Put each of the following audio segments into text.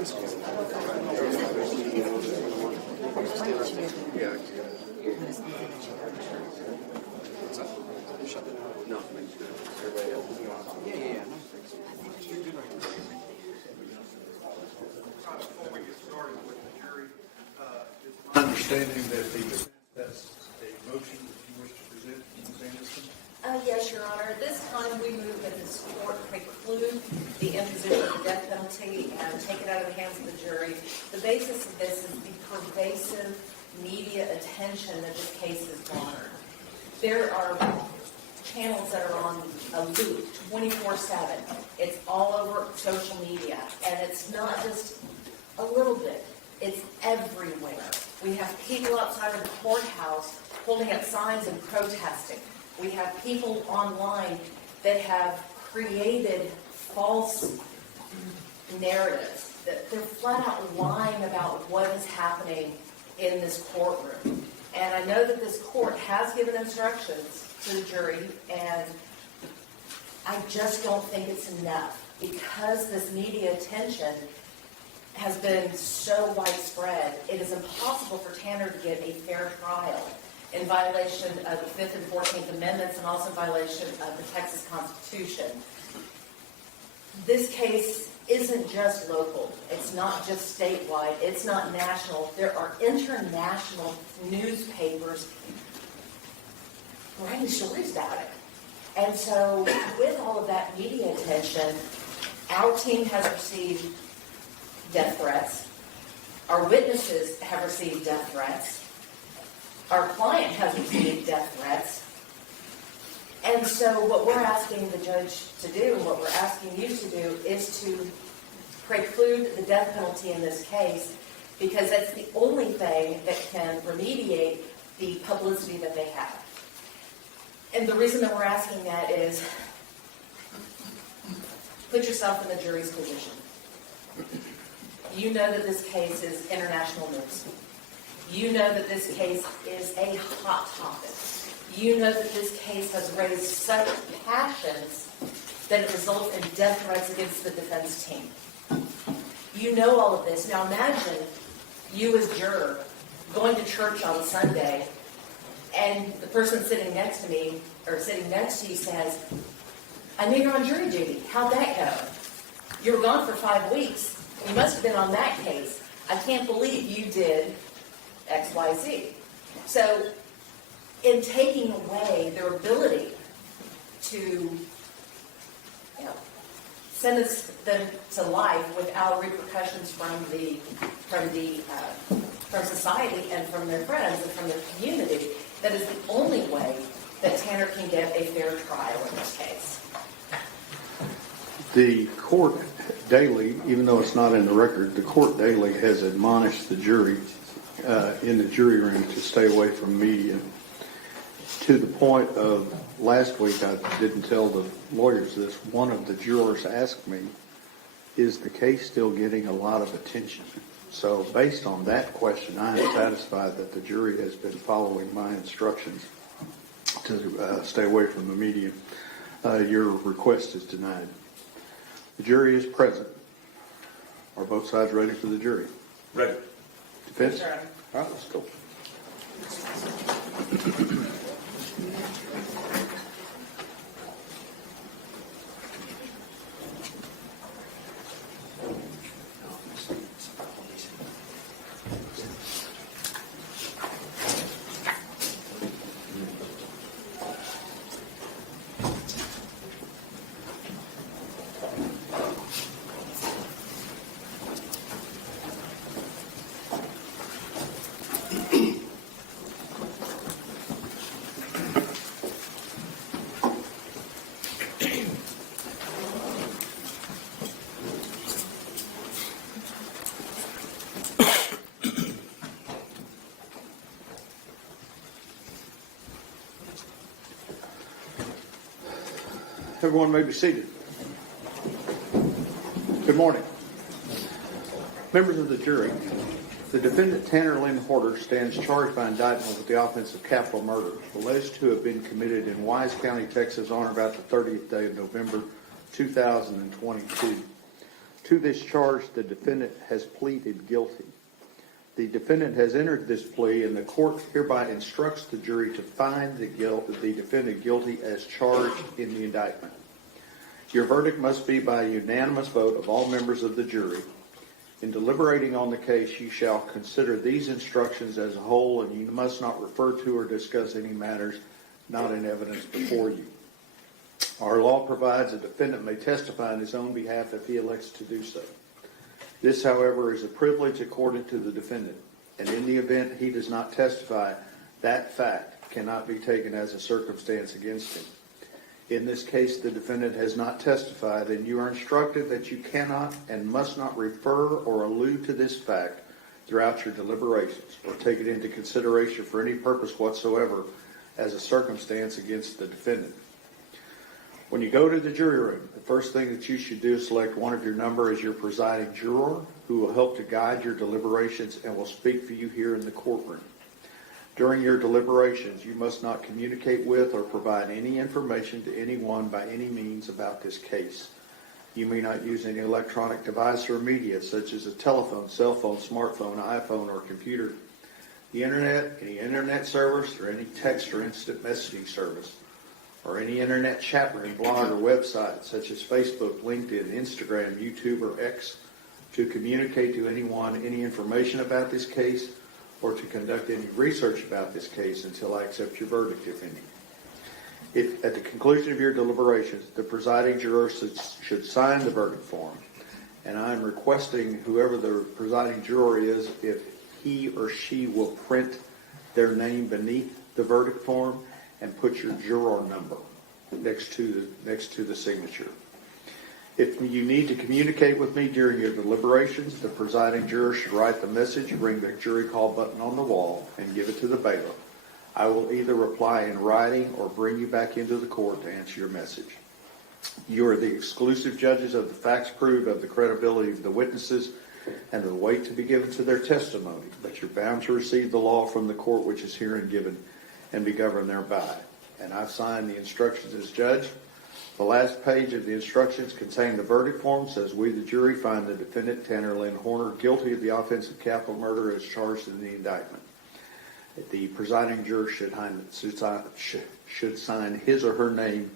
Understanding that the defense has a motion that you wish to present, Ms. Anderson? Yes, Your Honor. This time we move that this court preclude the imposition of the death penalty and take it out of the hands of the jury. The basis of this is the pervasive media attention that this case has garnered. There are channels that are on a loop 24/7. It's all over social media, and it's not just a little bit. It's everywhere. We have people outside of the courthouse holding up signs and protesting. We have people online that have created false narratives. That they're flat out lying about what is happening in this courtroom. And I know that this court has given instructions to the jury, and I just don't think it's enough because this media attention has been so widespread. It is impossible for Tanner to get a fair trial in violation of the 5th and 14th Amendments and also in violation of the Texas Constitution. This case isn't just local. It's not just statewide. It's not national. There are international newspapers writing stories about it. And so with all of that media attention, our team has received death threats. Our witnesses have received death threats. Our client has received death threats. And so what we're asking the judge to do, and what we're asking you to do, is to preclude the death penalty in this case, because that's the only thing that can remediate the publicity that they have. And the reason that we're asking that is, put yourself in the jury's position. You know that this case is international news. You know that this case is a hot topic. You know that this case has raised such passions that it results in death threats against the defense team. You know all of this. Now imagine you as juror going to church on Sunday, and the person sitting next to me, or sitting next to you, says, I knew you're on jury duty. How'd that go? You were gone for 5 weeks. You must have been on that case. I can't believe you did X, Y, Z. So in taking away their ability to sentence them to life without repercussions from society and from their friends and from their community, that is the only way that Tanner can get a fair trial in this case. The court daily, even though it's not in the record, the court daily has admonished the jury in the jury room to stay away from media. To the point of last week, I didn't tell the lawyers this, one of the jurors asked me, is the case still getting a lot of attention? So based on that question, I am satisfied that the jury has been following my instructions to stay away from the media. Your request is denied. The jury is present. Are both sides ready for the jury? Ready. Defense? Sure. All right, let's go. Everyone may be seated. Good morning. Members of the jury, the defendant Tanner Lynn Horter stands charged by indictment with the offense of capital murder, alleged to have been committed in Wise County, Texas on or about the 30th day of November 2022. To this charge, the defendant has pleaded guilty. The defendant has entered this plea, and the court hereby instructs the jury to find the defendant guilty as charged in the indictment. Your verdict must be by a unanimous vote of all members of the jury. In deliberating on the case, you shall consider these instructions as a whole, and you must not refer to or discuss any matters not in evidence before you. Our law provides a defendant may testify on his own behalf if he elects to do so. This, however, is a privilege accorded to the defendant, and in the event he does not testify, that fact cannot be taken as a circumstance against him. In this case, the defendant has not testified, and you are instructed that you cannot and must not refer or allude to this fact throughout your deliberations or take it into consideration for any purpose whatsoever as a circumstance against the defendant. When you go to the jury room, the first thing that you should do is select one of your number as your presiding juror, who will help to guide your deliberations and will speak for you here in the courtroom. During your deliberations, you must not communicate with or provide any information to anyone by any means about this case. You may not use any electronic device or media, such as a telephone, cell phone, smartphone, iPhone, or computer, the internet, any internet service, or any text or instant messaging service, or any internet chat room, blog, or website, such as Facebook, LinkedIn, Instagram, YouTube, or X, to communicate to anyone any information about this case or to conduct any research about this case until I accept your verdict, if any. If at the conclusion of your deliberations, the presiding juror should sign the verdict form, and I am requesting whoever the presiding juror is, if he or she will print their name beneath the verdict form and put your juror number next to the signature. If you need to communicate with me during your deliberations, the presiding juror should write the message, ring the jury call button on the wall, and give it to the bailiff. I will either reply in writing or bring you back into the court to answer your message. You are the exclusive judges of the facts proved, of the credibility of the witnesses, and the weight to be given to their testimony, but you're bound to receive the law from the court which is herein given and be governed thereby. And I've signed the instructions as judge. The last page of the instructions containing the verdict form says, we, the jury, find the defendant, Tanner Lynn Horner, guilty of the offense of capital murder as charged in the indictment. The presiding juror should sign his or her name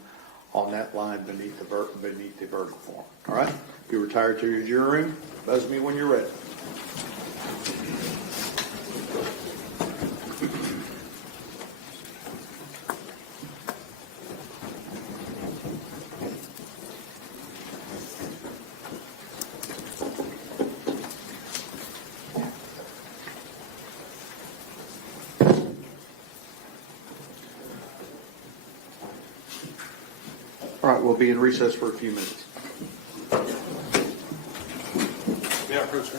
on that line beneath the verdict form. All right? If you retire to your jury room, buzz me when you're ready. All right, we'll be in recess for a few minutes. Yeah, Fritz.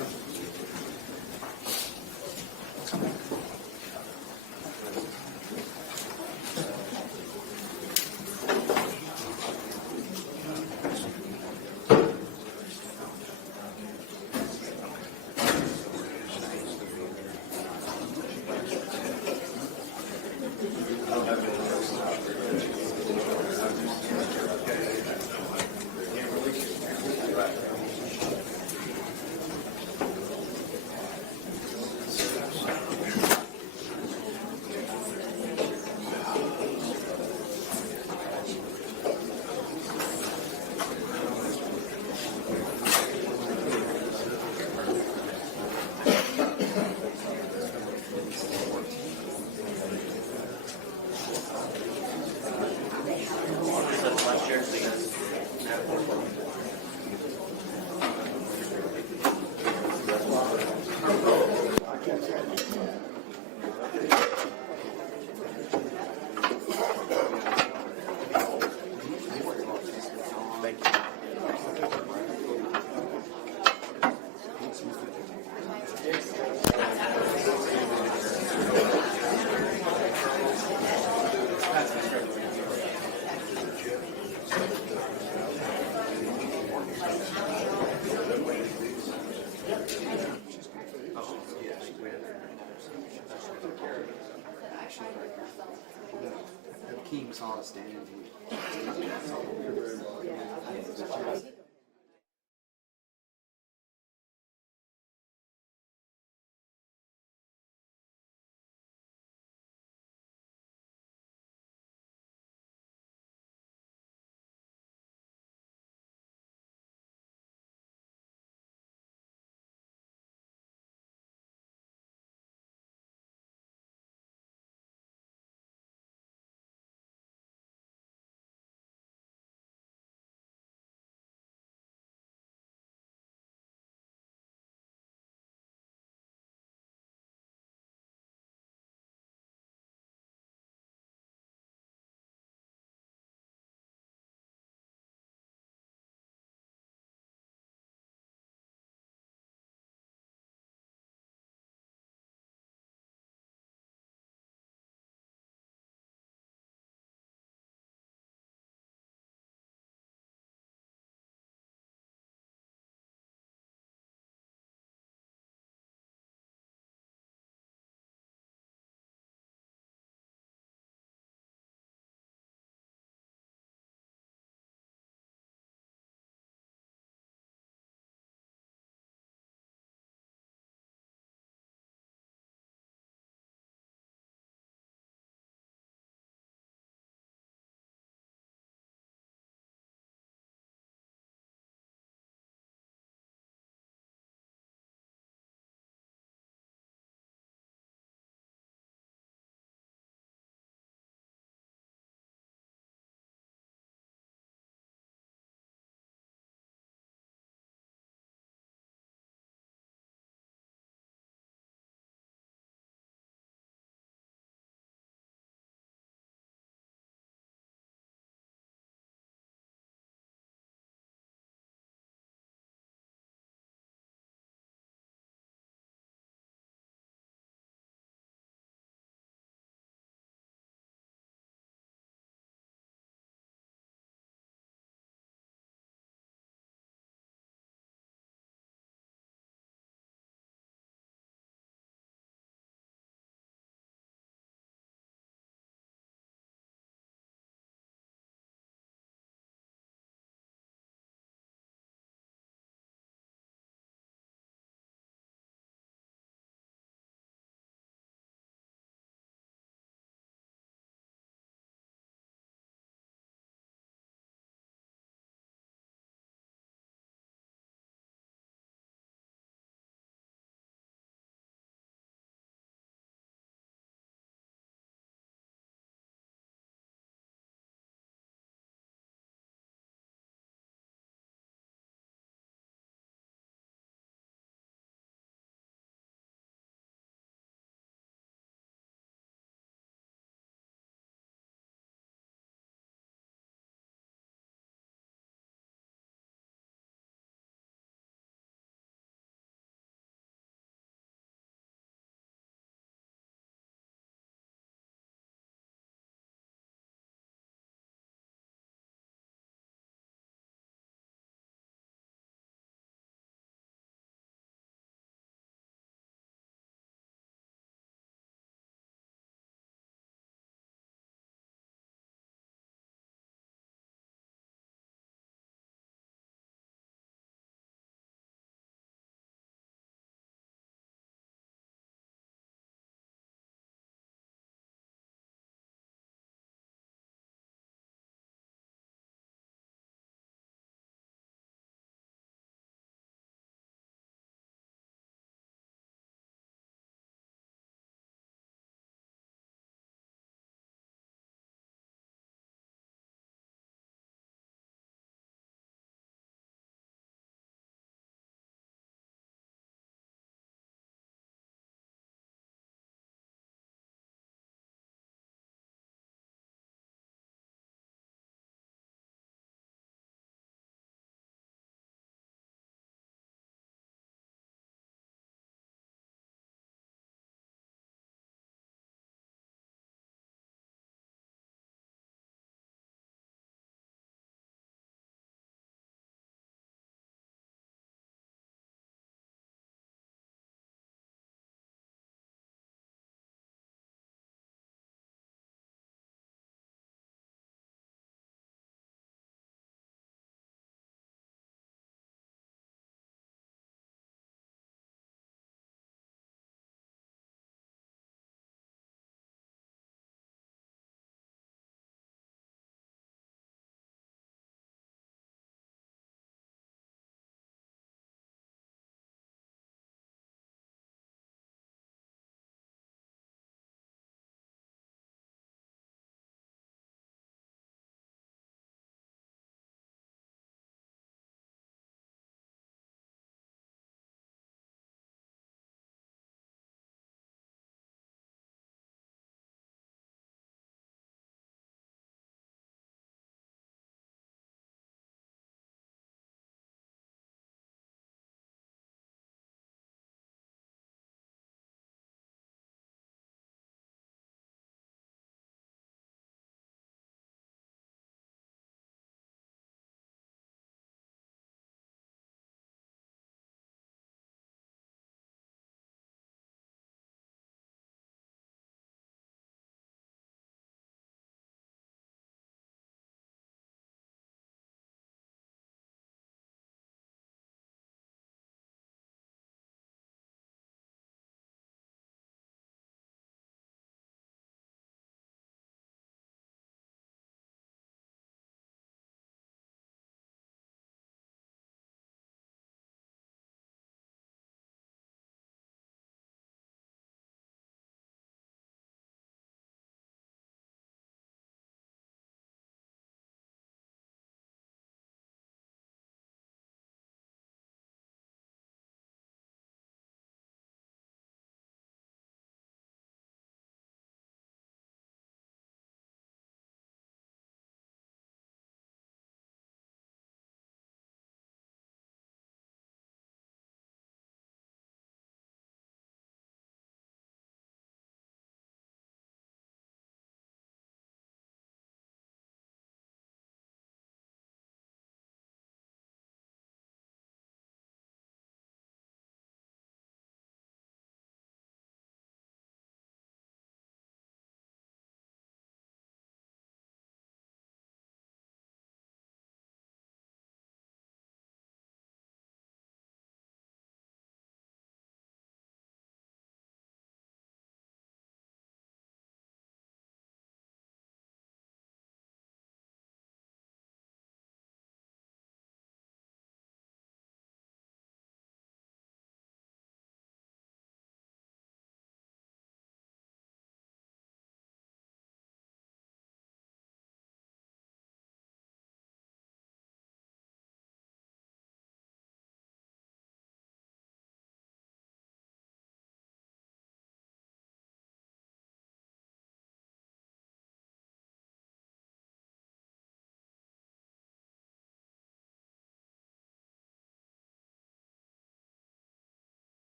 King saw us standing.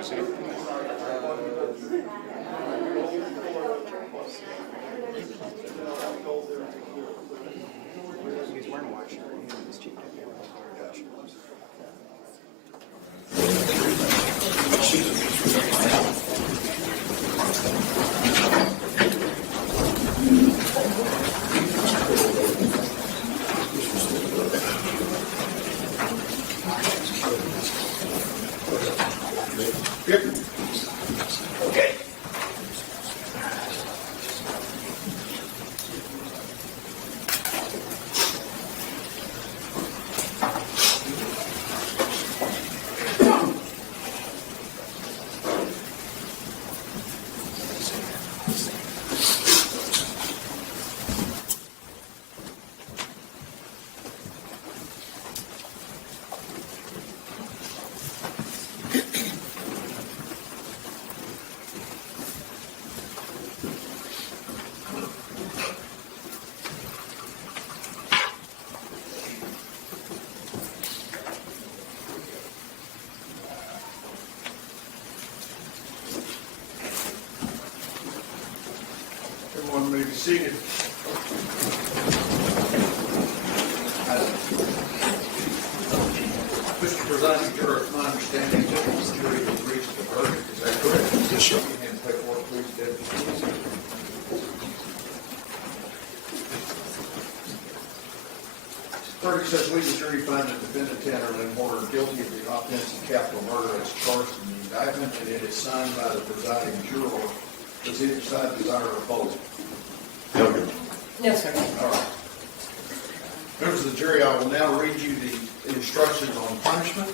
proceed. He's wearing a white shirt. And his cheek doesn't wear a white shirt. Yep. Okay. Everyone may be seated. Mr. Presiding Juror, it's my understanding that the jury has reached the verdict. Is that correct? Yes, sir. And paperwork, please, Deputy. Verdict says we, the jury, find the defendant Tanner Lynn Porter guilty of the offense of capital murder as charged in the indictment, and it is signed by the presiding juror. Does either side desire to oppose it? No, sir. All right. Members of the jury, I will now read you the instructions on punishment.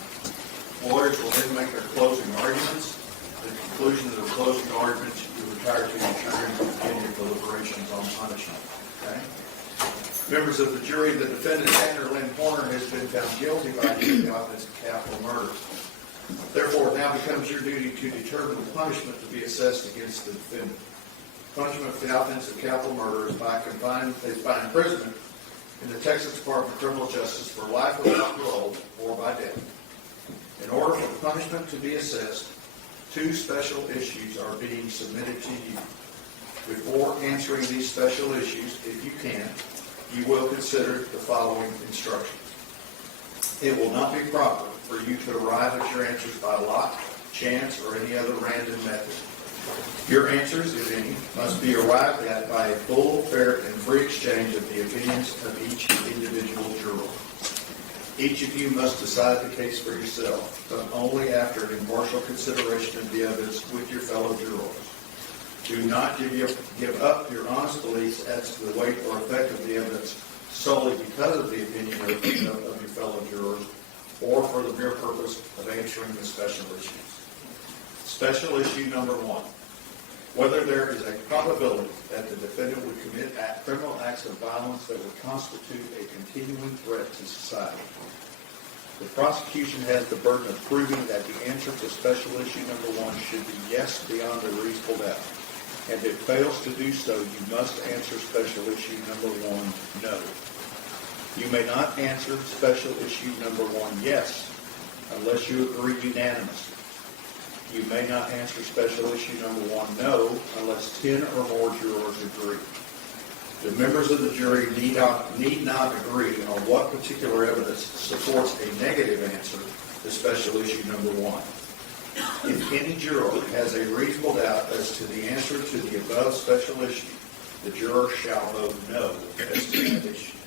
Lawyers will then make their closing arguments. At the conclusion of the closing arguments, you retire to your jury and begin your deliberations on punishment. Okay? Members of the jury, the defendant, Tanner Lynn Horner, has been found guilty by the offense of capital murder. Therefore, it now becomes your duty to determine the punishment to be assessed against the defendant. Punishment for the offense of capital murder is by imprisonment in the Texas Department of Criminal Justice for life without parole or by death. In order for the punishment to be assessed, two special issues are being submitted to you. Before answering these special issues, if you can, you will consider the following instructions. It will not be proper for you to arrive at your answers by luck, chance, or any other random method. Your answers, if any, must be arrived at by a full, fair, and free exchange of the opinions of each individual juror. Each of you must decide the case for yourself, but only after an impartial consideration of the evidence with your fellow jurors. Do not give up your honest beliefs as to the weight or effect of the evidence solely because of the opinion of your fellow jurors, or for the mere purpose of answering the special issues. Special issue number one, whether there is a probability that the defendant would commit criminal acts of violence that would constitute a continuing threat to society. The prosecution has the burden of proving that the answer to special issue number one should be yes beyond a reasonable doubt. And if it fails to do so, you must answer special issue number one, no. You may not answer special issue number one, yes, unless you agree unanimously. You may not answer special issue number one, no, unless 10 or more jurors agree. The members of the jury need not agree on what particular evidence supports a negative answer to special issue number one. If any juror has a reasonable doubt as to the answer to the above special issue, the juror shall vote no as to that issue.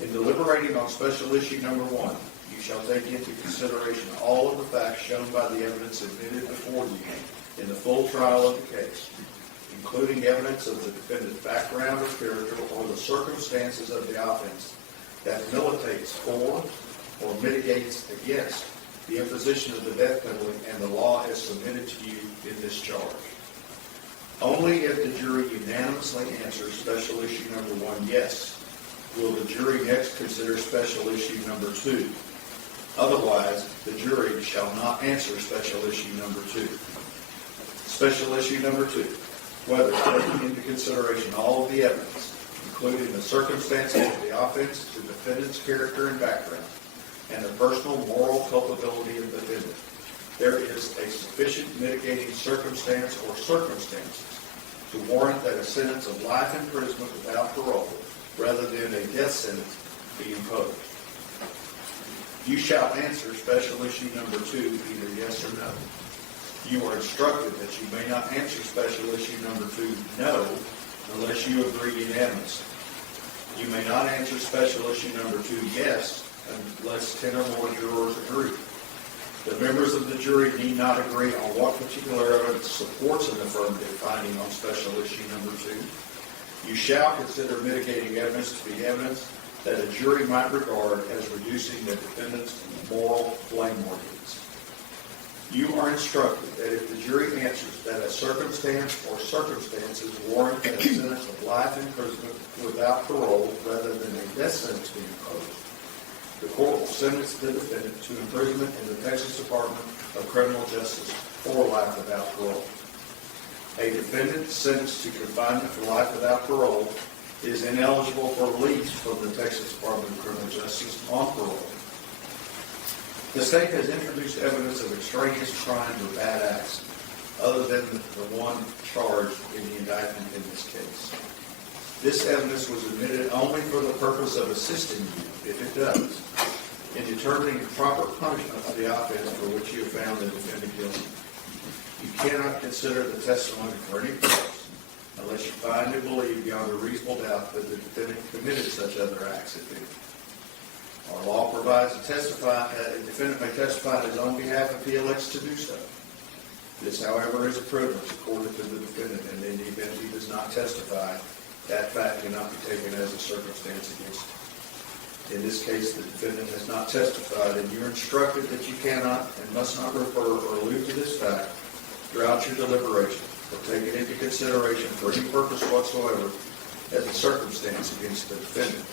In deliberating on special issue number one, you shall take into consideration all of the facts shown by the evidence admitted before you in the full trial of the case, including evidence of the defendant's background or character or the circumstances of the offense that militates for or mitigates against the imposition of the death penalty and the law as submitted to you in this charge. Only if the jury unanimously answers special issue number one, yes, will the jury next consider special issue number two. Otherwise, the jury shall not answer special issue number two. Special issue number two, whether taking into consideration all of the evidence, including the circumstances of the offense, the defendant's character and background, and the personal moral culpability of the defendant, there is a sufficient mitigating circumstance or circumstances to warrant that a sentence of life imprisonment without parole, rather than a death sentence, be imposed. You shall answer special issue number 2, either yes or no. You are instructed that you may not answer special issue number 2, no, unless you agree unanimously. You may not answer special issue number 2, yes, unless 10 or more jurors agree. The members of the jury need not agree on what particular evidence supports an affirmative finding on special issue number 2. You shall consider mitigating evidence to be evidence that a jury might regard as reducing the defendant's moral blameworthiness. You are instructed that if the jury answers that a circumstance or circumstances warrant a sentence of life imprisonment without parole rather than a death sentence be imposed, the court will sentence the defendant to imprisonment in the Texas Department of Criminal Justice for life without parole. A defendant sentenced to confinement for life without parole is ineligible for release from the Texas Department of Criminal Justice on parole. The state has introduced evidence of extraneous crimes or bad acts other than the one charged in the indictment in this case. This evidence was admitted only for the purpose of assisting you, if it does, in determining the proper punishment of the offense for which you have found the defendant guilty. You cannot consider the testimony for any purpose unless you find and believe beyond a reasonable doubt that the defendant committed such other acts if any. Our law provides a defendant may testify on his own behalf if he elects to do so. This, however, is a privilege accorded to the defendant, and in the event he does not testify, that fact cannot be taken as a circumstance against him. In this case, the defendant has not testified, and you're instructed that you cannot and must not refer or allude to this fact throughout your deliberation, or take it into consideration for any purpose whatsoever as a circumstance against the defendant.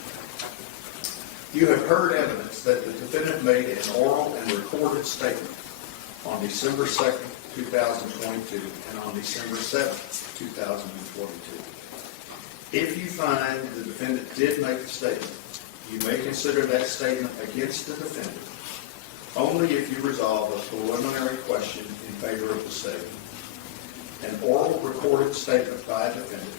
You have heard evidence that the defendant made an oral and recorded statement on December 2nd, 2022, and on December 7th, 2022. If you find the defendant did make the statement, you may consider that statement against the defendant only if you resolve a preliminary question in favor of the statement. An oral recorded statement by a defendant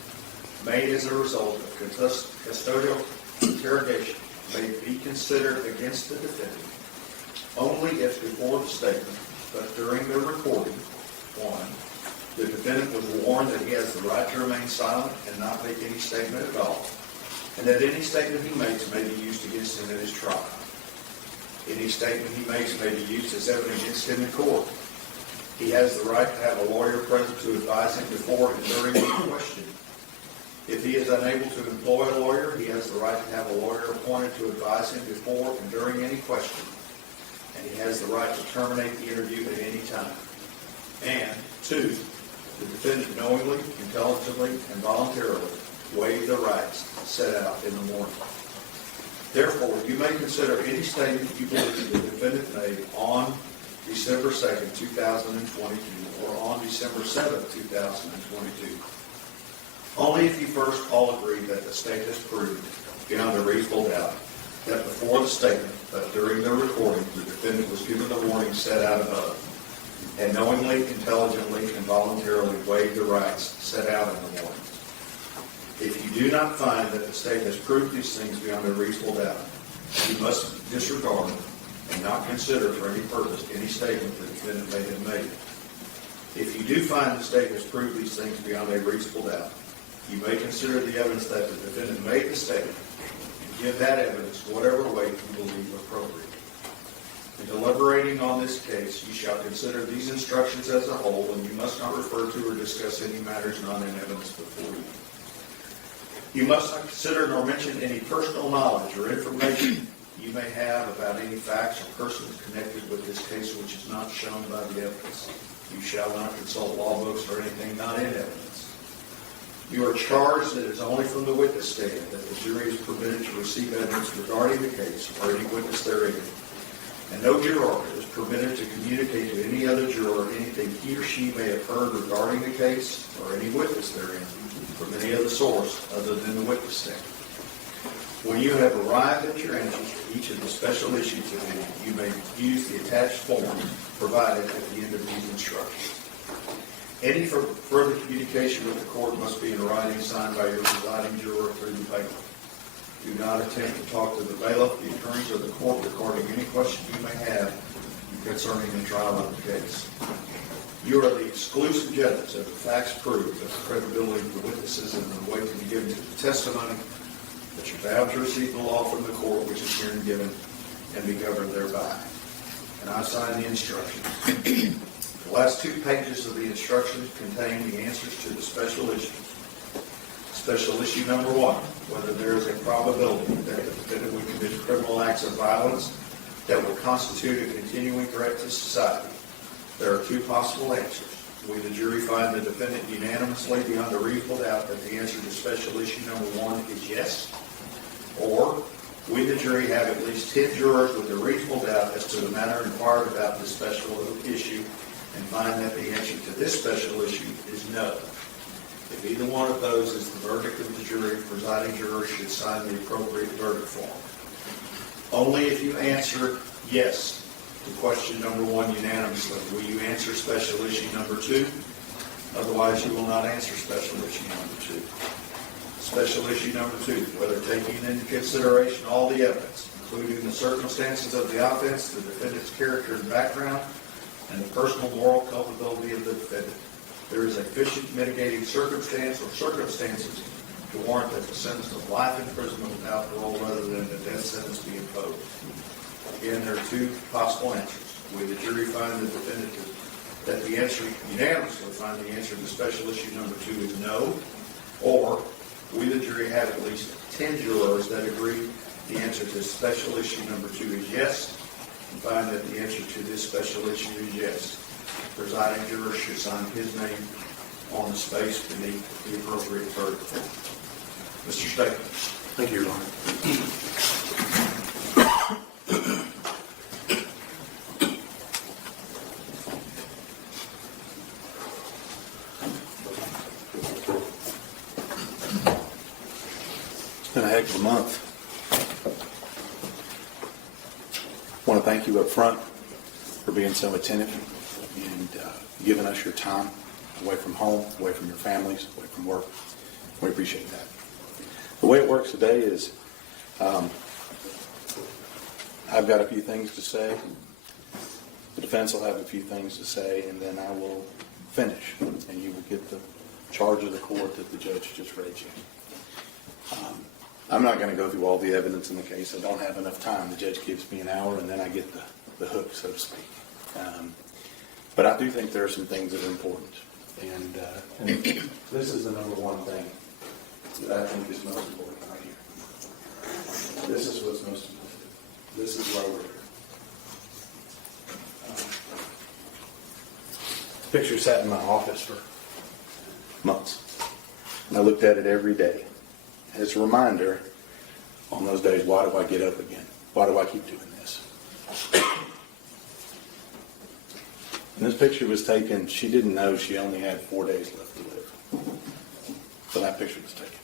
made as a result of custodial interrogation may be considered against the defendant only if before the statement, but during the recording, 1, the defendant was warned that he has the right to remain silent and not make any statement at all, and that any statement he makes may be used against him in his trial. Any statement he makes may be used as evidence against him in court. He has the right to have a lawyer present to advise him before and during any question. If he is unable to employ a lawyer, he has the right to have a lawyer appointed to advise him before and during any question. And he has the right to terminate the interview at any time. And 2, the defendant knowingly, intelligently, and voluntarily waive the rights set out in the warning. Therefore, you may consider any statement you believe the defendant made on December 2nd, 2022, or on December 7th, 2022. Only if you first all agree that the state has proved, beyond a reasonable doubt, that before the statement, but during the recording, the defendant was given the warning set out above, and knowingly, intelligently, and voluntarily waived the rights set out in the warning. If you do not find that the state has proved these things beyond a reasonable doubt, you must disregard and not consider for any purpose any statement the defendant may have made. If you do find the state has proved these things beyond a reasonable doubt, you may consider the evidence that the defendant made the statement and give that evidence whatever weight you believe appropriate. In deliberating on this case, you shall consider these instructions as a whole, and you must not refer to or discuss any matters not in evidence before you. You must not consider nor mention any personal knowledge or information you may have about any facts or persons connected with this case which is not shown by the evidence. You shall not consult law books or anything not in evidence. You are charged that it is only from the witness stand that the jury is permitted to receive evidence regarding the case or any witness therein. And no juror is permitted to communicate to any other juror anything he or she may have heard regarding the case or any witness therein from any other source other than the witness stand. When you have arrived at your answers to each of the special issues opinion, you may use the attached form provided at the end of these instructions. Any further communication with the court must be in writing, signed by your presiding juror through the bailiff. Do not attempt to talk to the bailiff, the attorneys, or the court regarding any question you may have concerning the trial of the case. You are the exclusive judges of the facts proved, of the credibility of the witnesses, and the weight to be given to the testimony, that you're bound to receive the law from the court which is herein given and be governed thereby. And I sign the instructions. The last 2 pages of the instructions contain the answers to the special issues. Special issue number 1, whether there is a probability that the defendant would commit criminal acts of violence that would constitute a continuing threat to society. There are 2 possible answers. We, the jury, find the defendant unanimously beyond a reasonable doubt that the answer to special issue number 1 is yes. Or, we, the jury, have at least 10 jurors with a reasonable doubt as to the matter inquired about this special issue and find that the answer to this special issue is no. If either one of those is the verdict of the jury, the presiding juror should sign the appropriate verdict form. Only if you answer yes to question number 1 unanimously will you answer special issue number 2. Otherwise, you will not answer special issue number 2. Special issue number 2, whether taking into consideration all the evidence, including the circumstances of the offense, the defendant's character and background, and the personal moral culpability of the defendant, there is a sufficient mitigating circumstance or circumstances to warrant that the sentence of life imprisonment without parole rather than a death sentence be imposed. Again, there are 2 possible answers. We, the jury, find the defendant that the answer, unanimously find the answer to special issue number 2 is no, or we, the jury, have at least 10 jurors that agree the answer to special issue number 2 is yes, and find that the answer to this special issue is yes. The presiding juror should sign his name on the space beneath the appropriate verdict form. Mr. Staple. Thank you, Your Honor. It's been a heck of a month. I want to thank you up front for being so attentive and giving us your time away from home, away from your families, away from work. We appreciate that. The way it works today is I've got a few things to say. The defense will have a few things to say, and then I will finish, and you will get the charge of the court that the judge just read you. I'm not going to go through all the evidence in the case. I don't have enough time. The judge gives me an hour, and then I get the hook, so to speak. But I do think there are some things that are important. And this is the number one thing that I think is most important right here. This is what's most important. This is why we're here. Picture sat in my office for months. And I looked at it every day. As a reminder, on those days, why do I get up again? Why do I keep doing this? And this picture was taken, she didn't know she only had 4 days left to live. So that picture was taken.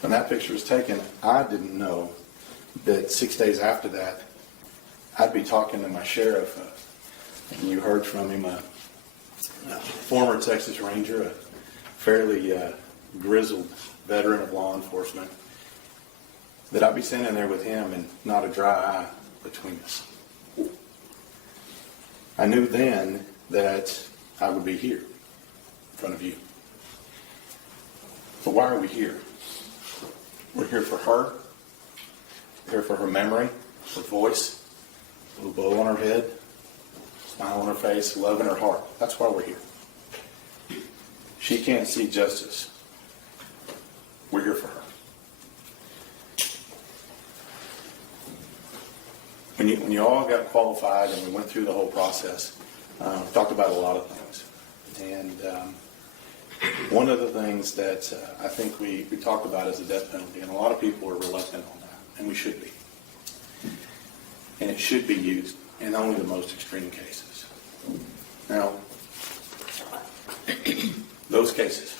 When that picture was taken, I didn't know that 6 days after that, I'd be talking to my sheriff, and you heard from him, a former Texas Ranger, a fairly grizzled veteran of law enforcement, that I'd be sitting there with him and not a dry eye between us. I knew then that I would be here in front of you. But why are we here? We're here for her. We're here for her memory, her voice, a little bow on her head, smile on her face, love in her heart. That's why we're here. She can't see justice. We're here for her. When you all got qualified and we went through the whole process, we talked about a lot of things. And one of the things that I think we talked about is the death penalty, and a lot of people are reluctant on that, and we should be. And it should be used in only the most extreme cases. Now, those cases,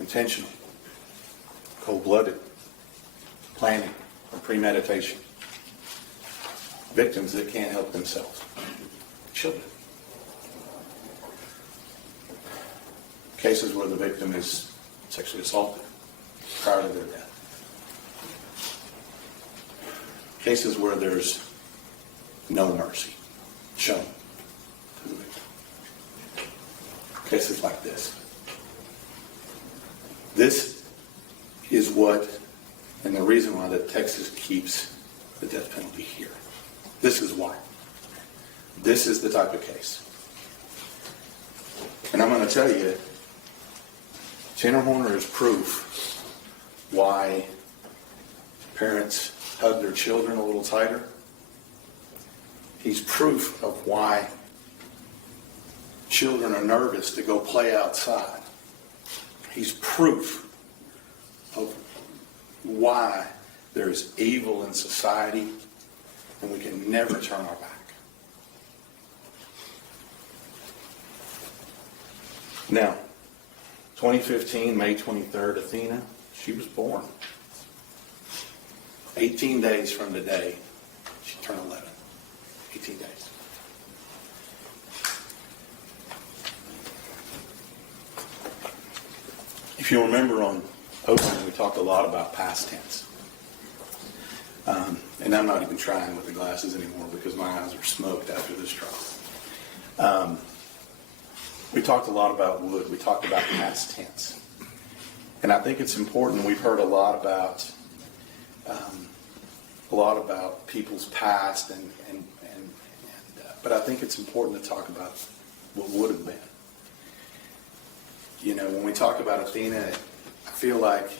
intentional, cold-blooded, planning, or premeditation. Victims that can't help themselves. Children. Cases where the victim is sexually assaulted prior to their death. Cases where there's no mercy shown to the victim. Cases like this. This is what, and the reason why that Texas keeps the death penalty here. This is why. This is the type of case. And I'm going to tell you, Tanner Horner is proof why parents hug their children a little tighter. He's proof of why children are nervous to go play outside. He's proof of why there's evil in society and we can never turn our back. Now, 2015, May 23rd, Athena, she was born. 18 days from today, she turned 11. 18 days. If you remember on opening, we talked a lot about past tense. And I'm not even trying with the glasses anymore because my eyes are smoked after this trial. We talked a lot about would. We talked about past tense. And I think it's important. We've heard a lot about people's past, but I think it's important to talk about what would have been. You know, when we talk about Athena, I feel like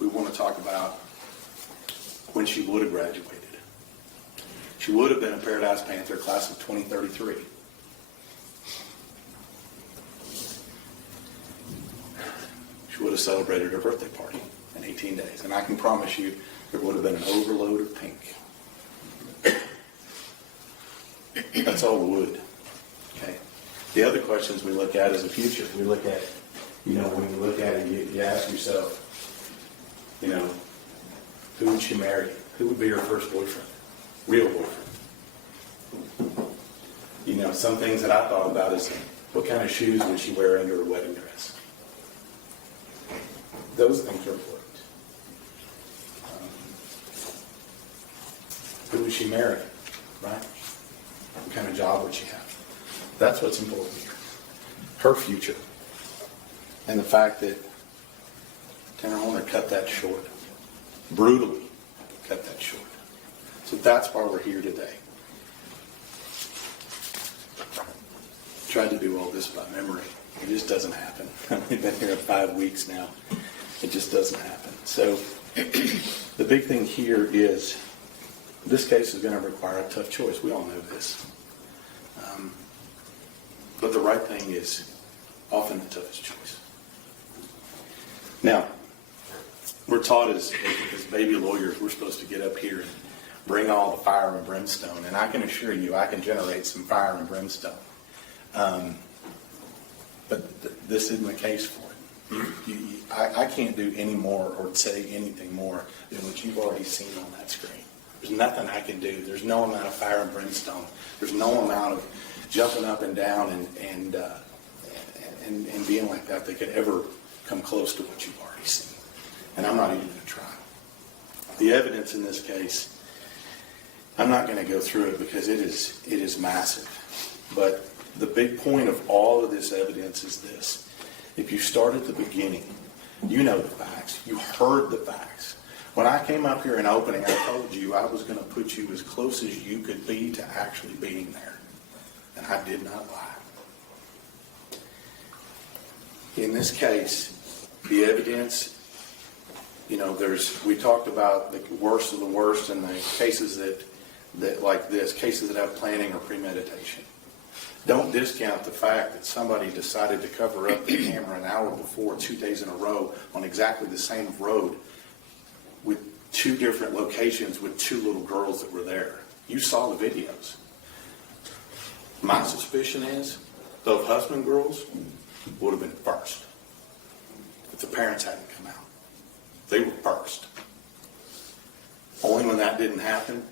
we want to talk about when she would have graduated. She would have been a Paradise Panther, class of 2033. She would have celebrated her birthday party in 18 days. And I can promise you there would have been an overload of pink. That's all would. Okay. The other questions we look at is the future. We look at, when you look at it, you ask yourself, who would she marry? Who would be her first boyfriend? Real boyfriend. Some things that I thought about is what kind of shoes would she wear under her wedding dress? Those things are important. Who would she marry? Right? What kind of job would she have? That's what's important here. Her future. And the fact that Tanner Horner cut that short. Brutally cut that short. So that's why we're here today. Tried to do all this by memory. It just doesn't happen. We've been here 5 weeks now. It just doesn't happen. So the big thing here is this case is going to require a tough choice. We all know this. But the right thing is often the toughest choice. Now, we're taught as baby lawyers, we're supposed to get up here and bring all the fire and brimstone. And I can assure you, I can generate some fire and brimstone. But this isn't the case for it. I can't do any more or say anything more than what you've already seen on that screen. There's nothing I can do. There's no amount of fire and brimstone. There's no amount of jumping up and down and being like that could ever come close to what you've already seen. And I'm not even going to try. The evidence in this case, I'm not going to go through it because it is massive. But the big point of all of this evidence is this. If you start at the beginning, you know the facts. You heard the facts. When I came up here in opening, I told you I was going to put you as close as you could be to actually being there. And I did not lie. In this case, the evidence, we talked about the worst of the worst and the cases that like this, cases that have planning or premeditation. Don't discount the fact that somebody decided to cover up the camera an hour before, 2 days in a row, on exactly the same road with 2 different locations with 2 little girls that were there. You saw the videos. My suspicion is those husband girls would have been first if the parents hadn't come out. They were first. Only when that didn't happen,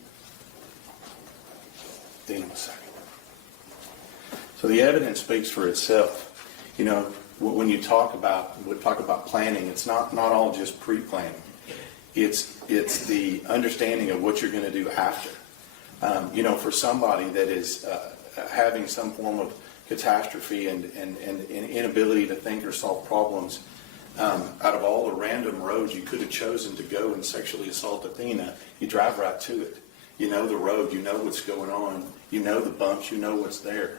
Athena was second. So the evidence speaks for itself. You know, when you talk about planning, it's not all just pre-planning. It's the understanding of what you're going to do after. You know, for somebody that is having some form of catastrophe and inability to think or solve problems, out of all the random roads you could have chosen to go and sexually assault Athena, you drive right to it. You know the road, you know what's going on, you know the bumps, you know what's there.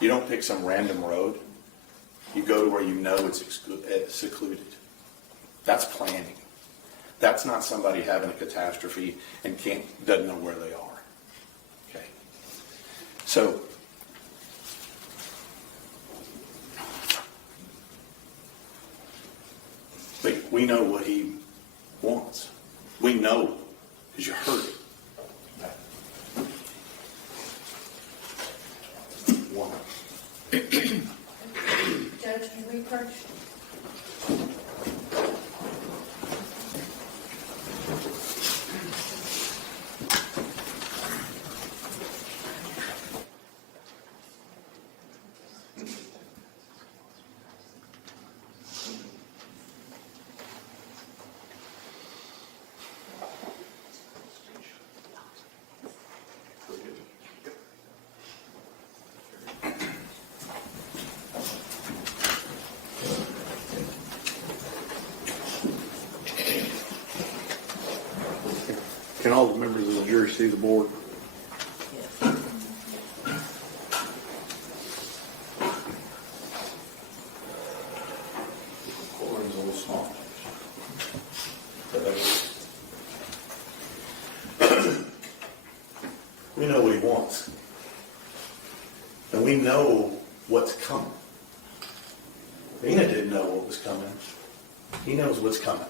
You don't pick some random road. You go to where you know it's secluded. That's planning. That's not somebody having a catastrophe and doesn't know where they are. Okay. So, we know what he wants. We know because you heard it. One. Judge, can we approach? Can all the members of the jury see the board? Courtroom's a little small. We know what he wants. And we know what's coming. Athena didn't know what was coming. He knows what's coming.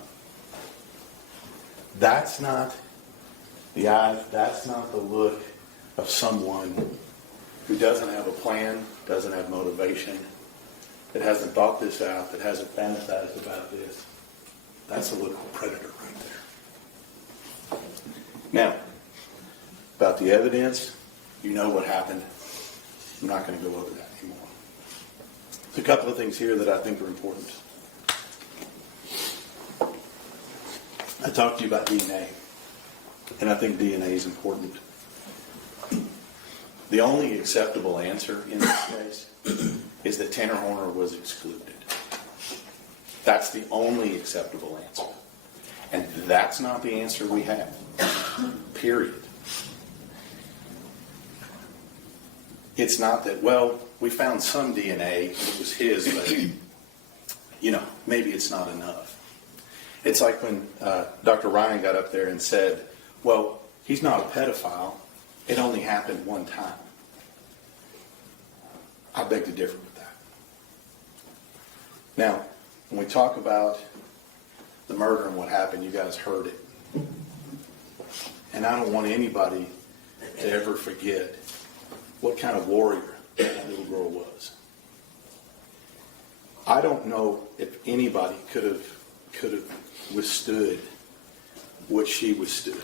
That's not the eyes, that's not the look of someone who doesn't have a plan, doesn't have motivation, that hasn't thought this out, that hasn't fantasized about this. That's the look of a predator right there. Now, about the evidence, you know what happened. I'm not going to go over that anymore. There's a couple of things here that I think are important. I talked to you about DNA, and I think DNA is important. The only acceptable answer in this case is that Tanner Horner was excluded. That's the only acceptable answer. And that's not the answer we have. Period. It's not that, well, we found some DNA, it was his, but, maybe it's not enough. It's like when Dr. Ryan got up there and said, well, he's not a pedophile. It only happened one time. I beg to differ with that. Now, when we talk about the murder and what happened, you guys heard it. And I don't want anybody to ever forget what kind of warrior that little girl was. I don't know if anybody could have withstood what she withstood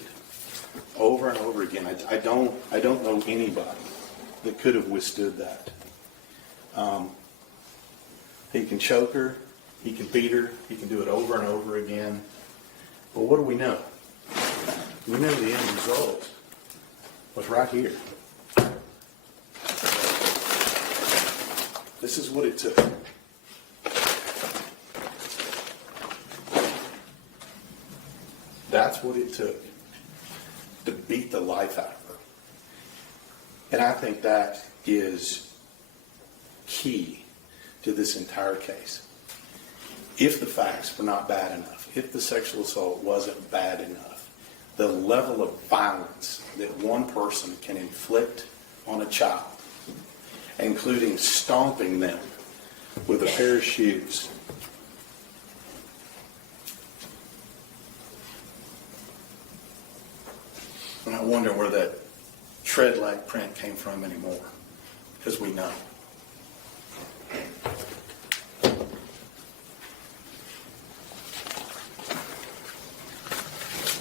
over and over again. I don't know anybody that could have withstood that. He can choke her, he can beat her, he can do it over and over again. But what do we know? We know the end result was right here. This is what it took. That's what it took to beat the life out of her. And I think that is key to this entire case. If the facts were not bad enough, if the sexual assault wasn't bad enough, the level of violence that one person can inflict on a child, including stomping them with a pair of shoes, and I wonder where that tread-like print came from anymore, because we know.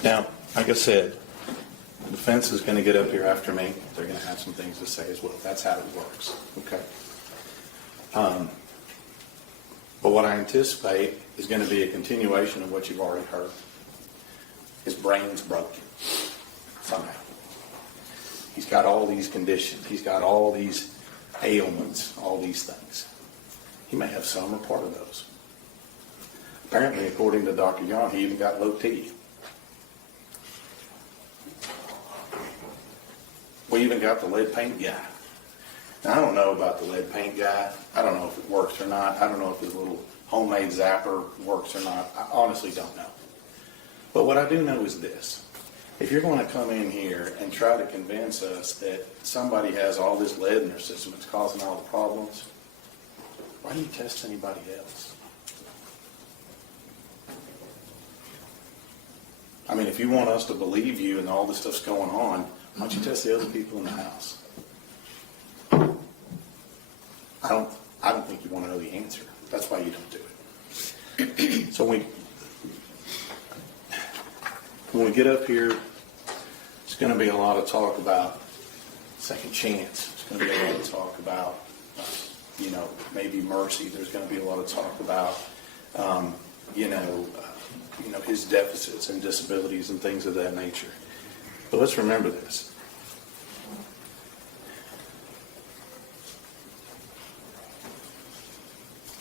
Now, like I said, the defense is going to get up here after me. They're going to have some things to say as well. That's how it works. Okay. But what I anticipate is going to be a continuation of what you've already heard. His brain's broken somehow. He's got all these conditions. He's got all these ailments, all these things. He may have some or part of those. Apparently, according to Dr. Young, he even got low T. We even got the lead paint guy. Now, I don't know about the lead paint guy. I don't know if it works or not. I don't know if his little homemade zapper works or not. I honestly don't know. But what I do know is this. If you're going to come in here and try to convince us that somebody has all this lead in their system that's causing all the problems, why do you test anybody else? I mean, if you want us to believe you and all this stuff's going on, why don't you test the other people in the house? I don't think you want to know the answer. That's why you don't do it. So when we get up here, it's going to be a lot of talk about second chance. It's going to be a lot of talk about, maybe mercy. There's going to be a lot of talk about, his deficits and disabilities and things of that nature. But let's remember this.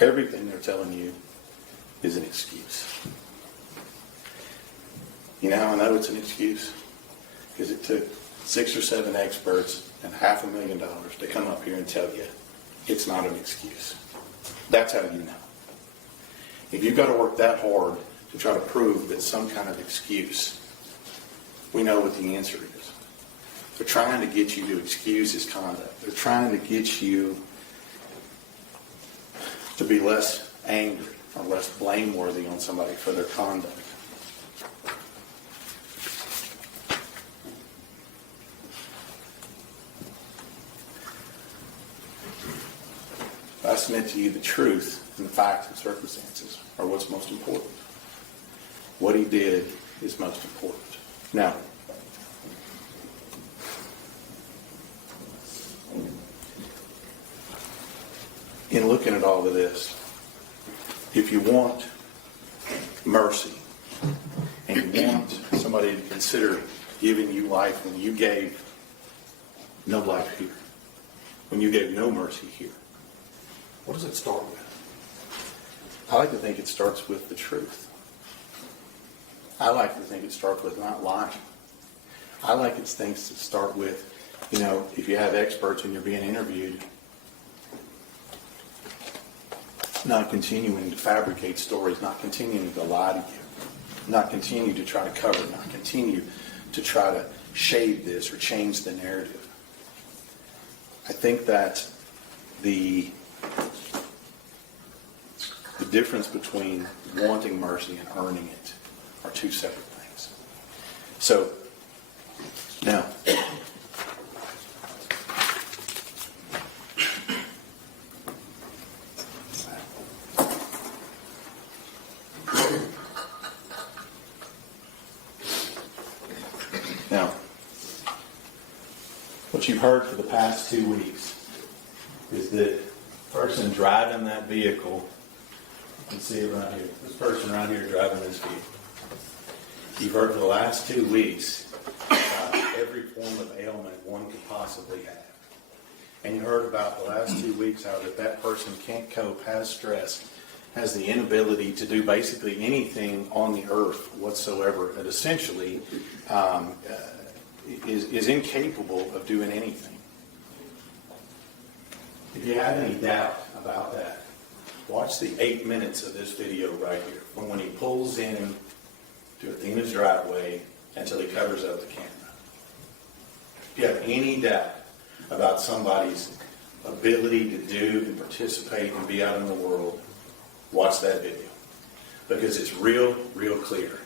Everything they're telling you is an excuse. You know how I know it's an excuse? Because it took 6 or 7 experts and $500,000 to come up here and tell you it's not an excuse. That's how you know. If you've got to work that hard to try to prove that some kind of excuse, we know what the answer is. They're trying to get you to excuse his conduct. They're trying to get you to be less angry or less blameworthy on somebody for their conduct. I submit to you the truth and the facts and circumstances are what's most important. What he did is most important. Now, in looking at all of this, if you want mercy and you want somebody to consider giving you life when you gave no life here, when you gave no mercy here, what does it start with? I like to think it starts with the truth. I like to think it starts with not lying. I like it things to start with, if you have experts and you're being interviewed, not continuing to fabricate stories, not continuing to lie to you, not continue to try to cover, not continue to try to shade this or change the narrative. I think that the difference between wanting mercy and earning it are two separate things. So, now, what you've heard for the past 2 weeks is that the person driving that vehicle, you can see it right here, this person right here driving this vehicle. You've heard for the last 2 weeks about every form of ailment one could possibly have. And you heard about the last 2 weeks how that person can't cope, has stress, has the inability to do basically anything on the earth whatsoever, that essentially is incapable of doing anything. If you have any doubt about that, watch the 8 minutes of this video right here, from when he pulls in to Athena's driveway until he covers up the camera. If you have any doubt about somebody's ability to do and participate and be out in the world, watch that video. Because it's real clear.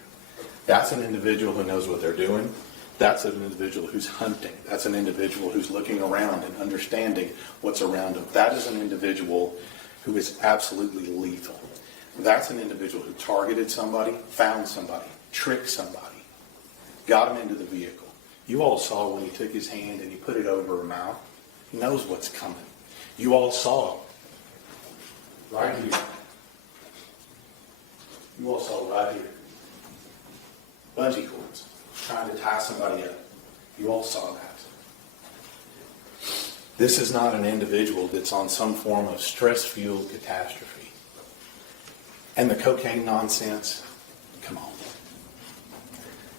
That's an individual who knows what they're doing. That's an individual who's hunting. That's an individual who's looking around and understanding what's around them. That is an individual who is absolutely lethal. That's an individual who targeted somebody, found somebody, tricked somebody, got him into the vehicle. You all saw when he took his hand and he put it over her mouth. He knows what's coming. You all saw right here. You all saw right here. Bungee cords, trying to tie somebody up. You all saw that. This is not an individual that's on some form of stress-fueled catastrophe. And the cocaine nonsense, come on.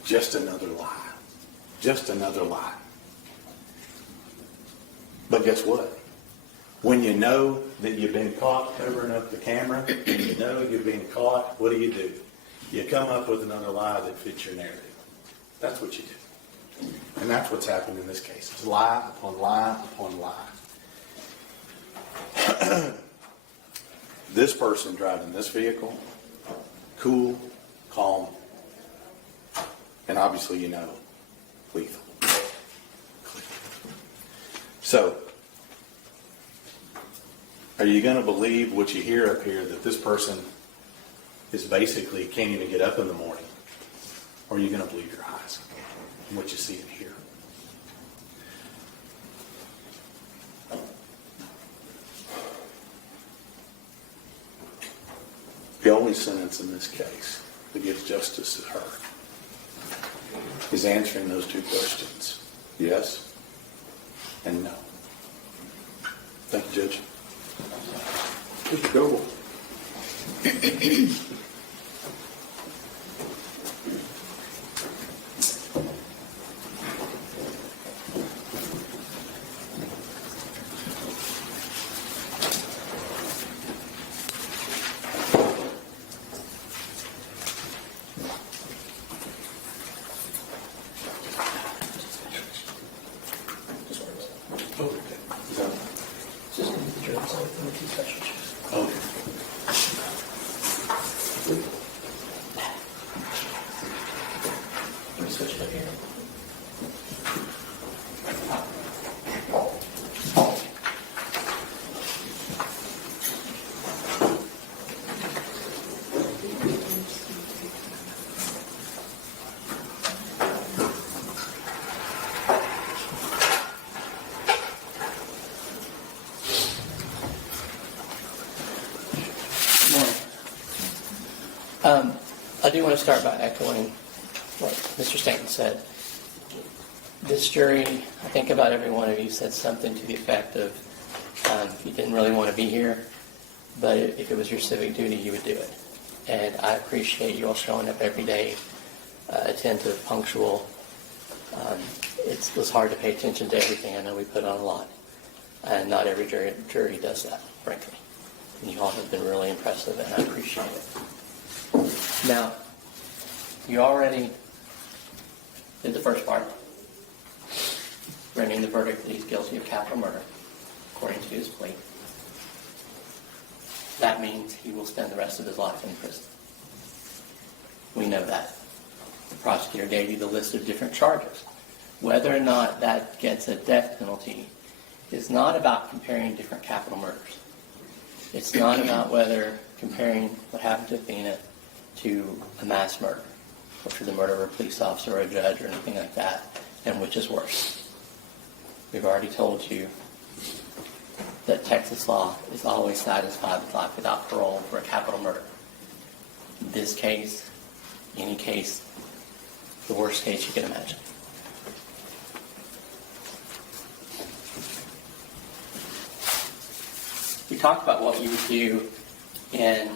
Just another lie. Just another lie. But guess what? When you know that you've been caught covering up the camera, and you know you've been caught, what do? You come up with another lie that fits your narrative. That's what you do. And that's what's happened in this case. It's lie upon lie upon lie. This person driving this vehicle, cool, calm, and obviously you know, lethal. So, are you going to believe what you hear up here, that this person is basically can't even get up in the morning? Or are you going to believe your eyes and what you see and hear? The only sentence in this case that gives justice to her is answering those two questions. Yes and no. Thank you, Judge. Mr. Goble. I do want to start by echoing what Mr. Stanton said. This jury, I think about every one of you, said something to the effect of, you didn't really want to be here, but if it was your civic duty, you would do it. And I appreciate you all showing up every day, attentive, punctual. It was hard to pay attention to everything. I know we put on a lot. And not every jury does that, frankly. And you all have been really impressive, and I appreciate it. Now, you already did the first part, rendering the verdict that he's guilty of capital murder, according to his plea. That means he will spend the rest of his life in prison. We know that. The prosecutor gave you the list of different charges. Whether or not that gets a death penalty is not about comparing different capital murders. It's not about whether comparing what happened to Athena to a mass murder, or to the murder of a police officer or a judge or anything like that, and which is worse. We've already told you that Texas law is always satisfied with life without parole for a capital murder. This case, any case, the worst case you can imagine. We talked about what you would do in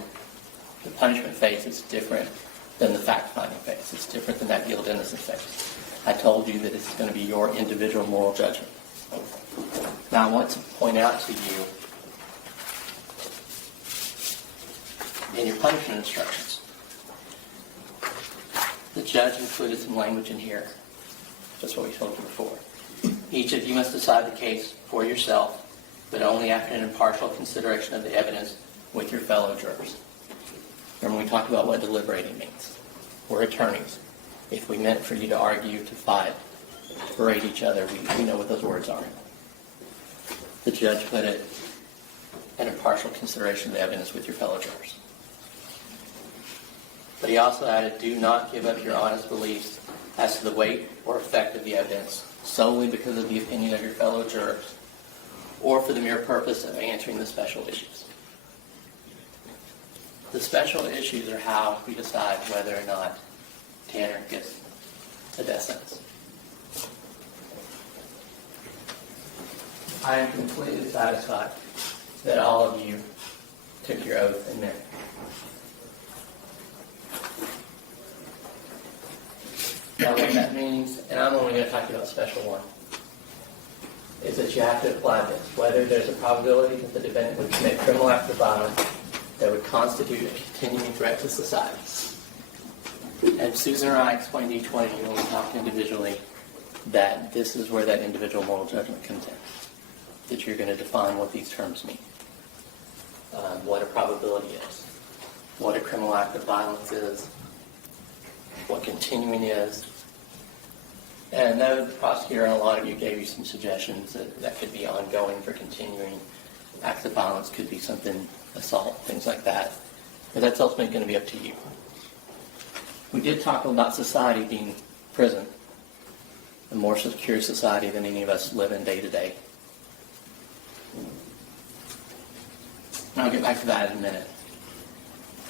the punishment phase. It's different than the fact-finding phase. It's different than that guilt innocence phase. I told you that it's going to be your individual moral judgment. Now I want to point out to you in your punishment instructions, the judge included some language in here. That's what we told you before. Each of you must decide the case for yourself, but only after an impartial consideration of the evidence with your fellow jurors. Remember we talked about what deliberating means. We're attorneys. If we meant for you to argue, to fight, to berate each other, we know what those words are. The judge put it, an impartial consideration of the evidence with your fellow jurors. But he also added, do not give up your honest beliefs as to the weight or effect of the evidence solely because of the opinion of your fellow jurors or for the mere purpose of answering the special issues. The special issues are how we decide whether or not Tanner gets a death sentence. I am completely satisfied that all of you took your oath and meant it. Now what that means, and I'm only going to talk about special one, is that you have to apply this, whether there's a probability that the defendant would commit criminal acts of violence that would constitute a continuing threat to society. And Susan or I explained to each one of you when we talked individually that this is where that individual moral judgment comes in, that you're going to define what these terms mean, what a probability is, what a criminal act of violence is, what continuing is. And I know the prosecutor and a lot of you gave you some suggestions that could be ongoing for continuing acts of violence, could be something, assault, things like that. But that's ultimately going to be up to you. We did talk about society being prison, a more secure society than any of us live in day to day. And I'll get back to that in a minute.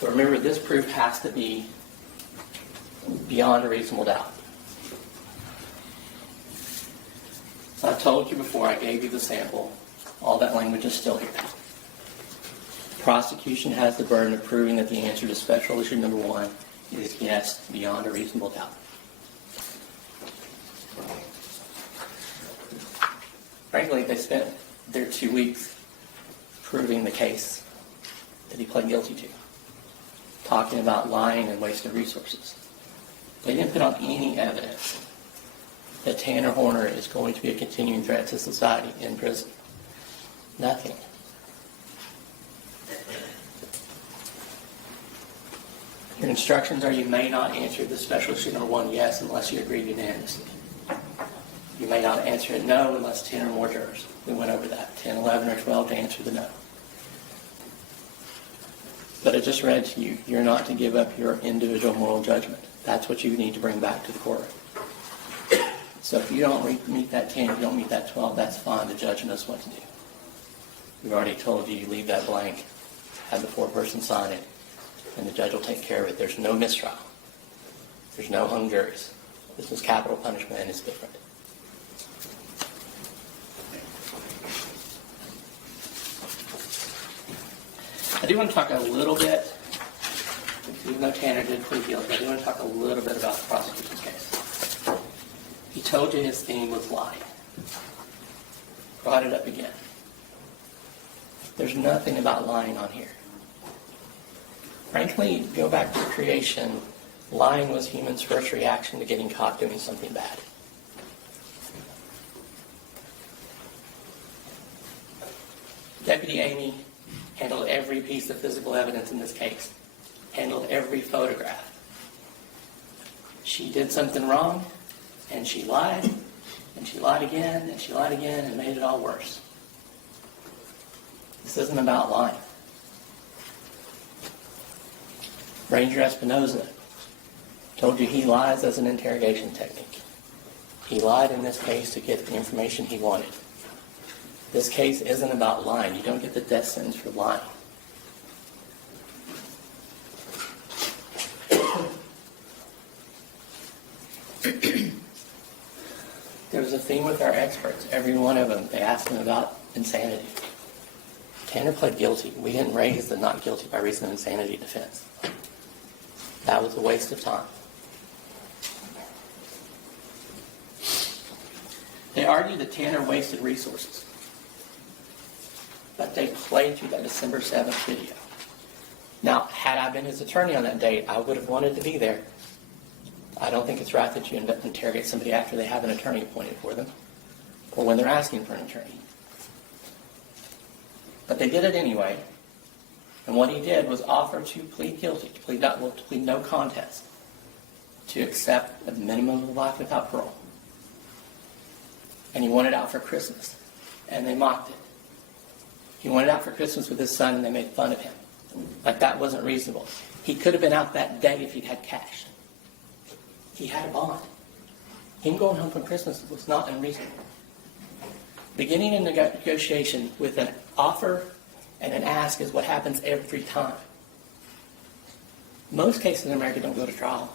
But remember, this proof has to be beyond a reasonable doubt. So I told you before, I gave you the sample. All that language is still here. Prosecution has the burden of proving that the answer to special issue number 1 is yes, beyond a reasonable doubt. Frankly, they spent their 2 weeks proving the case that he pled guilty to, talking about lying and waste of resources. They didn't put on any evidence that Tanner Horner is going to be a continuing threat to society in prison. Nothing. Your instructions are you may not answer the special issue number 1 yes unless you agree unanimously. You may not answer it no unless 10 or more jurors. We went over that, 10, 11, or 12 to answer the no. But I just read to you, you're not to give up your individual moral judgment. That's what you need to bring back to the courtroom. So if you don't meet that 10, if you don't meet that 12, that's fine. The judge knows what to do. We've already told you, you leave that blank, have the foreperson sign it, and the judge will take care of it. There's no mistrial. There's no hung juries. This is capital punishment and it's different. I do want to talk a little bit, even though Tanner did plead guilty, I do want to talk a little bit about the prosecution's case. He told you his theme was lying. Brought it up again. There's nothing about lying on here. Frankly, go back to creation, lying was humans' first reaction to getting caught doing something bad. Deputy Amy handled every piece of physical evidence in this case, handled every photograph. She did something wrong, and she lied, and she lied again, and she lied again, and made it all worse. This isn't about lying. Ranger Espinoza told you he lies as an interrogation technique. He lied in this case to get the information he wanted. This case isn't about lying. You don't get the death sentence for lying. There was a theme with our experts. Every one of them, they asked them about insanity. Tanner pled guilty. We didn't raise the not guilty by reason of insanity defense. That was a waste of time. They argued that Tanner wasted resources. But they played through that December 7th video. Now, had I been his attorney on that date, I would have wanted to be there. I don't think it's right that you interrogate somebody after they have an attorney appointed for them, or when they're asking for an attorney. But they did it anyway. And what he did was offer to plead guilty, to plead no contest, to accept a minimum of life without parole. And he wanted out for Christmas, and they mocked it. He wanted out for Christmas with his son, and they made fun of him. Like that wasn't reasonable. He could have been out that day if he'd had cash. He had a bond. Him going home for Christmas was not unreasonable. Beginning a negotiation with an offer and an ask is what happens every time. Most cases in America don't go to trial.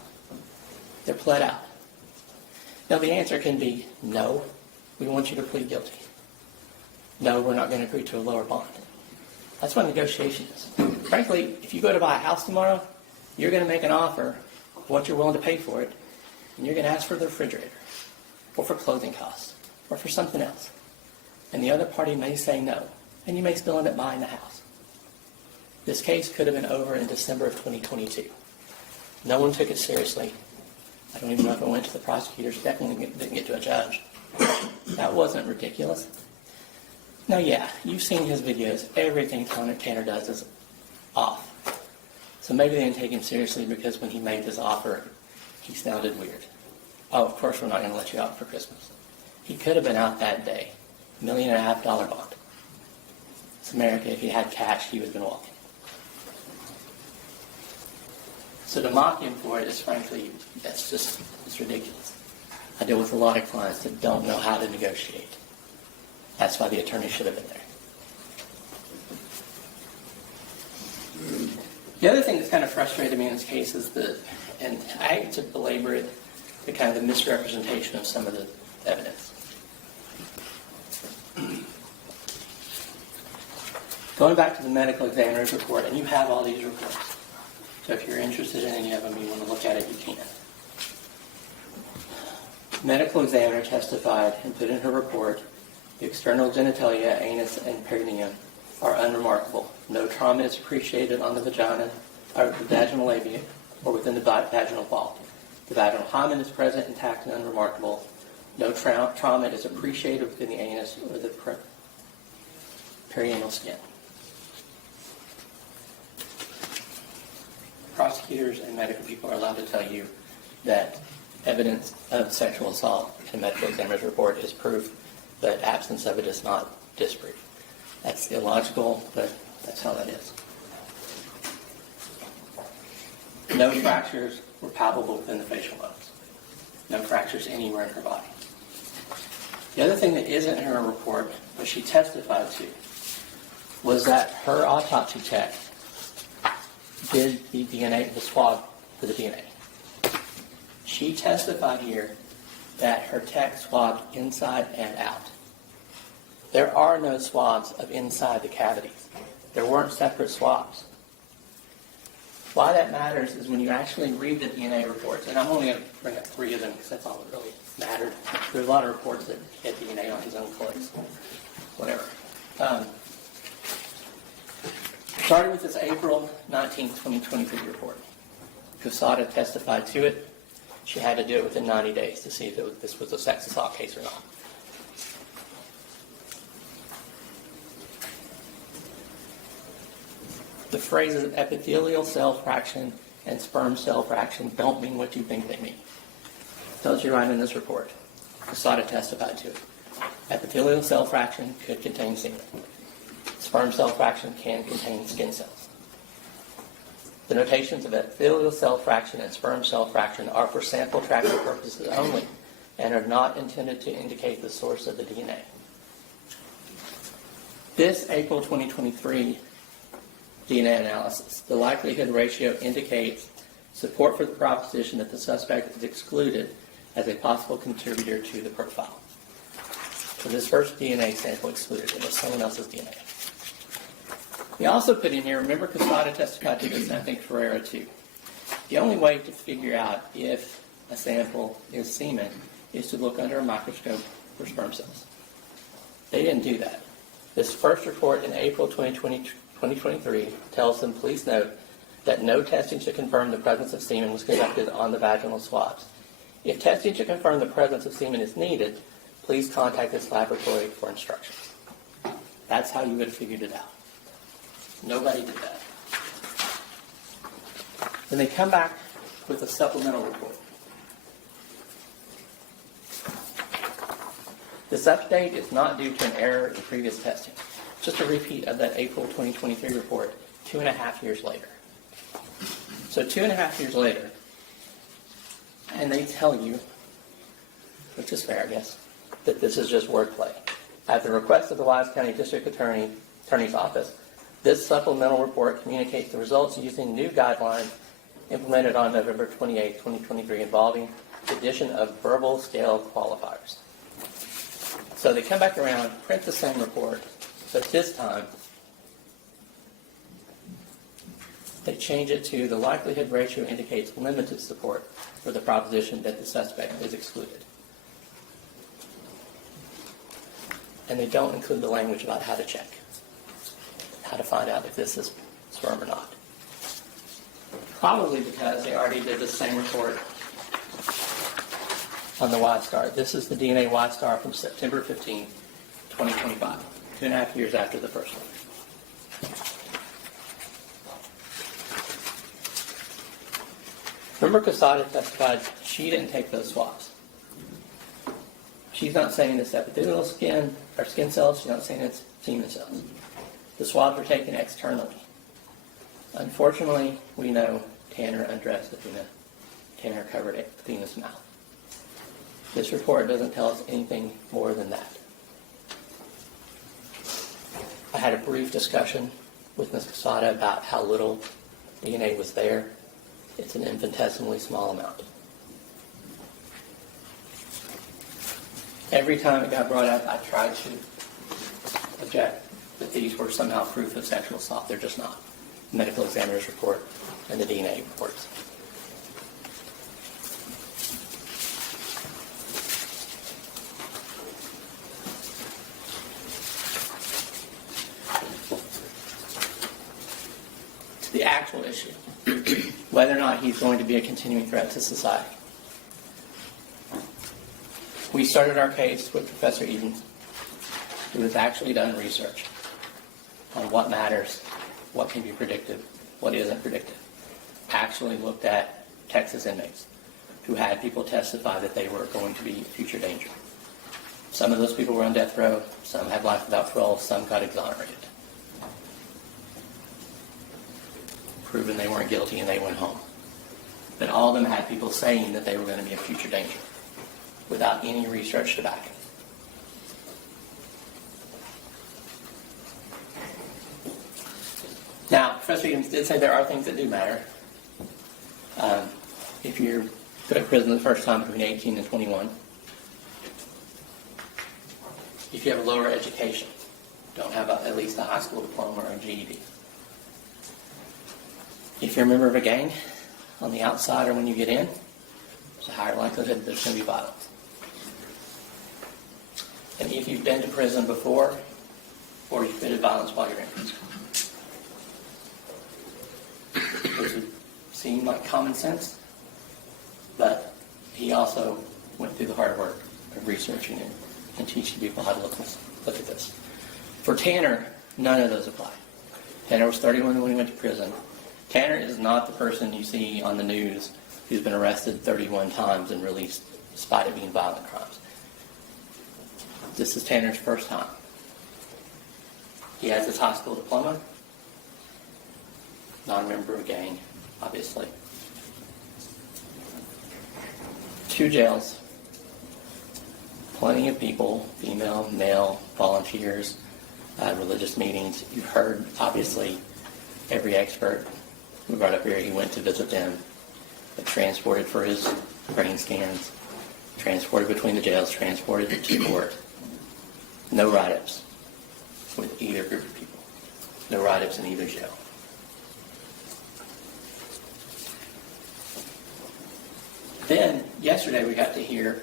They're pled out. Now the answer can be, no, we want you to plead guilty. No, we're not going to agree to a lower bond. That's what negotiation is. Frankly, if you go to buy a house tomorrow, you're going to make an offer of what you're willing to pay for it, and you're going to ask for the refrigerator, or for closing costs, or for something else. And the other party may say no, and you may still end up buying the house. This case could have been over in December of 2022. No one took it seriously. I don't even know if it went to the prosecutors. Definitely didn't get to a judge. That wasn't ridiculous. Now, yeah, you've seen his videos. Everything Tanner does is off. So maybe they didn't take him seriously because when he made this offer, he sounded weird. Oh, of course we're not going to let you out for Christmas. He could have been out that day. $1.5 million bond. It's America. If he had cash, he would have been walking. So to mock him for it is frankly, it's ridiculous. I deal with a lot of clients that don't know how to negotiate. That's why the attorney should have been there. The other thing that's kind of frustrated me in this case is and I hate to belabor it, the kind of the misrepresentation of some of the evidence. Going back to the medical examiner's report, and you have all these reports. So if you're interested in any of them, you want to look at it, you can. Medical examiner testified and put in her report, the external genitalia, anus, and perineum are unremarkable. No trauma is appreciated on the vagina, or the vaginal labia, or within the vaginal wall. The vaginal hymen is present, intact, and unremarkable. No trauma is appreciated within the anus or the perianal skin. Prosecutors and medical people are allowed to tell you that evidence of sexual assault in a medical examiner's report is proof, but absence of it is not disproof. That's illogical, but that's how that is. No fractures were palpable within the facial bones. No fractures anywhere in her body. The other thing that isn't in her report, but she testified to, was that her autopsy tech did the DNA, the swab for the DNA. She testified here that her tech swabbed inside and out. There are no swabs of inside the cavities. There weren't separate swabs. Why that matters is when you actually read the DNA reports, and I'm only going to bring up 3 of them because that's all that really mattered. There's a lot of reports that had DNA on his own clothes. Whatever. Starting with this April 19, 2023 report. Casada testified to it. She had to do it within 90 days to see if this was a sex assault case or not. The phrases epithelial cell fraction and sperm cell fraction don't mean what you think they mean. It tells you right in this report. Casada testified to it. Epithelial cell fraction could contain semen. Sperm cell fraction can contain skin cells. The notations of epithelial cell fraction and sperm cell fraction are for sample tracking purposes only and are not intended to indicate the source of the DNA. This April 2023 DNA analysis, the likelihood ratio indicates support for the proposition that the suspect is excluded as a possible contributor to the profile. So this first DNA sample excluded, it was someone else's DNA. We also put in here, remember Casada testified to this, and I think Ferreira too. The only way to figure out if a sample is semen is to look under a microscope for sperm cells. They didn't do that. This first report in April 2023 tells them, please note that no testing to confirm the presence of semen was conducted on the vaginal swabs. If testing to confirm the presence of semen is needed, please contact this laboratory for instructions. That's how you would have figured it out. Nobody did that. Then they come back with a supplemental report. This update is not due to an error in previous testing. It's just a repeat of that April 2023 report 2.5 years later. So 2.5 years later, and they tell you which is fair, I guess, that this is just wordplay. At the request of the Wise County District Attorney's Office, this supplemental report communicates the results using new guidelines implemented on November 28, 2023, involving the addition of verbal scale qualifiers. So they come back around, print the same report, but this time they change it to the likelihood ratio indicates limited support for the proposition that the suspect is excluded. And they don't include the language about how to check, how to find out if this is sperm or not. Probably because they already did the same report on the Y-Star. This is the DNA Y-Star from September 15, 2025, 2.5 years after the first one. Remember, Casada testified she didn't take those swabs. She's not saying it's epithelial skin or skin cells. She's not saying it's semen cells. The swabs were taken externally. Unfortunately, we know Tanner undressed Athena. Tanner covered Athena's mouth. This report doesn't tell us anything more than that. I had a brief discussion with Ms. Casada about how little DNA was there. It's an infinitesimally small amount. Every time it got brought up, I tried to object that these were somehow proof of sexual assault. They're just not. The medical examiner's report and the DNA reports. To the actual issue, whether or not he's going to be a continuing threat to society. We started our case with Professor Edens, who has actually done research on what matters, what can be predicted, what isn't predicted. Actually looked at Texas inmates who had people testify that they were going to be a future danger. Some of those people were on death row, some had life without parole, some got exonerated. Proven they weren't guilty and they went home. But all of them had people saying that they were going to be a future danger without any research to back it. Now, Professor Edens did say there are things that do matter. If you're put in prison the first time between 18 and 21, if you have a lower education, don't have at least a high school diploma or a GED. If you're a member of a gang, on the outside or when you get in, there's a higher likelihood that there's going to be violence. And if you've been to prison before, or you've committed violence while you're in prison. Which would seem like common sense, but he also went through the hard work of researching it and teaching people how to look at this. For Tanner, none of those apply. Tanner was 31 when he went to prison. Tanner is not the person you see on the news who's been arrested 31 times and released despite it being violent crimes. This is Tanner's first time. He has his high school diploma, not a member of a gang, obviously. 2 jails, plenty of people, female, male, volunteers, religious meetings. You've heard, obviously, every expert who brought up here, he went to visit them, transported for his brain scans, transported between the jails, transported to court. No write-ups with either group of people. No write-ups in either jail. Then, yesterday we got to hear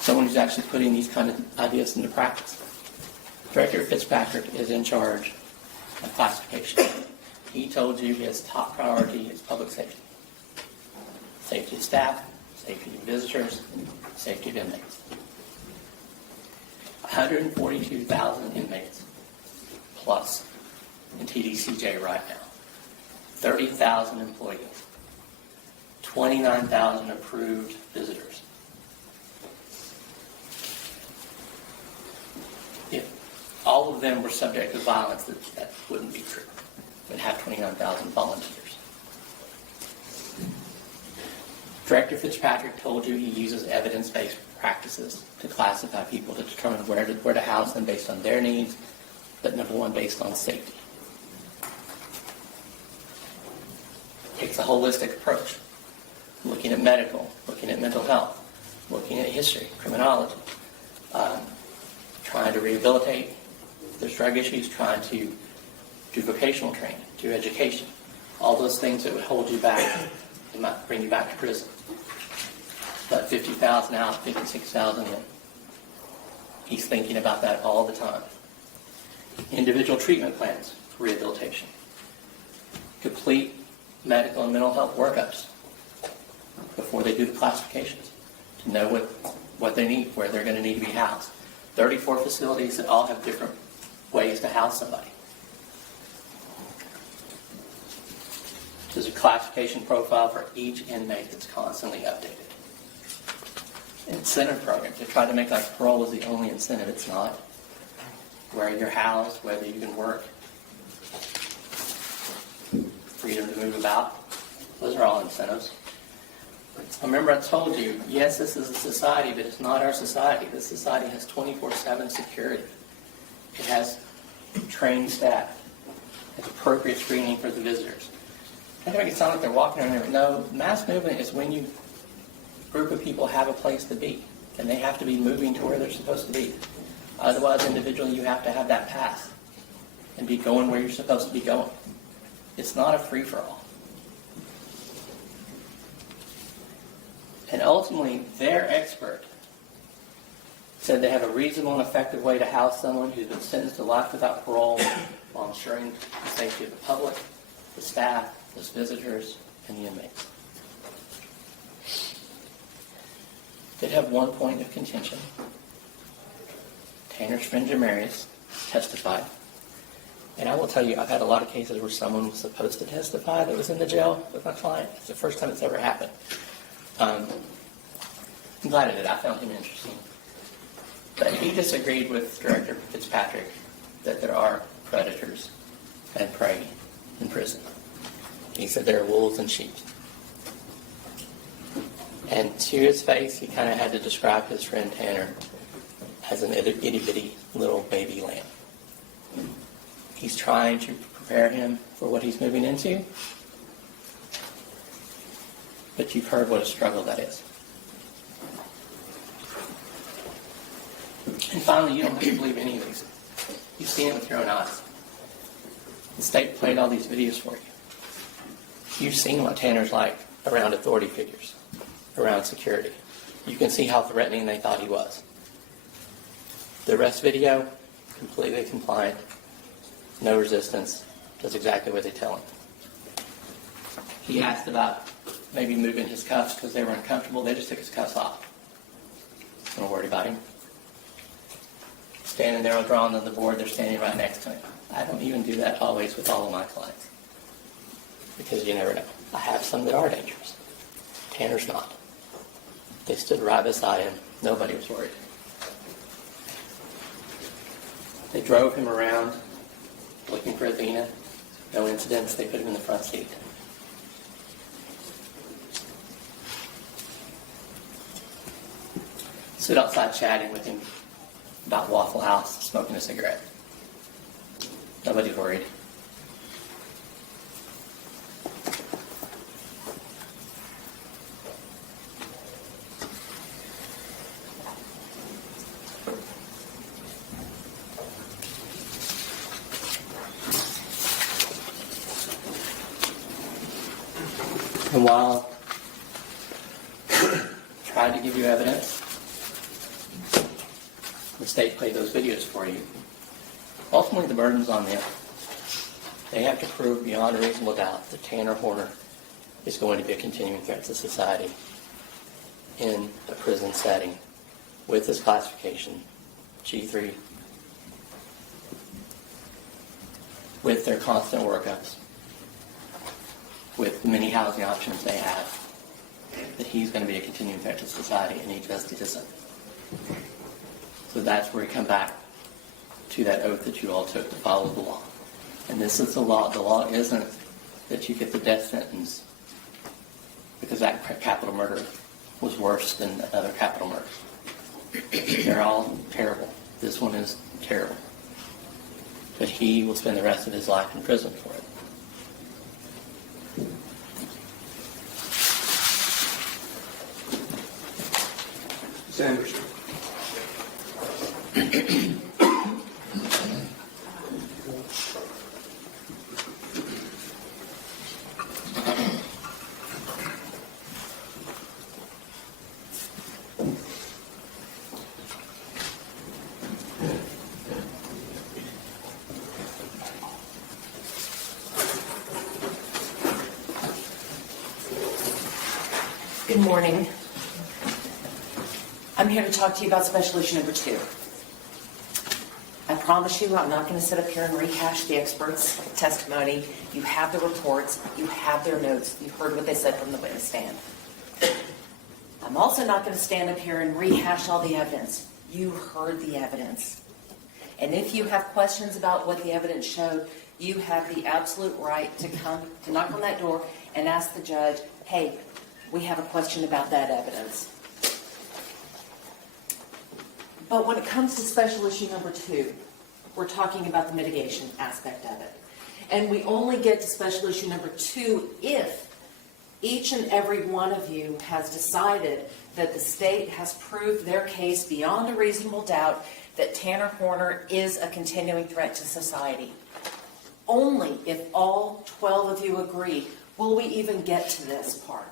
someone who's actually putting these kind of ideas into practice. Director Fitzpatrick is in charge of classification. He told you his top priority is public safety. Safety of staff, safety of visitors, safety of inmates. 142,000 inmates plus in TDCJ right now. 30,000 employees. 29,000 approved visitors. If all of them were subject to violence, that wouldn't be true. We'd have 29,000 volunteers. Director Fitzpatrick told you he uses evidence-based practices to classify people, to determine where to house them based on their needs, but number one, based on safety. Takes a holistic approach, looking at medical, looking at mental health, looking at history, criminology, trying to rehabilitate if there's drug issues, trying to do vocational training, do education, all those things that would hold you back and might bring you back to prison. Let 50,000 out, 56,000 in. He's thinking about that all the time. Individual treatment plans for rehabilitation. Complete medical and mental health workups before they do the classifications to know what they need, where they're going to need to be housed. 34 facilities that all have different ways to house somebody. There's a classification profile for each inmate that's constantly updated. Incentive program to try to make like parole is the only incentive. It's not. Where you're housed, whether you can work, freedom to move about. Those are all incentives. Remember I told you, yes, this is a society, but it's not our society. This society has 24/7 security. It has trained staff. It's appropriate screening for the visitors. I don't make it sound like they're walking around there. No, mass movement is when a group of people have a place to be, and they have to be moving to where they're supposed to be. Otherwise, individually, you have to have that path and be going where you're supposed to be going. It's not a free-for-all. And ultimately, their expert said they have a reasonable and effective way to house someone who's been sentenced to life without parole while ensuring the safety of the public, the staff, those visitors, and the inmates. Did have one point of contention. Tanner Strand testified. And I will tell you, I've had a lot of cases where someone was supposed to testify that was in the jail with my client. It's the first time it's ever happened. I'm glad it did. I found him interesting. But he disagreed with Director Fitzpatrick that there are predators and prey in prison. He said there are wolves and sheep. And to his face, he kind of had to describe his friend Tanner as an itty-bitty little baby lamb. He's trying to prepare him for what he's moving into. But you've heard what a struggle that is. And finally, you don't have to believe any of these. You've seen it with your own eyes. The state played all these videos for you. You've seen what Tanner's like around authority figures, around security. You can see how threatening they thought he was. The arrest video, completely compliant, no resistance, does exactly what they tell him. He asked about maybe moving his cuffs because they were uncomfortable. They just took his cuffs off. Don't worry about him. Standing there drawing on the board, they're standing right next to him. I don't even do that always with all of my clients because you never know. I have some that are dangerous. Tanner's not. They stood right beside him. Nobody was worried. They drove him around looking for Athena. No incidents. They put him in the front seat. Stood outside chatting with him about Waffle House, smoking a cigarette. Nobody's worried. And while I tried to give you evidence, the state played those videos for you. Ultimately, the burden's on them. They have to prove beyond a reasonable doubt that Tanner Horner is going to be a continuing threat to society in a prison setting with this classification, G3, with their constant workups, with the many housing options they have, that he's going to be a continuing threat to society, and he just isn't. So that's where we come back to that oath that you all took to follow the law. And this is the law. The law isn't that you get the death sentence because that capital murder was worse than another capital murder. They're all terrible. This one is terrible. But he will spend the rest of his life in prison for it. Sanders. Good morning. I'm here to talk to you about special issue number 2. I promise you I'm not going to sit up here and rehash the experts' testimony. You have the reports. You have their notes. You heard what they said from the witness stand. I'm also not going to stand up here and rehash all the evidence. You heard the evidence. And if you have questions about what the evidence showed, you have the absolute right to come, to knock on that door and ask the judge, hey, we have a question about that evidence. But when it comes to special issue number 2, we're talking about the mitigation aspect of it. And we only get to special issue number 2 if each and every one of you has decided that the state has proved their case beyond a reasonable doubt that Tanner Horner is a continuing threat to society. Only if all 12 of you agree will we even get to this part.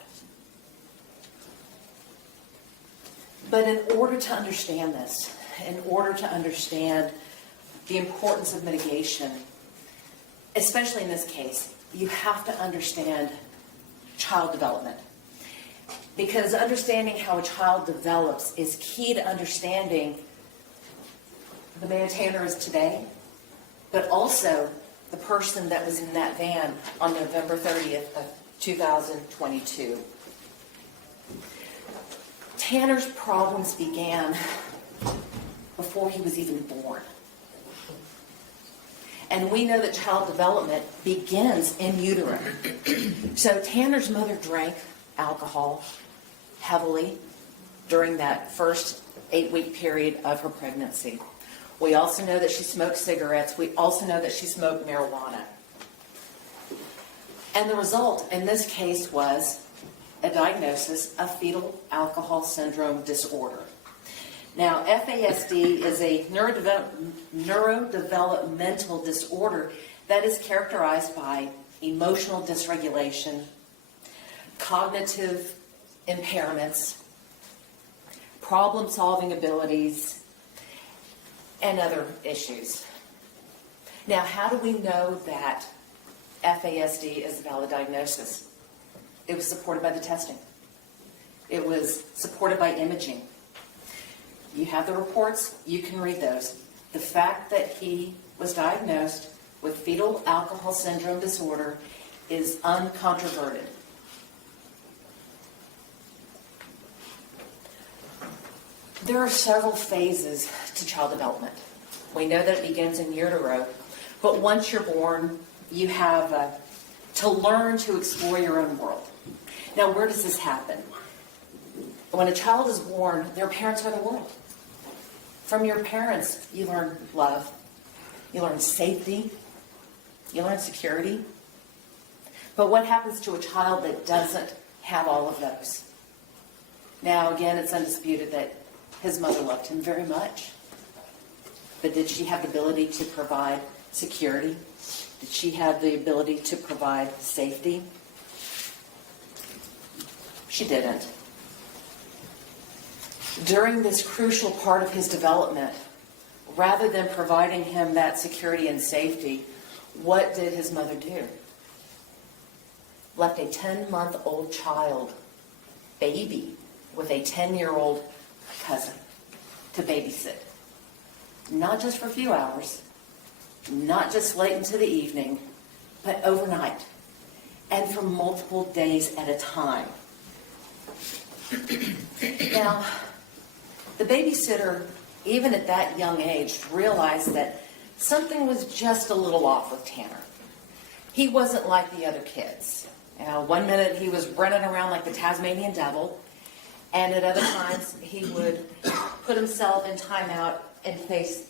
But in order to understand this, in order to understand the importance of mitigation, especially in this case, you have to understand child development. Because understanding how a child develops is key to understanding the man Tanner is today, but also the person that was in that van on November 30th of 2022. Tanner's problems began before he was even born. And we know that child development begins in utero. So Tanner's mother drank alcohol heavily during that first 8-week period of her pregnancy. We also know that she smoked cigarettes. We also know that she smoked marijuana. And the result in this case was a diagnosis of fetal alcohol syndrome disorder. Now, FASD is a neurodevelopmental disorder that is characterized by emotional dysregulation, cognitive impairments, problem-solving abilities, and other issues. Now, how do we know that FASD is a valid diagnosis? It was supported by the testing. It was supported by imaging. You have the reports, you can read those. The fact that he was diagnosed with fetal alcohol syndrome disorder is uncontroverted. There are several phases to child development. We know that it begins in utero, but once you're born, you have to learn to explore your own world. Now, where does this happen? When a child is born, their parents are the world. From your parents, you learn love, you learn safety, you learn security. But what happens to a child that doesn't have all of those? Now, again, it's undisputed that his mother loved him very much. But did she have the ability to provide security? Did she have the ability to provide safety? She didn't. During this crucial part of his development, rather than providing him that security and safety, what did his mother do? Left a 10-month-old child, baby, with a 10-year-old cousin to babysit. Not just for a few hours, not just late into the evening, but overnight, and for multiple days at a time. Now, the babysitter, even at that young age, realized that something was just a little off with Tanner. He wasn't like the other kids. One minute he was running around like the Tasmanian devil, And at other times, he would put himself in timeout and face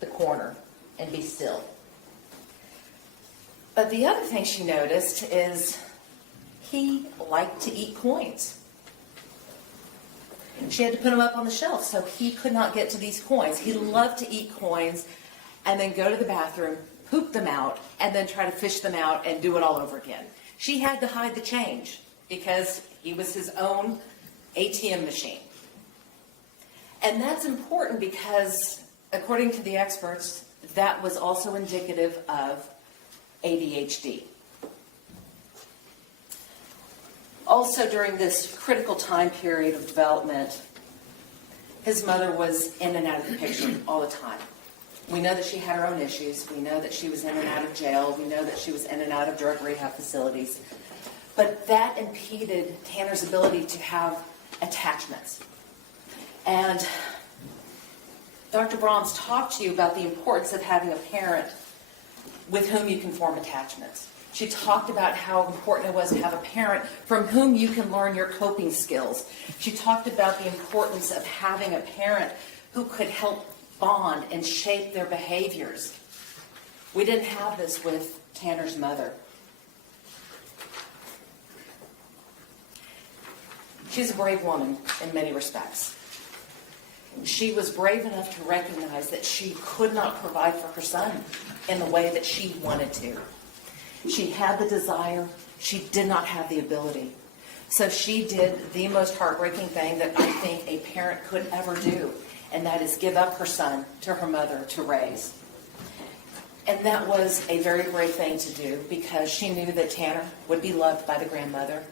the corner and be still. But the other thing she noticed is he liked to eat coins. She had to put him up on the shelf so he could not get to these coins. He loved to eat coins and then go to the bathroom, poop them out, and then try to fish them out and do it all over again. She had to hide the change because he was his own ATM machine. And that's important because, according to the experts, that was also indicative of ADHD. Also, during this critical time period of development, his mother was in and out of the picture all the time. We know that she had her own issues. We know that she was in and out of jail. We know that she was in and out of drug rehab facilities. But that impeded Tanner's ability to have attachments. And Dr. Brahms talked to you about the importance of having a parent with whom you can form attachments. She talked about how important it was to have a parent from whom you can learn your coping skills. She talked about the importance of having a parent who could help bond and shape their behaviors. We didn't have this with Tanner's mother. She's a brave woman in many respects. She was brave enough to recognize that she could not provide for her son in the way that she wanted to. She had the desire, she did not have the ability. So she did the most heartbreaking thing that I think a parent could ever do, and that is give up her son to her mother to raise. And that was a very brave thing to do because she knew that Tanner would be loved by the grandmother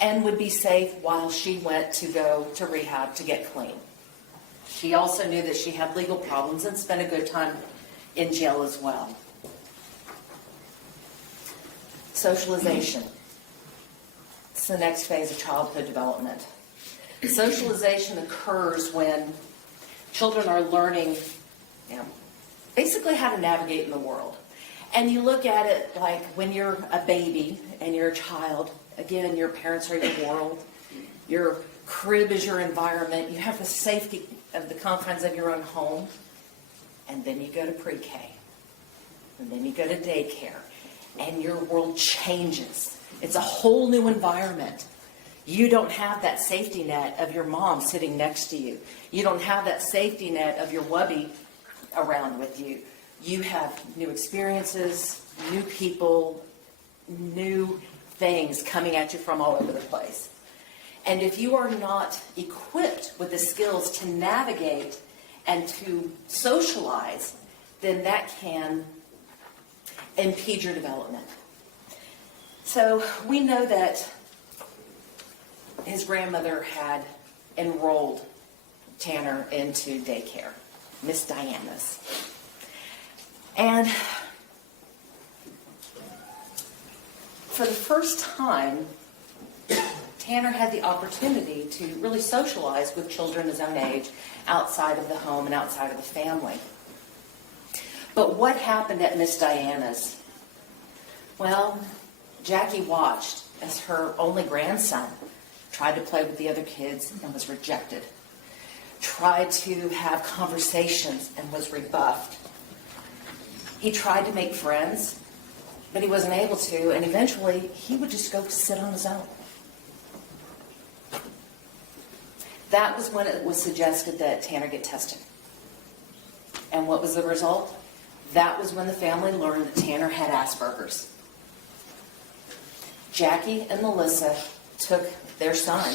and would be safe while she went to go to rehab to get clean. She also knew that she had legal problems and spent a good time in jail as well. Socialization. It's the next phase of childhood development. Socialization occurs when children are learning, basically how to navigate in the world. And you look at it like when you're a baby and you're a child, again, your parents are your world. Your crib is your environment. You have the safety of the confines of your own home. And then you go to pre-K. And then you go to daycare. And your world changes. It's a whole new environment. You don't have that safety net of your mom sitting next to you. You don't have that safety net of your wubby around with you. You have new experiences, new people, new things coming at you from all over the place. And if you are not equipped with the skills to navigate and to socialize, then that can impede your development. So we know that his grandmother had enrolled Tanner into daycare, Miss Diana's. And for the first time, Tanner had the opportunity to really socialize with children his own age outside of the home and outside of the family. But what happened at Miss Diana's? Well, Jackie watched as her only grandson tried to play with the other kids and was rejected. Tried to have conversations and was rebuffed. He tried to make friends, but he wasn't able to, and eventually he would just go sit on his own. That was when it was suggested that Tanner get tested. And what was the result? That was when the family learned that Tanner had Asperger's. Jackie and Melissa took their son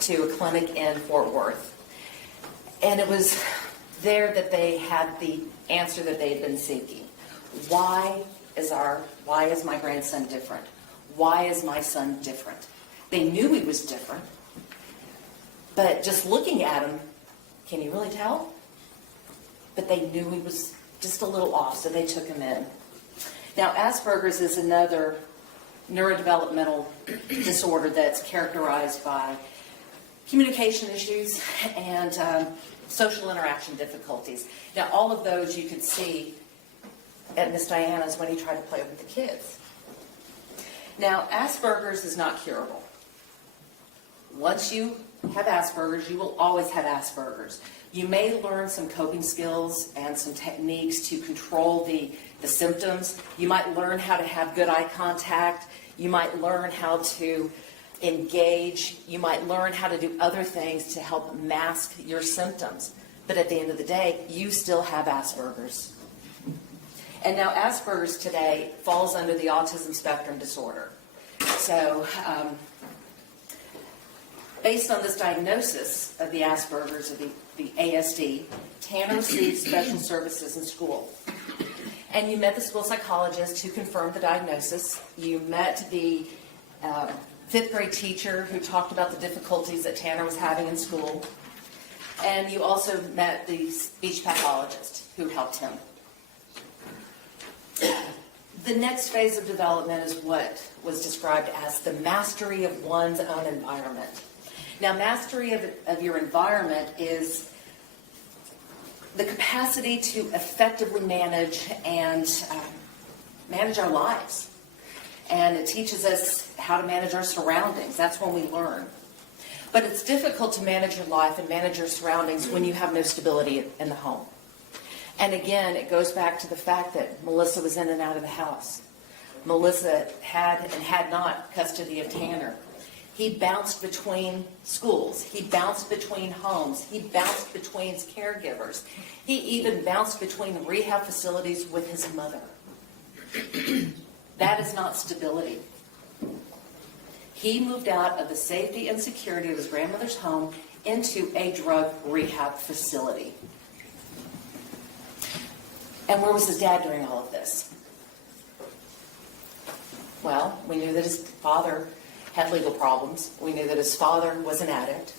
to a clinic in Fort Worth. And it was there that they had the answer that they had been seeking. Why is my grandson different? Why is my son different? They knew he was different, but just looking at him, can you really tell? But they knew he was just a little off, so they took him in. Now, Asperger's is another neurodevelopmental disorder that's characterized by communication issues and social interaction difficulties. Now, all of those you could see at Miss Diana's when he tried to play with the kids. Now, Asperger's is not curable. once you have Asperger's, you will always have Asperger's. You may learn some coping skills and some techniques to control the symptoms. You might learn how to have good eye contact. You might learn how to engage. You might learn how to do other things to help mask your symptoms. But at the end of the day, you still have Asperger's. And now Asperger's today falls under the autism spectrum disorder. So based on this diagnosis of the Asperger's, of the ASD, Tanner received special services in school. And you met the school psychologist who confirmed the diagnosis. You met the fifth grade teacher who talked about the difficulties that Tanner was having in school. And you also met the speech pathologist who helped him. The next phase of development is what was described as the mastery of one's own environment. Now, mastery of your environment is the capacity to effectively manage and manage our lives. And it teaches us how to manage our surroundings. That's when we learn. But it's difficult to manage your life and manage your surroundings when you have no stability in the home. And again, it goes back to the fact that Melissa was in and out of the house. Melissa had and had not custody of Tanner. He bounced between schools. He bounced between homes. He bounced between caregivers. He even bounced between rehab facilities with his mother. That is not stability. He moved out of the safety and security of his grandmother's home into a drug rehab facility. And where was his dad during all of this? Well, we knew that his father had legal problems. We knew that his father was an addict.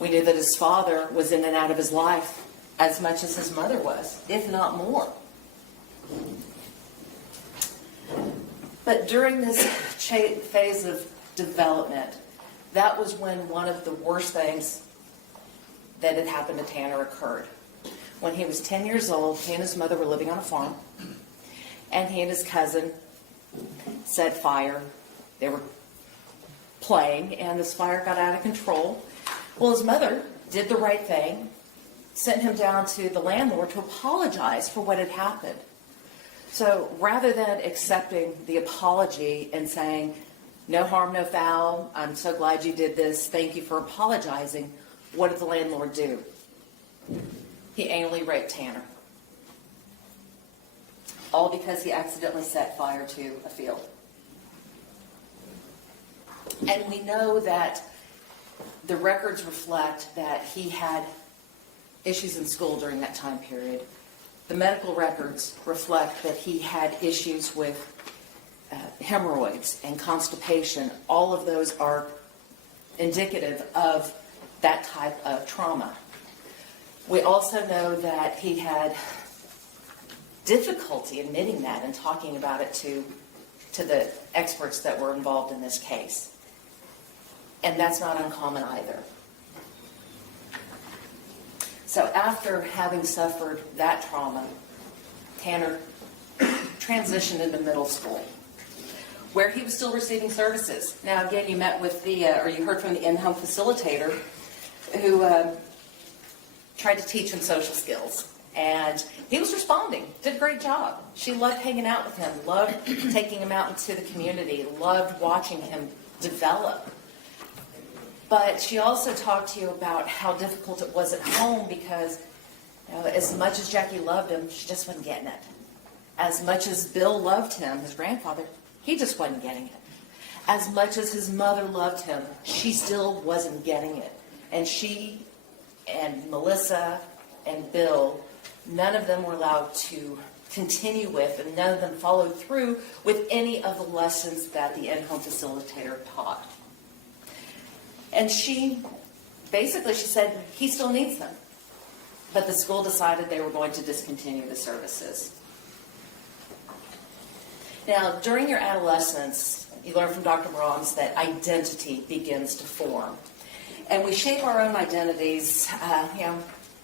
We knew that his father was in and out of his life as much as his mother was, if not more. But during this phase of development, that was when one of the worst things that had happened to Tanner occurred. When he was 10 years old, he and his mother were living on a farm, and he and his cousin set fire. They were playing, and this fire got out of control. Well, his mother did the right thing, sent him down to the landlord to apologize for what had happened. So rather than accepting the apology and saying, no harm, no foul, I'm so glad you did this, thank you for apologizing, what did the landlord do? He anally raped Tanner. All because he accidentally set fire to a field. And we know that the records reflect that he had issues in school during that time period. The medical records reflect that he had issues with hemorrhoids and constipation. All of those are indicative of that type of trauma. We also know that he had difficulty admitting that and talking about it to the experts that were involved in this case. And that's not uncommon either. So after having suffered that trauma, Tanner transitioned into middle school, where he was still receiving services. Now again, you met with you heard from the in-home facilitator who tried to teach him social skills. And he was responding, did a great job. She loved hanging out with him, loved taking him out into the community, loved watching him develop. But she also talked to you about how difficult it was at home because, as much as Jackie loved him, she just wasn't getting it. As much as Bill loved him, his grandfather, he just wasn't getting it. As much as his mother loved him, she still wasn't getting it. And she and Melissa and Bill, none of them were allowed to continue with, and none of them followed through with any of the lessons that the in-home facilitator taught. And she said, he still needs them. But the school decided they were going to discontinue the services. Now, during your adolescence, you learn from Dr. Brahms that identity begins to form. And we shape our own identities,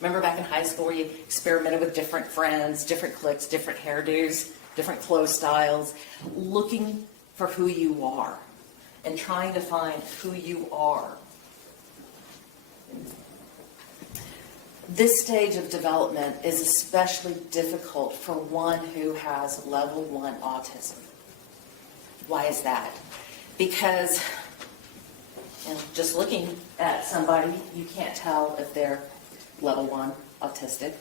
remember back in high school where you experimented with different friends, different cliques, different hairdos, different clothes styles, looking for who you are and trying to find who you are. This stage of development is especially difficult for one who has level 1 autism. Why is that? Because just looking at somebody, you can't tell if they're level 1 autistic.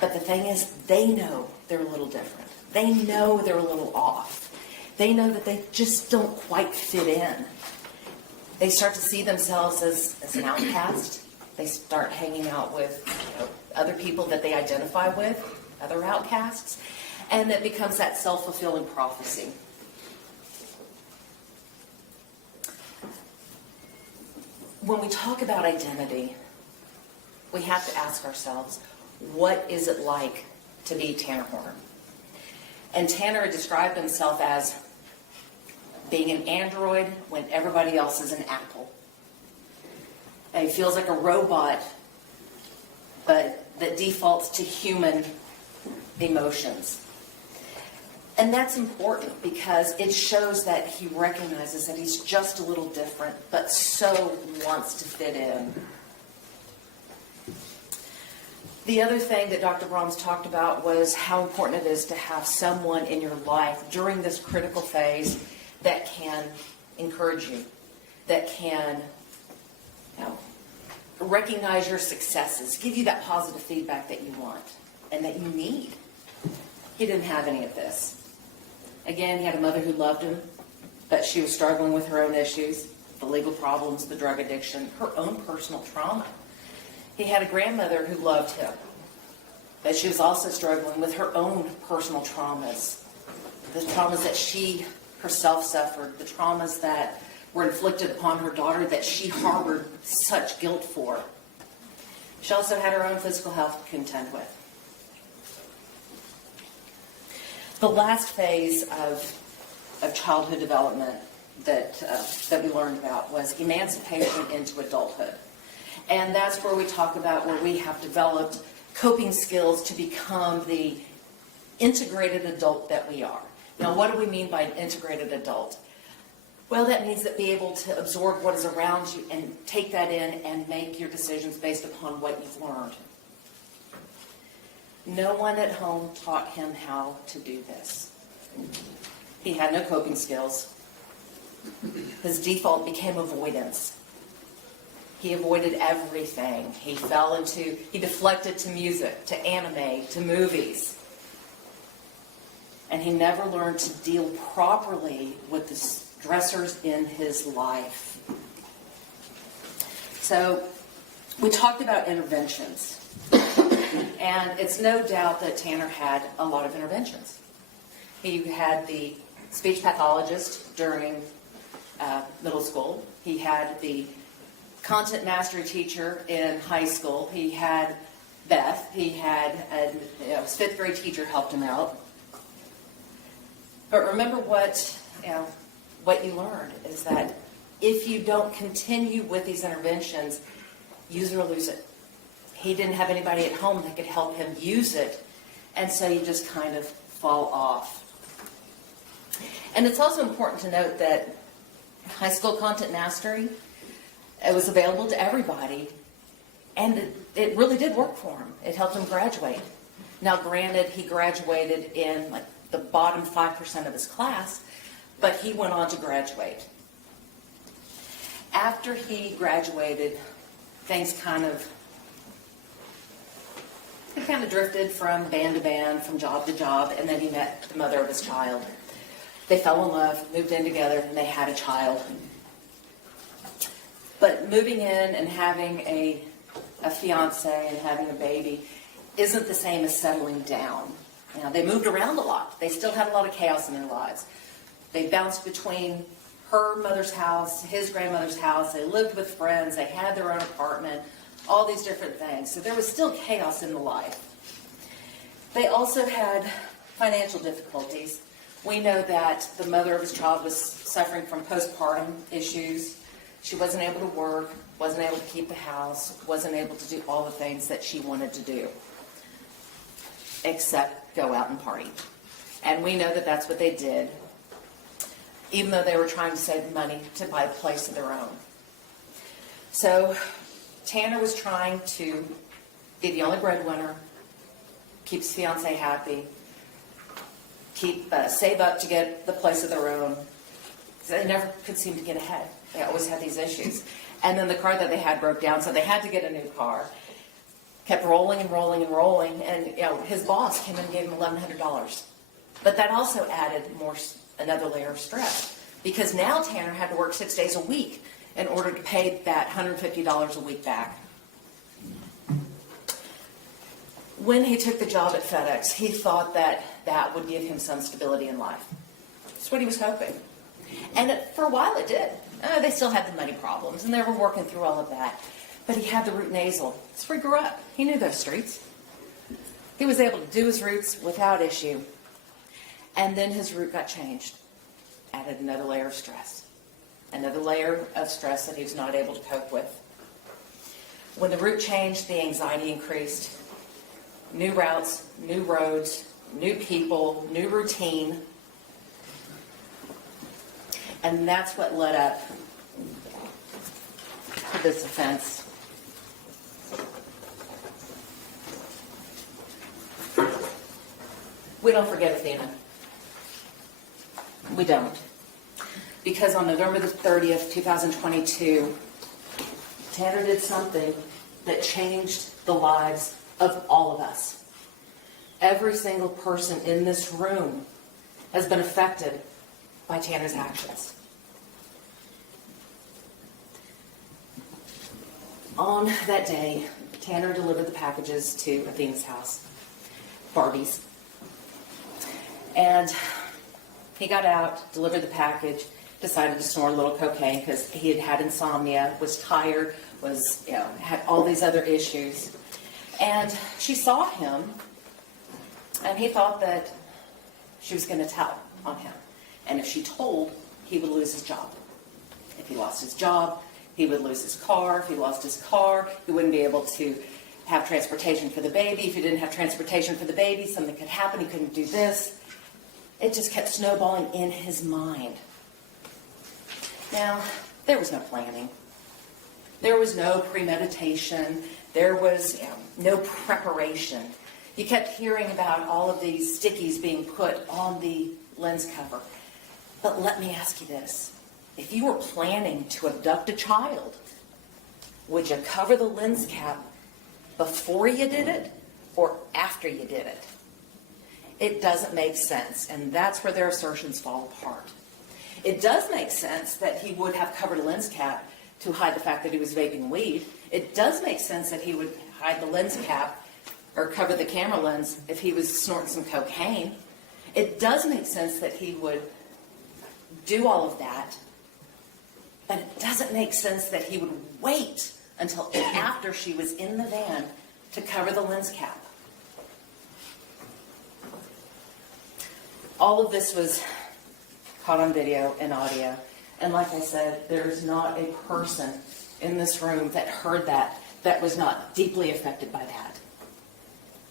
But the thing is, they know they're a little different. They know they're a little off. They know that they just don't quite fit in. They start to see themselves as an outcast. They start hanging out with other people that they identify with, other outcasts, and it becomes that self-fulfilling prophecy. When we talk about identity, we have to ask ourselves, what is it like to be Tanner Horner? And Tanner described himself as being an android when everybody else is an apple. And he feels like a robot, but that defaults to human emotions. And that's important because it shows that he recognizes that he's just a little different, but so wants to fit in. The other thing that Dr. Brahms talked about was how important it is to have someone in your life during this critical phase that can encourage you, that can recognize your successes, give you that positive feedback that you want and that you need. He didn't have any of this. Again, he had a mother who loved him, but she was struggling with her own issues, the legal problems, the drug addiction, her own personal trauma. He had a grandmother who loved him, but she was also struggling with her own personal traumas, the traumas that she herself suffered, the traumas that were inflicted upon her daughter that she harbored such guilt for. She also had her own physical health to contend with. The last phase of childhood development that we learned about was emancipation into adulthood. And that's where we talk about where we have developed coping skills to become the integrated adult that we are. Now, what do we mean by an integrated adult? Well, that means that be able to absorb what is around you and take that in and make your decisions based upon what you've learned. No one at home taught him how to do this. He had no coping skills. His default became avoidance. He avoided everything. He deflected to music, to anime, to movies. And he never learned to deal properly with the stressors in his life. So we talked about interventions. And it's no doubt that Tanner had a lot of interventions. He had the speech pathologist during middle school. He had the content mastery teacher in high school. He had Beth. He had his fifth grade teacher helped him out. But remember what you learned is that if you don't continue with these interventions, use it or lose it. He didn't have anybody at home that could help him use it, and so you just kind of fall off. And it's also important to note that high school content mastery, it was available to everybody, and it really did work for him. It helped him graduate. Now, granted, he graduated in like the bottom 5% of his class, but he went on to graduate. After he graduated, things kind of drifted from band to band, from job to job, and then he met the mother of his child. They fell in love, moved in together, and they had a child. But moving in and having a fiance and having a baby isn't the same as settling down. They moved around a lot. They still had a lot of chaos in their lives. They bounced between her mother's house, his grandmother's house. They lived with friends. They had their own apartment, all these different things. So there was still chaos in the life. They also had financial difficulties. We know that the mother of his child was suffering from postpartum issues. She wasn't able to work, wasn't able to keep the house, wasn't able to do all the things that she wanted to do, except go out and party. And we know that that's what they did, even though they were trying to save money to buy a place of their own. So Tanner was trying to be the only breadwinner, keep his fiance happy, save up to get the place of their own. They never could seem to get ahead. They always had these issues. And then the car that they had broke down, so they had to get a new car. Kept rolling and rolling and rolling, and his boss came in and gave him $1,100. But that also added another layer of stress, because now Tanner had to work 6 days a week in order to pay that $150 a week back. When he took the job at FedEx, he thought that that would give him some stability in life. That's what he was hoping. And for a while it did. They still had the money problems, and they were working through all of that. But he had the root nasal. That's where he grew up. He knew those streets. He was able to do his roots without issue. And then his route got changed. Added another layer of stress. Another layer of stress that he was not able to cope with. When the route changed, the anxiety increased. New routes, new roads, new people, new routine. And that's what led up to this offense. We don't forget Athena. We don't. Because on November the 30th, 2022, Tanner did something that changed the lives of all of us. Every single person in this room has been affected by Tanner's actions. On that day, Tanner delivered the packages to Athena's house, Barbie's. And he got out, delivered the package, decided to snort a little cocaine because he had had insomnia, was tired, had all these other issues. And she saw him, and he thought that she was going to tell on him. And if she told, he would lose his job. If he lost his job, he would lose his car. If he lost his car, he wouldn't be able to have transportation for the baby. If he didn't have transportation for the baby, something could happen. He couldn't do this. It just kept snowballing in his mind. Now, there was no planning. There was no premeditation. There was no preparation. You kept hearing about all of these stickies being put on the lens cover. But let me ask you this. If you were planning to abduct a child, would you cover the lens cap before you did it or after you did it? It doesn't make sense, and that's where their assertions fall apart. It does make sense that he would have covered a lens cap to hide the fact that he was vaping weed. It does make sense that he would hide the lens cap or cover the camera lens if he was snorting some cocaine. It does make sense that he would do all of that, but it doesn't make sense that he would wait until after she was in the van to cover the lens cap. All of this was caught on video and audio. And like I said, there's not a person in this room that heard that was not deeply affected by that.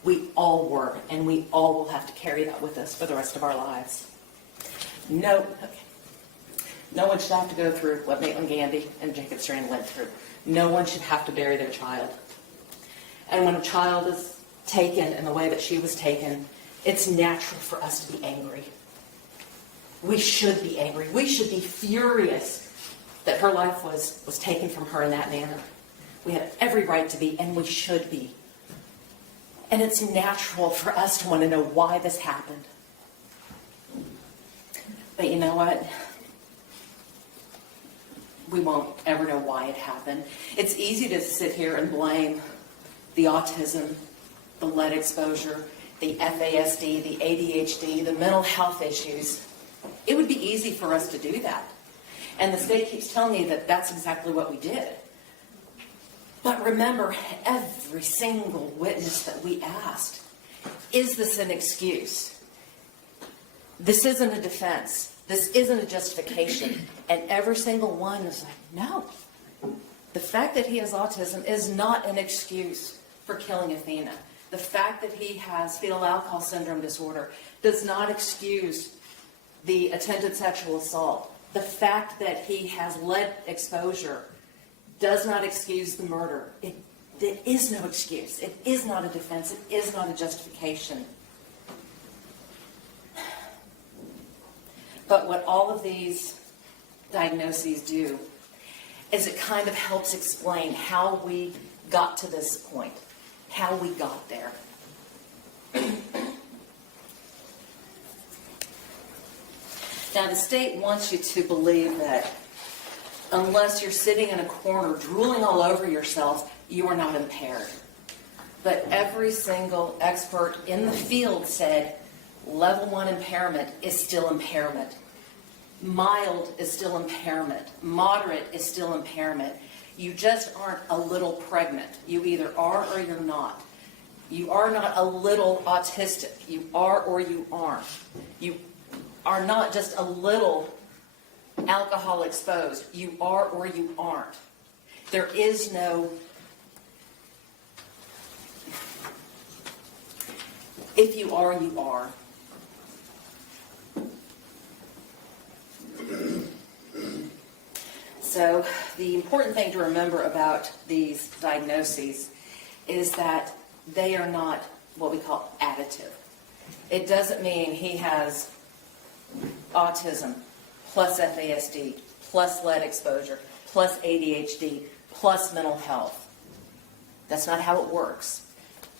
We all were, and we all will have to carry that with us for the rest of our lives. No one should have to go through what Maitland Gandy and Jacob Strand went through. No one should have to bury their child. And when a child is taken in the way that she was taken, it's natural for us to be angry. We should be angry. We should be furious that her life was taken from her in that manner. We have every right to be, and we should be. And it's natural for us to want to know why this happened. But you know what? We won't ever know why it happened. It's easy to sit here and blame the autism, the lead exposure, the FASD, the ADHD, the mental health issues. It would be easy for us to do that. And the state keeps telling me that that's exactly what we did. But remember, every single witness that we asked, is this an excuse? This isn't a defense. This isn't a justification. And every single one was like, no. The fact that he has autism is not an excuse for killing Athena. The fact that he has fetal alcohol syndrome disorder does not excuse the attempted sexual assault. The fact that he has lead exposure does not excuse the murder. There is no excuse. It is not a defense. It is not a justification. But what all of these diagnoses do is it kind of helps explain how we got to this point, how we got there. Now, the state wants you to believe that unless you're sitting in a corner drooling all over yourself, you are not impaired. But every single expert in the field said level 1 impairment is still impairment. Mild is still impairment. Moderate is still impairment. You just aren't a little pregnant. You either are or you're not. You are not a little autistic. You are or you aren't. You are not just a little alcohol exposed. You are or you aren't. There is no, if you are, you are. So the important thing to remember about these diagnoses is that they are not what we call additive. It doesn't mean he has autism plus FASD plus lead exposure plus ADHD plus mental health. That's not how it works.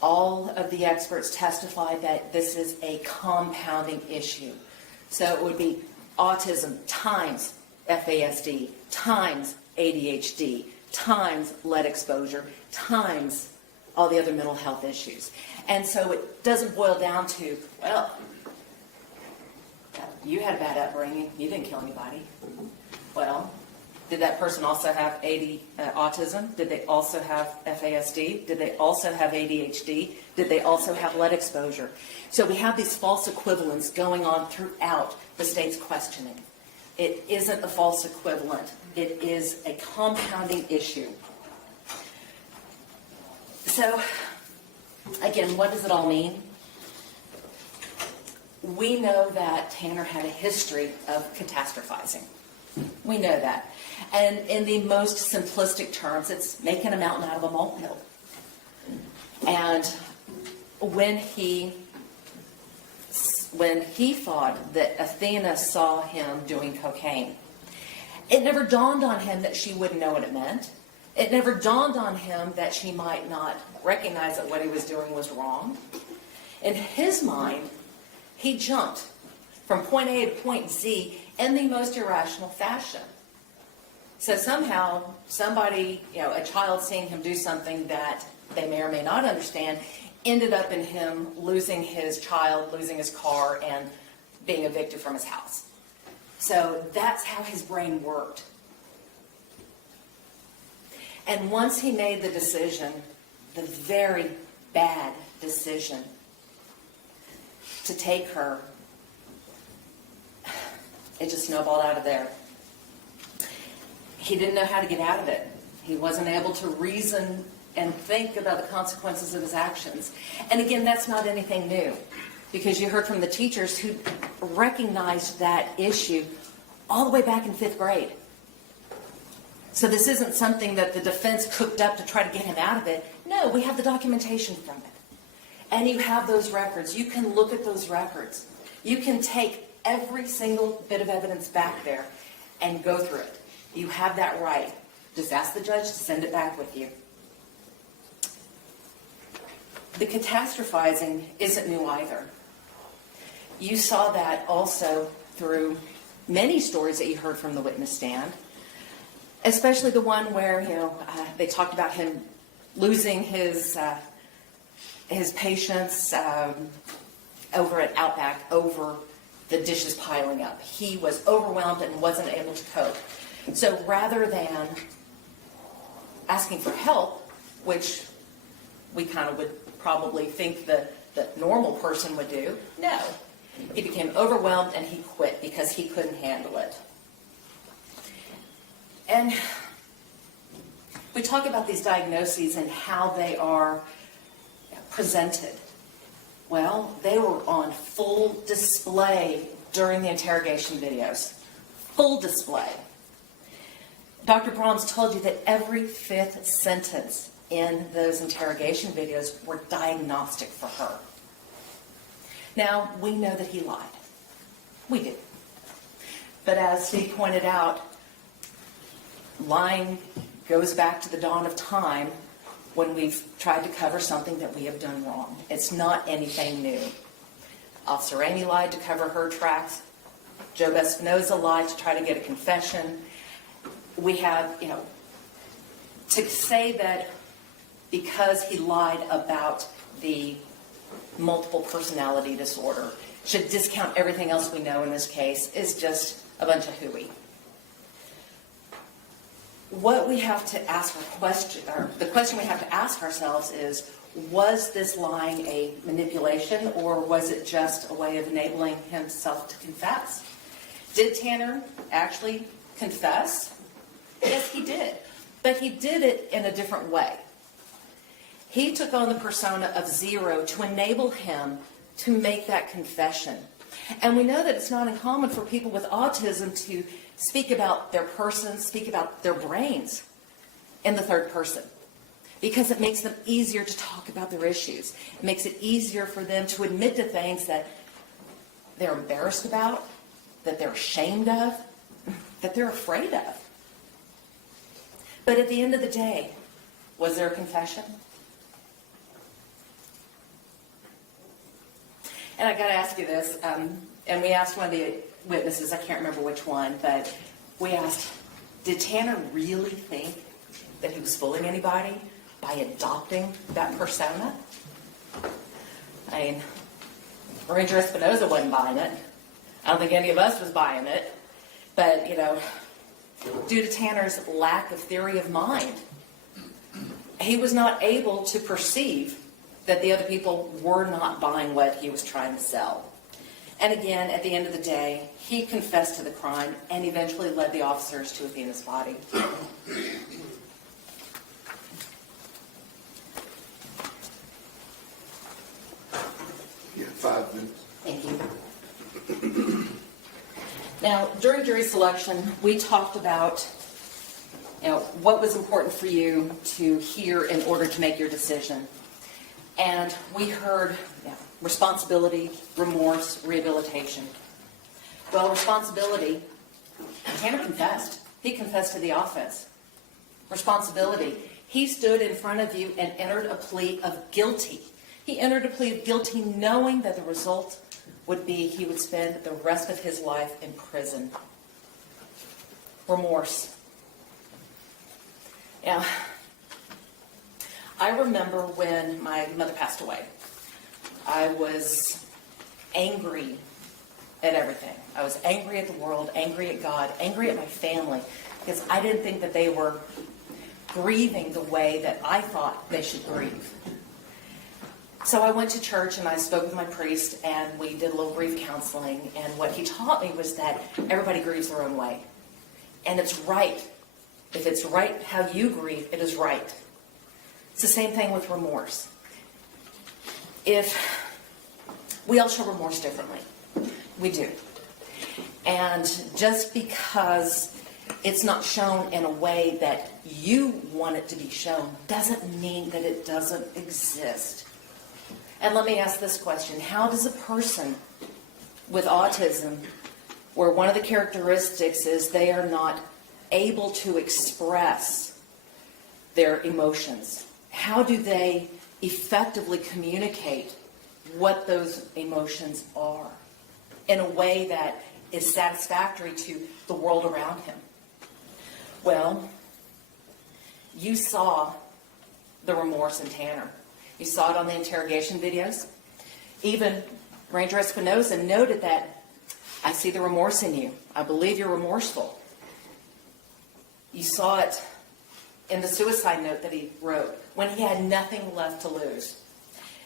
All of the experts testified that this is a compounding issue. So it would be autism times FASD times ADHD times lead exposure times all the other mental health issues. And so it doesn't boil down to, well, you had a bad upbringing, you didn't kill anybody. Well, did that person also have autism? Did they also have FASD? Did they also have ADHD? Did they also have lead exposure? So we have these false equivalents going on throughout the state's questioning. It isn't a false equivalent. It is a compounding issue. So, again, what does it all mean? We know that Tanner had a history of catastrophizing. We know that. And in the most simplistic terms, it's making a mountain out of a molehill. And when he thought that Athena saw him doing cocaine, it never dawned on him that she wouldn't know what it meant. It never dawned on him that she might not recognize that what he was doing was wrong. In his mind, he jumped from point A to point Z in the most irrational fashion. So somehow, somebody, a child seeing him do something that they may or may not understand, ended up in him losing his child, losing his car, and being evicted from his house. So that's how his brain worked. And once he made the decision, the very bad decision, to take her, it just snowballed out of there. He didn't know how to get out of it. He wasn't able to reason and think about the consequences of his actions. And again, that's not anything new, because you heard from the teachers who recognized that issue all the way back in 5th grade. So this isn't something that the defense cooked up to try to get him out of it. No, we have the documentation from it. And you have those records. You can look at those records. You can take every single bit of evidence back there and go through it. You have that right. Just ask the judge to send it back with you. The catastrophizing isn't new either. You saw that also through many stories that you heard from the witness stand, especially the one where, they talked about him losing his patience over at Outback over the dishes piling up. He was overwhelmed and wasn't able to cope. So rather than asking for help, which we kind of would probably think the normal person would do, no. He became overwhelmed and he quit because he couldn't handle it. And we talk about these diagnoses and how they are presented. Well, they were on full display during the interrogation videos. Full display. Dr. Brahms told you that every fifth sentence in those interrogation videos were diagnostic for her. Now, we know that he lied. We do. But as Steve pointed out, lying goes back to the dawn of time when we've tried to cover something that we have done wrong. It's not anything new. Officer Amy lied to cover her tracks. Joe Espinoza lied to try to get a confession. We have, to say that because he lied about the multiple personality disorder should discount everything else we know in this case is just a bunch of hooey. What we have to ask the question we have to ask ourselves is, was this lying a manipulation, or was it just a way of enabling himself to confess? Did Tanner actually confess? Yes, he did. But he did it in a different way. He took on the persona of Zero to enable him to make that confession. And we know that it's not uncommon for people with autism to speak about their person, speak about their brains in the third person, because it makes them easier to talk about their issues. It makes it easier for them to admit to things that they're embarrassed about, that they're ashamed of, that they're afraid of. But at the end of the day, was there a confession? And I got to ask you this, and we asked one of the witnesses, I can't remember which one, but we asked, did Tanner really think that he was fooling anybody by adopting that persona? I mean, Ranger Espinoza wasn't buying it. I don't think any of us was buying it. But, due to Tanner's lack of theory of mind, he was not able to perceive that the other people were not buying what he was trying to sell. And again, at the end of the day, he confessed to the crime and eventually led the officers to Athena's body. You have 5 minutes. Thank you. Now, during jury selection, we talked about what was important for you to hear in order to make your decision. And we heard responsibility, remorse, rehabilitation. Well, responsibility, Tanner confessed. He confessed to the offense. Responsibility, he stood in front of you and entered a plea of guilty. He entered a plea of guilty knowing that the result would be he would spend the rest of his life in prison. Remorse. Yeah. I remember when my mother passed away, I was angry at everything. I was angry at the world, angry at God, angry at my family, because I didn't think that they were grieving the way that I thought they should grieve. So I went to church and I spoke with my priest and we did a little grief counseling, and what he taught me was that everybody grieves their own way. And it's right. If it's right how you grieve, it is right. It's the same thing with remorse. If we all show remorse differently. We do. And just because it's not shown in a way that you want it to be shown doesn't mean that it doesn't exist. And let me ask this question. How does a person with autism, where one of the characteristics is they are not able to express their emotions, how do they effectively communicate what those emotions are in a way that is satisfactory to the world around him? Well, you saw the remorse in Tanner. You saw it on the interrogation videos. Even Ranger Espinoza noted that, I see the remorse in you. I believe you're remorseful. You saw it in the suicide note that he wrote when he had nothing left to lose.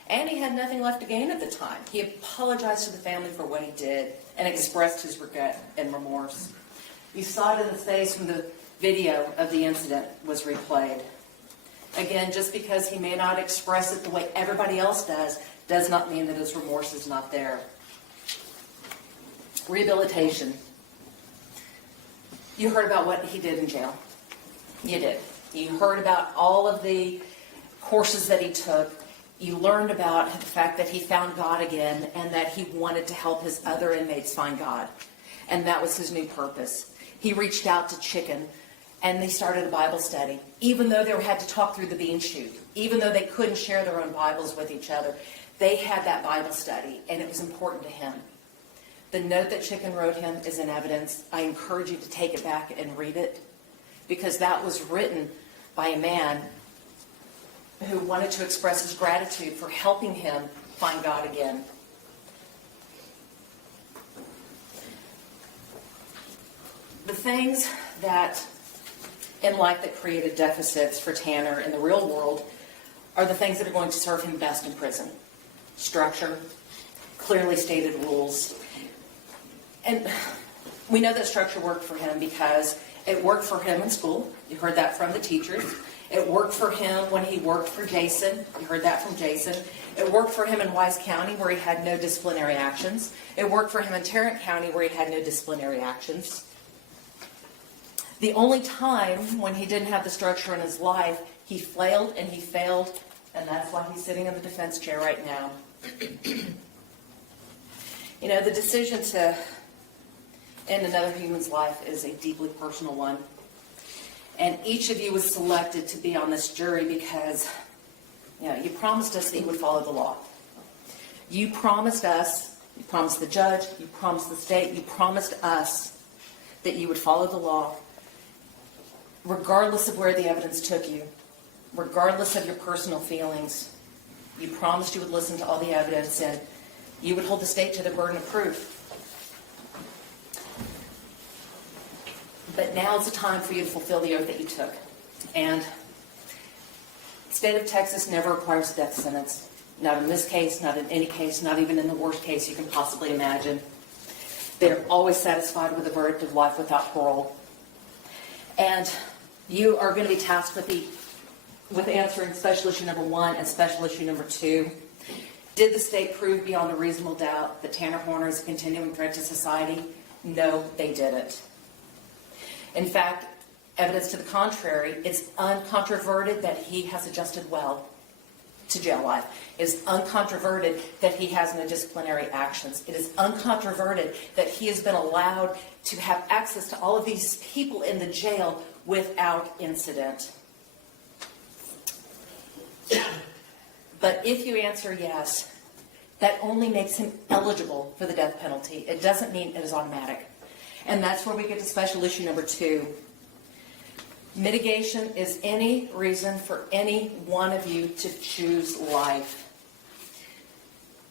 And he had nothing left to gain at the time. He apologized to the family for what he did and expressed his regret and remorse. You saw it in his face when the video of the incident was replayed. Again, just because he may not express it the way everybody else does not mean that his remorse is not there. Rehabilitation. You heard about what he did in jail. You did. You heard about all of the courses that he took. You learned about the fact that he found God again and that he wanted to help his other inmates find God. And that was his new purpose. He reached out to Chicken and they started a Bible study. Even though they had to talk through the bean chute, even though they couldn't share their own Bibles with each other, they had that Bible study and it was important to him. The note that Chicken wrote him is in evidence. I encourage you to take it back and read it, because that was written by a man who wanted to express his gratitude for helping him find God again. The things that in life that created deficits for Tanner in the real world are the things that are going to serve him best in prison. Structure, clearly stated rules. And we know that structure worked for him because it worked for him in school. You heard that from the teachers. It worked for him when he worked for Jason. You heard that from Jason. It worked for him in Wise County where he had no disciplinary actions. It worked for him in Tarrant County where he had no disciplinary actions. The only time when he didn't have the structure in his life, he flailed and he failed, and that's why he's sitting in the defense chair right now. You know, the decision to end another human's life is a deeply personal one. And each of you was selected to be on this jury because, you know, you promised us that you would follow the law. You promised us, you promised the judge, you promised the state, you promised us that you would follow the law regardless of where the evidence took you, regardless of your personal feelings. You promised you would listen to all the evidence and you would hold the state to the burden of proof. But now's the time for you to fulfill the oath that you took. And the state of Texas never requires a death sentence. Not in this case, not in any case, not even in the worst case you can possibly imagine. They're always satisfied with a verdict of life without parole. And you are going to be tasked with answering special issue number 1 and special issue number 2. Did the state prove beyond a reasonable doubt that Tanner Horner is a continuing threat to society? No, they didn't. In fact, evidence to the contrary, it's uncontroverted that he has adjusted well to jail life. It is uncontroverted that he has no disciplinary actions. It is uncontroverted that he has been allowed to have access to all of these people in the jail without incident. But if you answer yes, that only makes him eligible for the death penalty. It doesn't mean it is automatic. And that's where we get to special issue number 2. Mitigation is any reason for any one of you to choose life.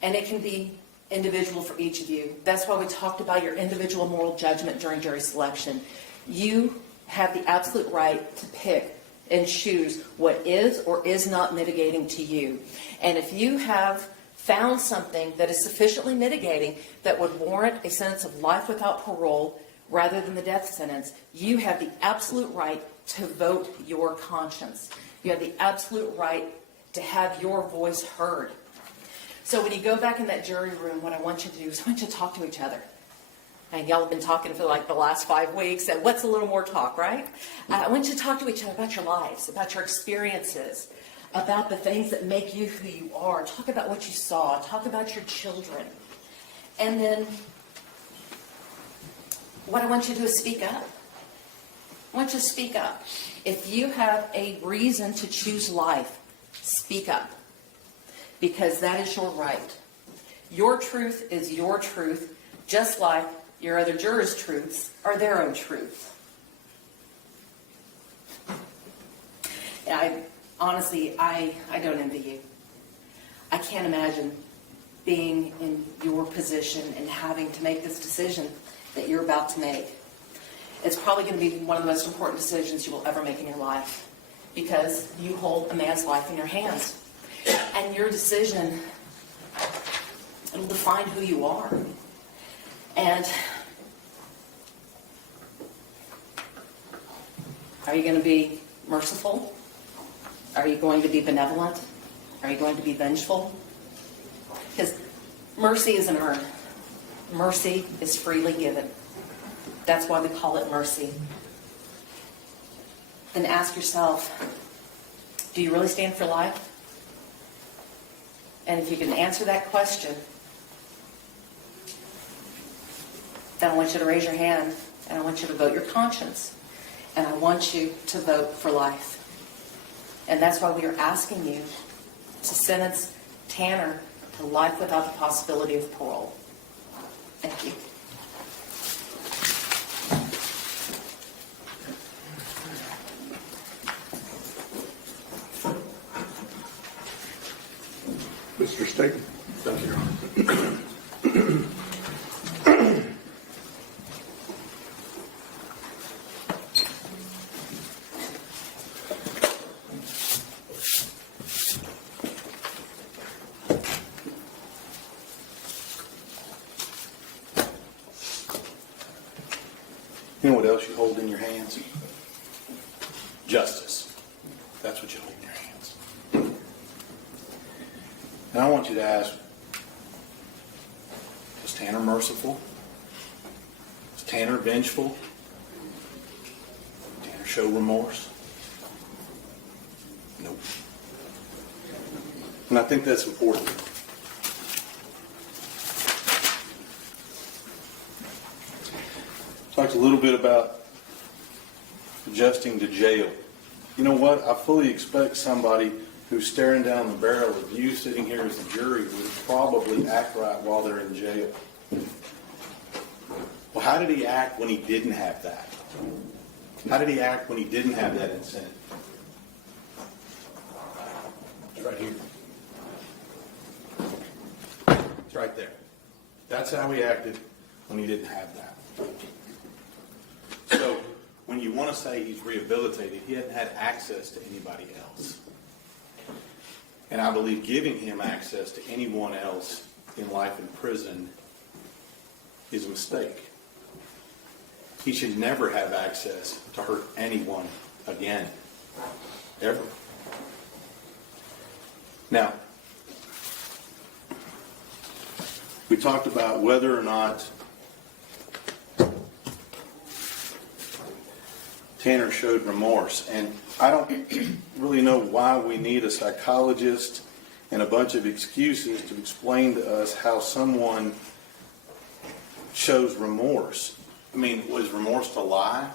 And it can be individual for each of you. That's why we talked about your individual moral judgment during jury selection. You have the absolute right to pick and choose what is or is not mitigating to you. And if you have found something that is sufficiently mitigating that would warrant a sentence of life without parole rather than the death sentence, you have the absolute right to vote your conscience. You have the absolute right to have your voice heard. So when you go back in that jury room, what I want you to do is I want you to talk to each other. And y'all have been talking for like the last 5 weeks, and what's a little more talk, right? I want you to talk to each other about your lives, about your experiences, about the things that make you who you are. Talk about what you saw. Talk about your children. And then what I want you to do is speak up. I want you to speak up. If you have a reason to choose life, speak up. Because that is your right. Your truth is your truth, just like your other jurors' truths are their own truths. Honestly, I don't envy you. I can't imagine being in your position and having to make this decision that you're about to make. It's probably going to be one of the most important decisions you will ever make in your life, because you hold a man's life in your hands. And your decision, it'll define who you are. And are you going to be merciful? Are you going to be benevolent? Are you going to be vengeful? Because mercy isn't earned. Mercy is freely given. That's why we call it mercy. then ask yourself, do you really stand for life? And if you can answer that question, then I want you to raise your hand, and I want you to vote your conscience, and I want you to vote for life. And that's why we are asking you to sentence Tanner to life without the possibility of parole. Thank you. Mr. Staton? Thank you, Your Honor. You know what else you hold in your hands? Justice. That's what you hold in your hands. And I want you to ask, was Tanner merciful? Was Tanner vengeful? Did Tanner show remorse? Nope. And I think that's important. Talked a little bit about adjusting to jail. You know what? I fully expect somebody who's staring down the barrel of you sitting here as a jury would probably act right while they're in jail. Well, how did he act when he didn't have that? How did he act when he didn't have that incentive? It's right here. It's right there. That's how he acted when he didn't have that. So, when you want to say he's rehabilitated, he hadn't had access to anybody else. And I believe giving him access to anyone else in life in prison is a mistake. He should never have access to hurt anyone again. Ever. Now, we talked about whether or not Tanner showed remorse, and I don't really know why we need a psychologist and a bunch of excuses to explain to us how someone shows remorse. I mean, was remorse to lie?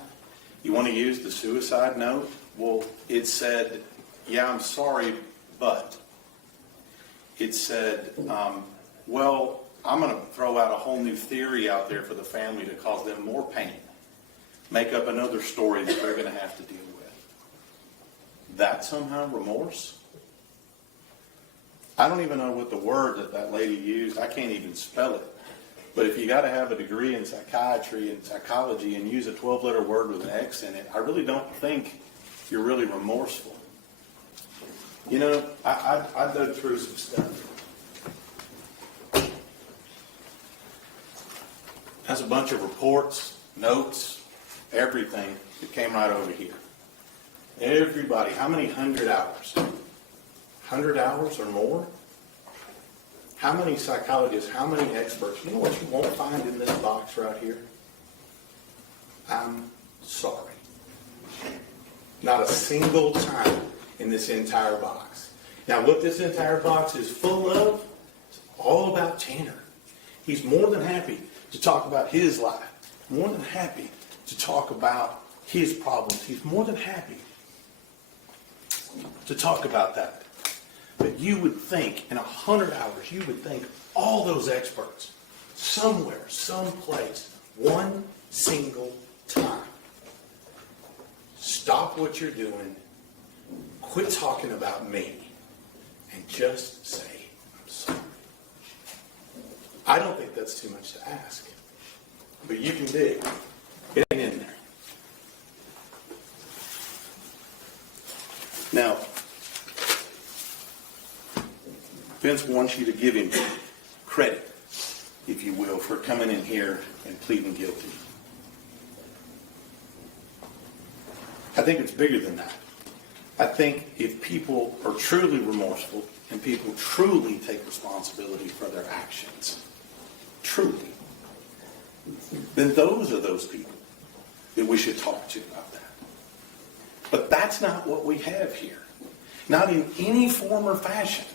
You want to use the suicide note? Well, it said, yeah, I'm sorry, but. It said, well, I'm going to throw out a whole new theory out there for the family to cause them more pain. Make up another story that they're going to have to deal with. That somehow remorse? I don't even know what the word that lady used. I can't even spell it. But if you got to have a degree in psychiatry and psychology and use a 12-letter word with an X in it, I really don't think you're really remorseful. You know, I dug through some stuff. That's a bunch of reports, notes, everything that came right over here. Everybody, how many 100 hours? 100 hours or more? How many psychologists, how many experts? You know what you won't find in this box right here? I'm sorry. Not a single time in this entire box. Now, what this entire box is full of is all about Tanner. He's more than happy to talk about his life, more than happy to talk about his problems. He's more than happy to talk about that. But you would think, in 100 hours, you would think all those experts, somewhere, someplace, one single time, stop what you're doing, quit talking about me, and just say, I'm sorry. I don't think that's too much to ask. But you can dig. It ain't in there. Now, Vince wants you to give him credit, if you will, for coming in here and pleading guilty. I think it's bigger than that. I think if people are truly remorseful and people truly take responsibility for their actions, truly, then those are those people that we should talk to about that. But that's not what we have here. Not in any form or fashion.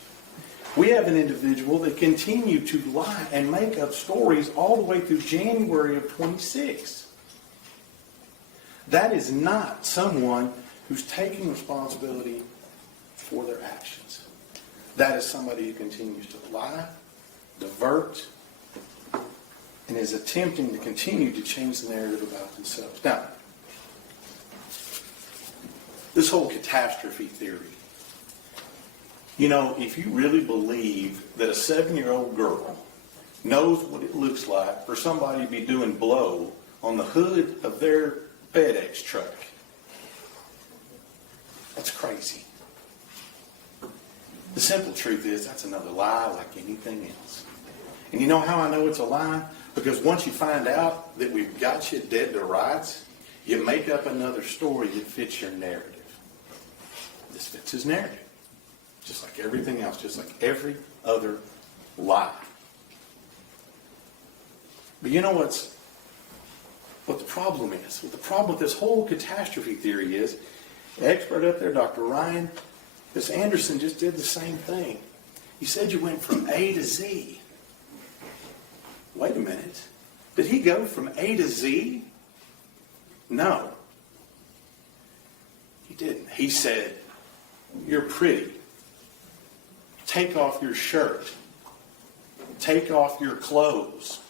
We have an individual that continued to lie and make up stories all the way through January of 26. That is not someone who's taking responsibility for their actions. That is somebody who continues to lie, divert, and is attempting to continue to change the narrative about themselves. Now, this whole catastrophe theory. You know, if you really believe that a 7-year-old girl knows what it looks like for somebody to be doing blow on the hood of their FedEx truck, that's crazy. The simple truth is that's another lie like anything else. And you know how I know it's a lie? Because once you find out that we've got you dead to rights, you make up another story that fits your narrative. This fits his narrative. Just like everything else, just like every other lie. But you know what the problem is? What the problem with this whole catastrophe theory is, the expert up there, Dr. Ryan, this Anderson just did the same thing. He said you went from A to Z. Wait a minute. Did he go from A to Z? No. He didn't. He said, you're pretty. Take off your shirt. Take off your clothes.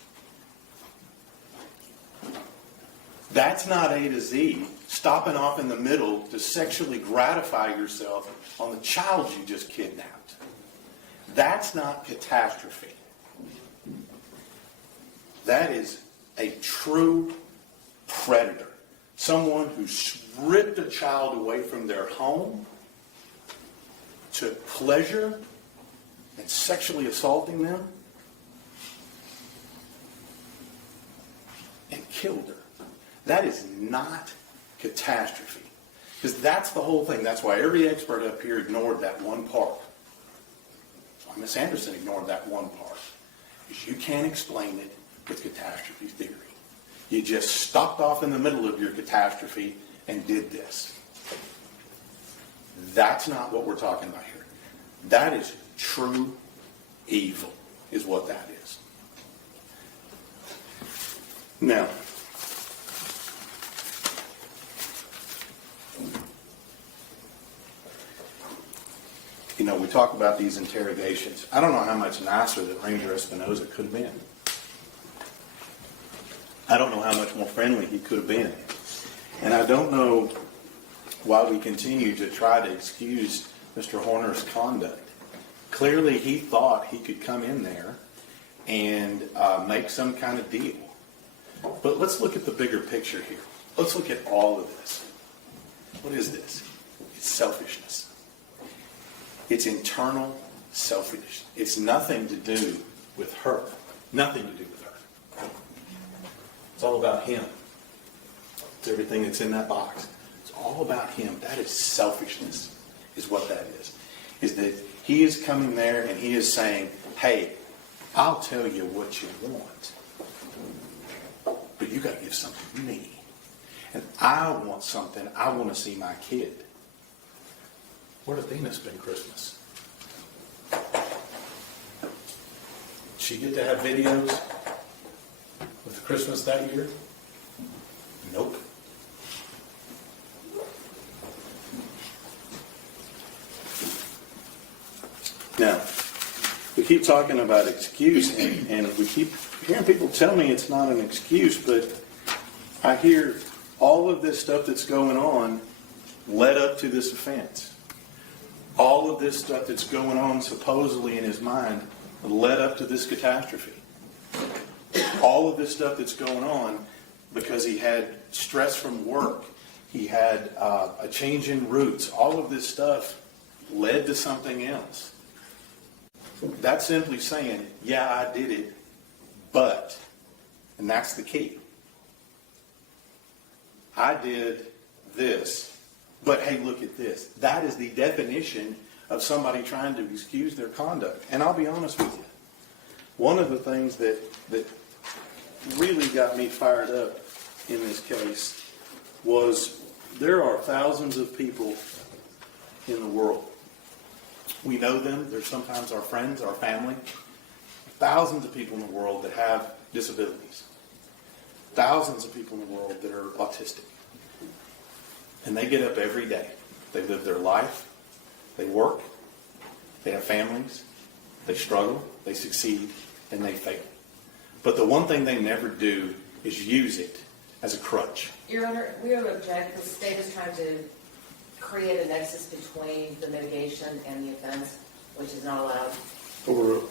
That's not A to Z. Stopping off in the middle to sexually gratify yourself on the child you just kidnapped. That's not catastrophe. That is a true predator. Someone who stripped a child away from their home, took pleasure in sexually assaulting them, and killed her. That is not catastrophe. Because that's the whole thing. That's why every expert up here ignored that one part. That's why Miss Anderson ignored that one part. Because you can't explain it with catastrophe theory. You just stopped off in the middle of your catastrophe and did this. That's not what we're talking about here. That is true evil, is what that is. Now, you know, we talk about these interrogations. I don't know how much nicer that Ranger Espinosa could have been. I don't know how much more friendly he could have been. And I don't know why we continue to try to excuse Mr. Horner's conduct. Clearly, he thought he could come in there and make some kind of deal. But let's look at the bigger picture here. Let's look at all of this. What is this? It's selfishness. It's internal selfishness. It's nothing to do with her. Nothing to do with her. It's all about him. It's everything that's in that box. It's all about him. That is selfishness, is what that is. Is that he is coming there and he is saying, hey, I'll tell you what you want, but you got to give something to me. And I want something. I want to see my kid. Where'd Athena spend Christmas? Did she get to have videos with the Christmas that year? Nope. Now, we keep talking about excuse, and we keep hearing people tell me it's not an excuse, but I hear all of this stuff that's going on led up to this offense. All of this stuff that's going on supposedly in his mind led up to this catastrophe. All of this stuff that's going on because he had stress from work. He had a change in routes. All of this stuff led to something else. That's simply saying, yeah, I did it, but, and that's the key. I did this, but hey, look at this. That is the definition of somebody trying to excuse their conduct. And I'll be honest with you. One of the things that really got me fired up in this case was There are thousands of people in the world. We know them. They're sometimes our friends, our family. Thousands of people in the world that have disabilities. Thousands of people in the world that are autistic. And they get up every day. They live their life. They work. They have families. They struggle. They succeed. And they fail. But the one thing they never do is use it as a crutch. Your Honor, we would object. The state is trying to create a nexus between the mitigation and the offense, which is not allowed. Overruled.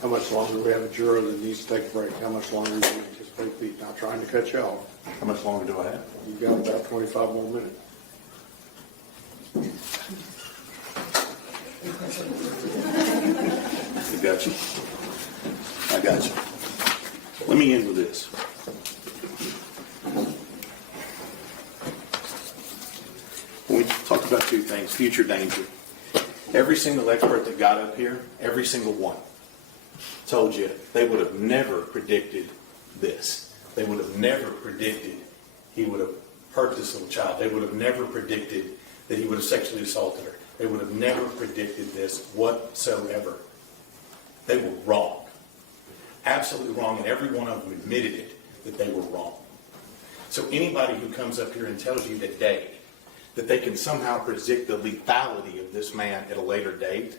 How much longer do we have a juror that needs to take a break? How much longer do you anticipate Pete? Not trying to cut you off. How much longer do I have? You've got about 25 more minutes. I got you. I got you. Let me end with this. We talked about two things, future danger. Every single expert that got up here, every single one, told you they would have never predicted this. They would have never predicted he would have hurt this little child. They would have never predicted that he would have sexually assaulted her. They would have never predicted this whatsoever. They were wrong. Absolutely wrong, and every one of them admitted it, that they were wrong. So anybody who comes up here and tells you today that they can somehow predict the lethality of this man at a later date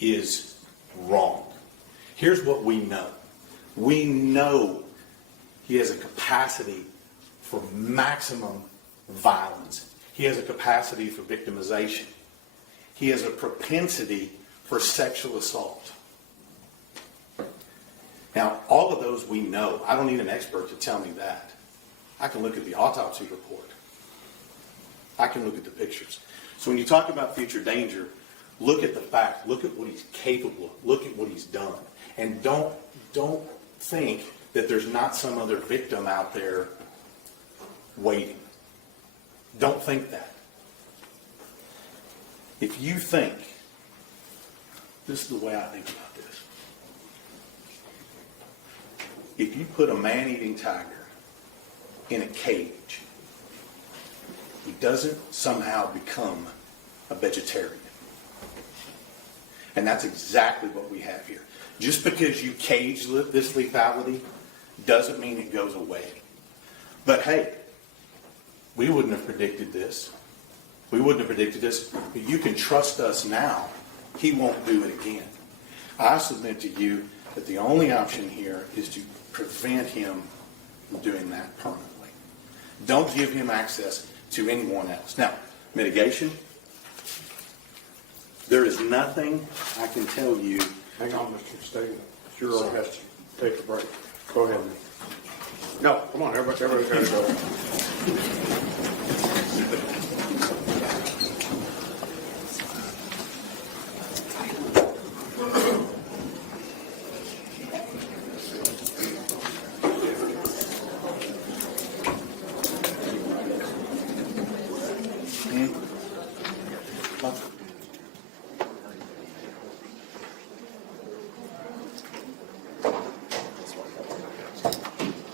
is wrong. Here's what we know. We know he has a capacity for maximum violence. He has a capacity for victimization. He has a propensity for sexual assault. Now, all of those we know. I don't need an expert to tell me that. I can look at the autopsy report. I can look at the pictures. So when you talk about future danger, look at the fact. Look at what he's capable of. Look at what he's done. And don't think that there's not some other victim out there waiting. Don't think that. If you think, this is the way I think about this. If you put a man-eating tiger in a cage, he doesn't somehow become a vegetarian. And that's exactly what we have here. Just because you cage this lethality doesn't mean it goes away. But hey, we wouldn't have predicted this. We wouldn't have predicted this. But you can trust us now. He won't do it again. I submit to you that the only option here is to prevent him from doing that permanently. Don't give him access to anyone else. Now, mitigation. There is nothing I can tell you. Hang on, Mr. Staley. Juror has to take a break. Go ahead. No, come on, everybody's got to go.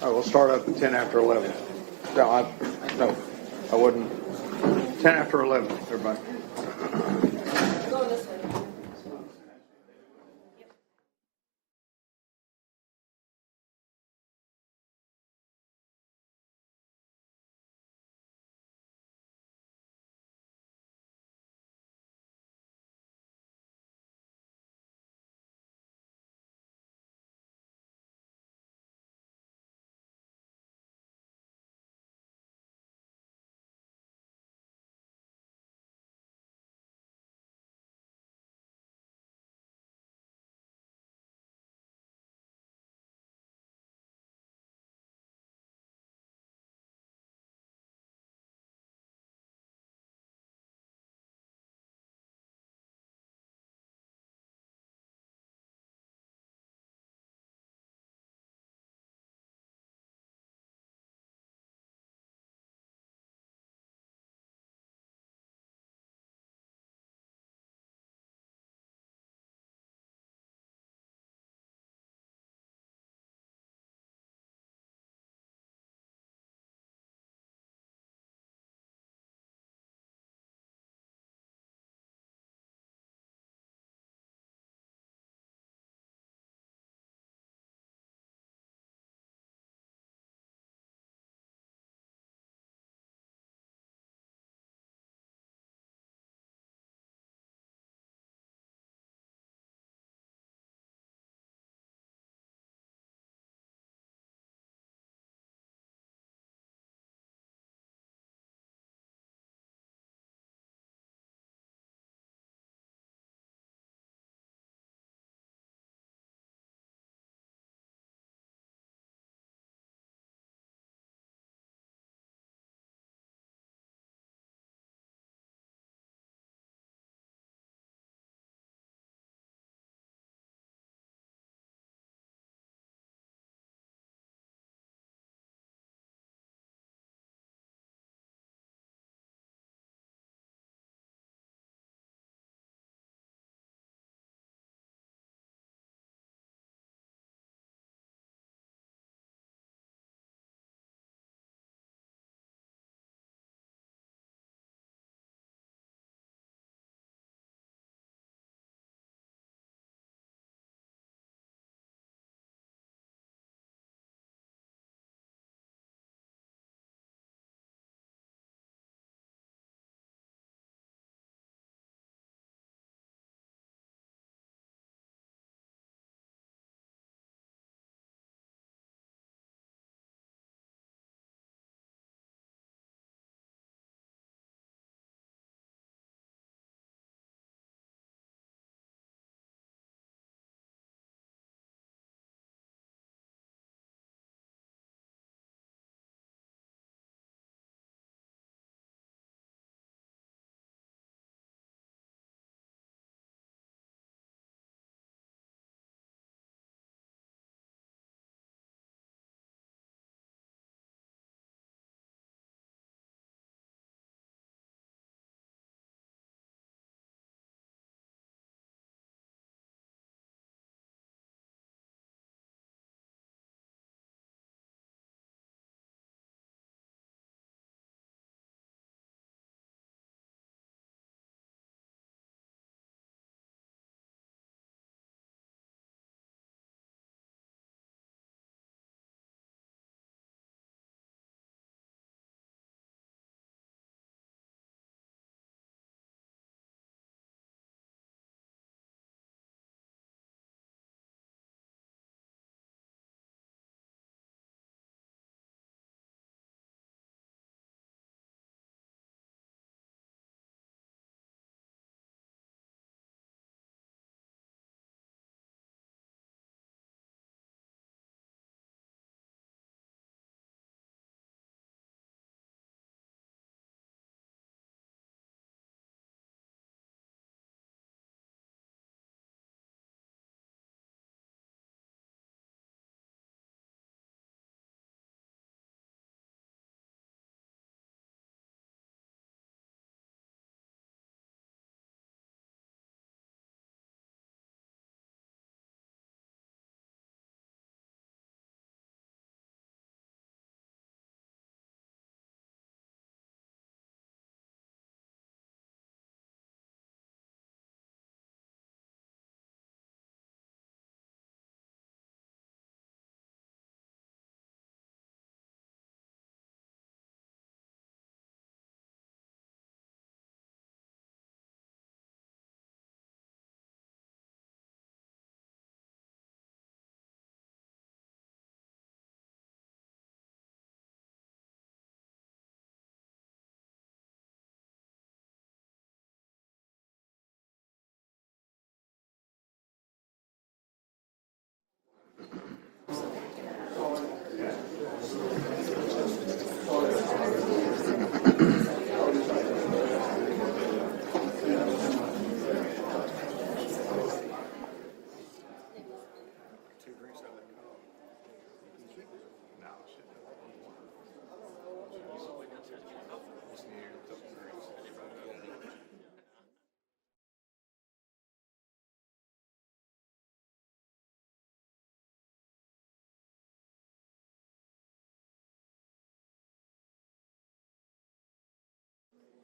All right, we'll start up at 10 after 11. No, I wouldn't. 10 after 11, everybody.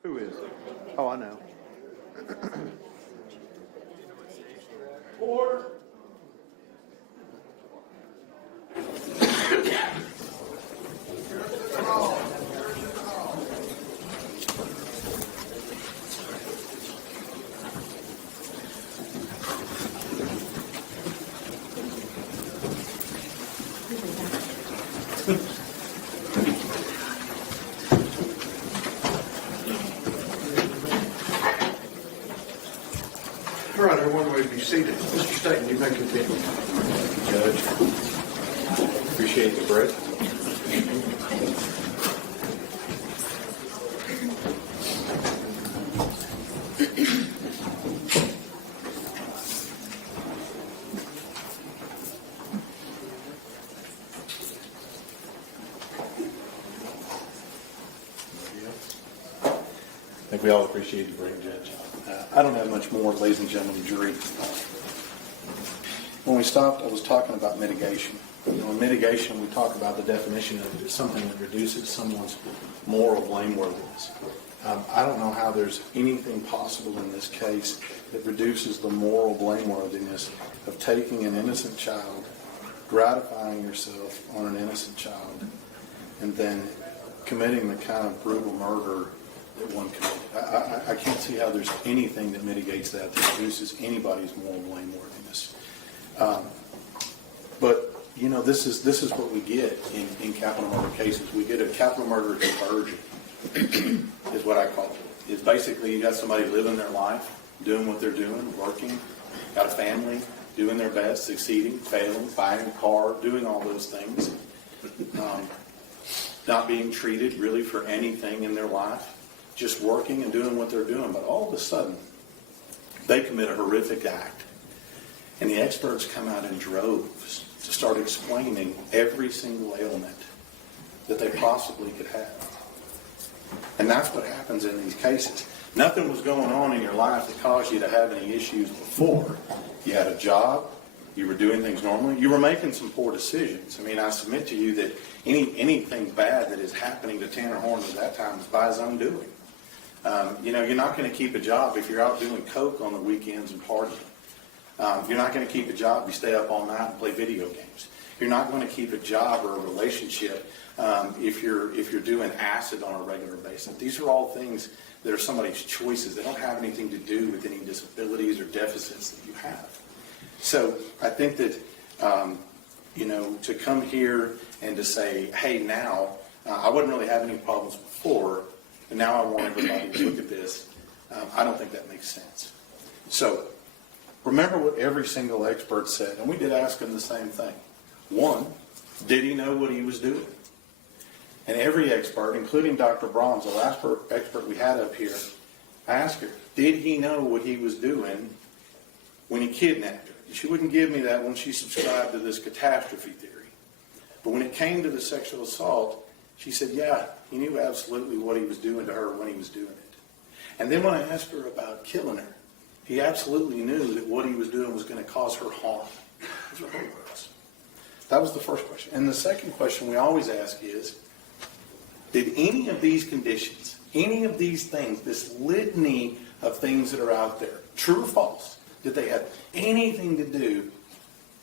Who is it? Oh, I know. All right, everyone, may be seated. Mr. Staton, you may continue. Judge, appreciate the break. I think we all appreciate the break, Judge. I don't have much more, ladies and gentlemen, jury. When we stopped, I was talking about mitigation. In mitigation, we talk about the definition of it as something that reduces someone's moral blameworthiness. I don't know how there's anything possible in this case that reduces the moral blameworthiness of taking an innocent child, gratifying yourself on an innocent child, and then committing the kind of brutal murder that one committed. I can't see how there's anything that mitigates that reduces anybody's moral blameworthiness. But you know, this is what we get in capital murder cases. We get a capital murder conversion, is what I call it. It's basically you got somebody living their life, doing what they're doing, working, got a family, doing their best, succeeding, failing, buying a car, doing all those things, not being treated really for anything in their life, just working and doing what they're doing. But all of a sudden, they commit a horrific act. And the experts come out in droves to start explaining every single ailment that they possibly could have. And that's what happens in these cases. Nothing was going on in your life that caused you to have any issues before. You had a job. You were doing things normally. You were making some poor decisions. I mean, I submit to you that anything bad that is happening to Tanner Horn at that time is by his own doing. You're not going to keep a job if you're out doing coke on the weekends and partying. You're not going to keep a job if you stay up all night and play video games. You're not going to keep a job or a relationship if you're doing acid on a regular basis. These are all things that are somebody's choices. They don't have anything to do with any disabilities or deficits that you have. So I think that to come here and to say, hey, now I wouldn't really have any problems before, but now I want everybody to look at this. I don't think that makes sense. So remember what every single expert said, and we did ask him the same thing. One, did he know what he was doing? And every expert, including Dr. Brahms, the last expert we had up here, I asked her, did he know what he was doing when he kidnapped her? She wouldn't give me that when she subscribed to this catastrophe theory. But when it came to the sexual assault, she said, yeah, he knew absolutely what he was doing to her when he was doing it. And then when I asked her about killing her, he absolutely knew that what he was doing was going to cause her harm. Those are her words. That was the first question. And the second question we always ask is, did any of these conditions, any of these things, this litany of things that are out there, true or false, did they have anything to do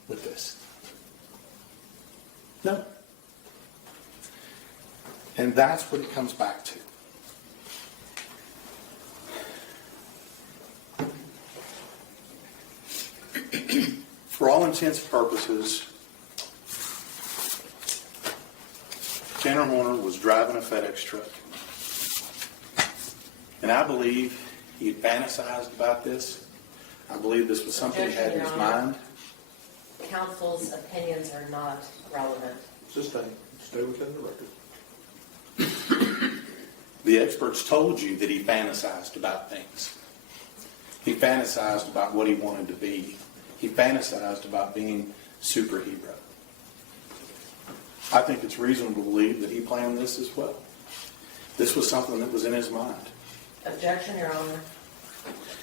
with this? No. And that's what it comes back to. For all intents and purposes, Tanner Horner was driving a FedEx truck. And I believe he had fantasized about this. I believe this was something he had in his mind. counsel's opinions are not relevant. Stay within the record. The experts told you that he fantasized about things. He fantasized about what he wanted to be. He fantasized about being superhero. I think it's reasonable to believe that he planned this as well. This was something that was in his mind. Objection, Your Honor.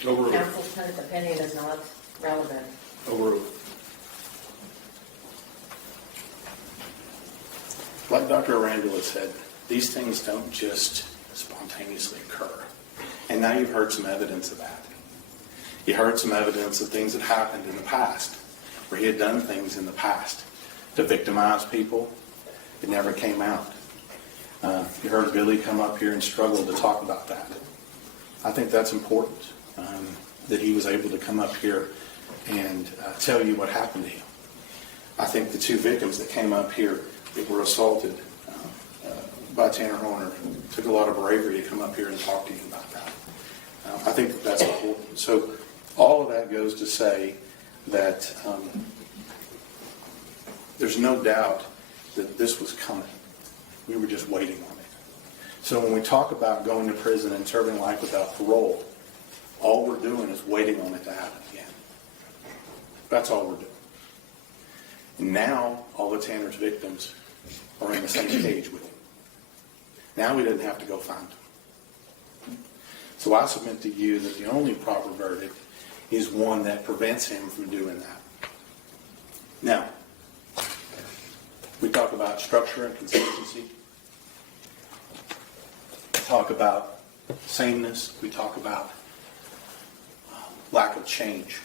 Overruled. Counsel's opinion is not relevant. Overruled. Like Dr. Arandula said, these things don't just spontaneously occur. And now you've heard some evidence of that. You heard some evidence of things that happened in the past, where he had done things in the past to victimize people. It never came out. You heard Billy come up here and struggle to talk about that. I think that's important, that he was able to come up here and tell you what happened to him. I think the two victims that came up here that were assaulted by Tanner Horner took a lot of bravery to come up here and talk to you about that. I think that that's important. So all of that goes to say that there's no doubt that this was coming. We were just waiting on it. So when we talk about going to prison and serving life without parole, all we're doing is waiting on it to happen again. That's all we're doing. And now all the Tanner's victims are in the same cage with him. Now we didn't have to go find them. So I submit to you that the only proper verdict is one that prevents him from doing that. Now, we talk about structure and consistency. We talk about sameness. We talk about lack of change.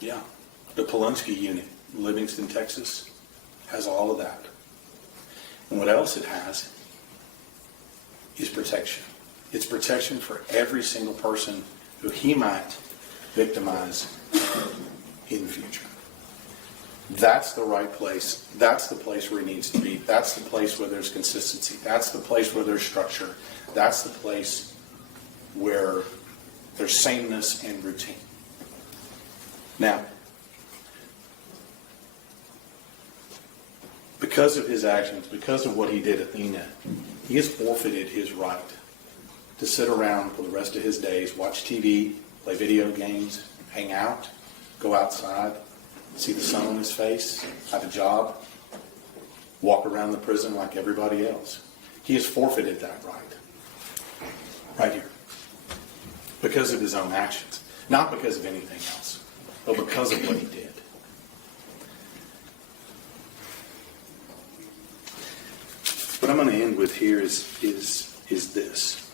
Yeah, the Polunsky unit, Livingston, Texas, has all of that. And what else it has is protection. It's protection for every single person who he might victimize in the future. That's the right place. That's the place where he needs to be. That's the place where there's consistency. That's the place where there's structure. That's the place where there's sameness and routine. Now, because of his actions, because of what he did, Athena, he has forfeited his right to sit around for the rest of his days, watch TV, play video games, hang out, go outside, see the sun on his face, have a job, walk around the prison like everybody else. He has forfeited that right. Right here. Because of his own actions. Not because of anything else, but because of what he did. What I'm going to end with here is this.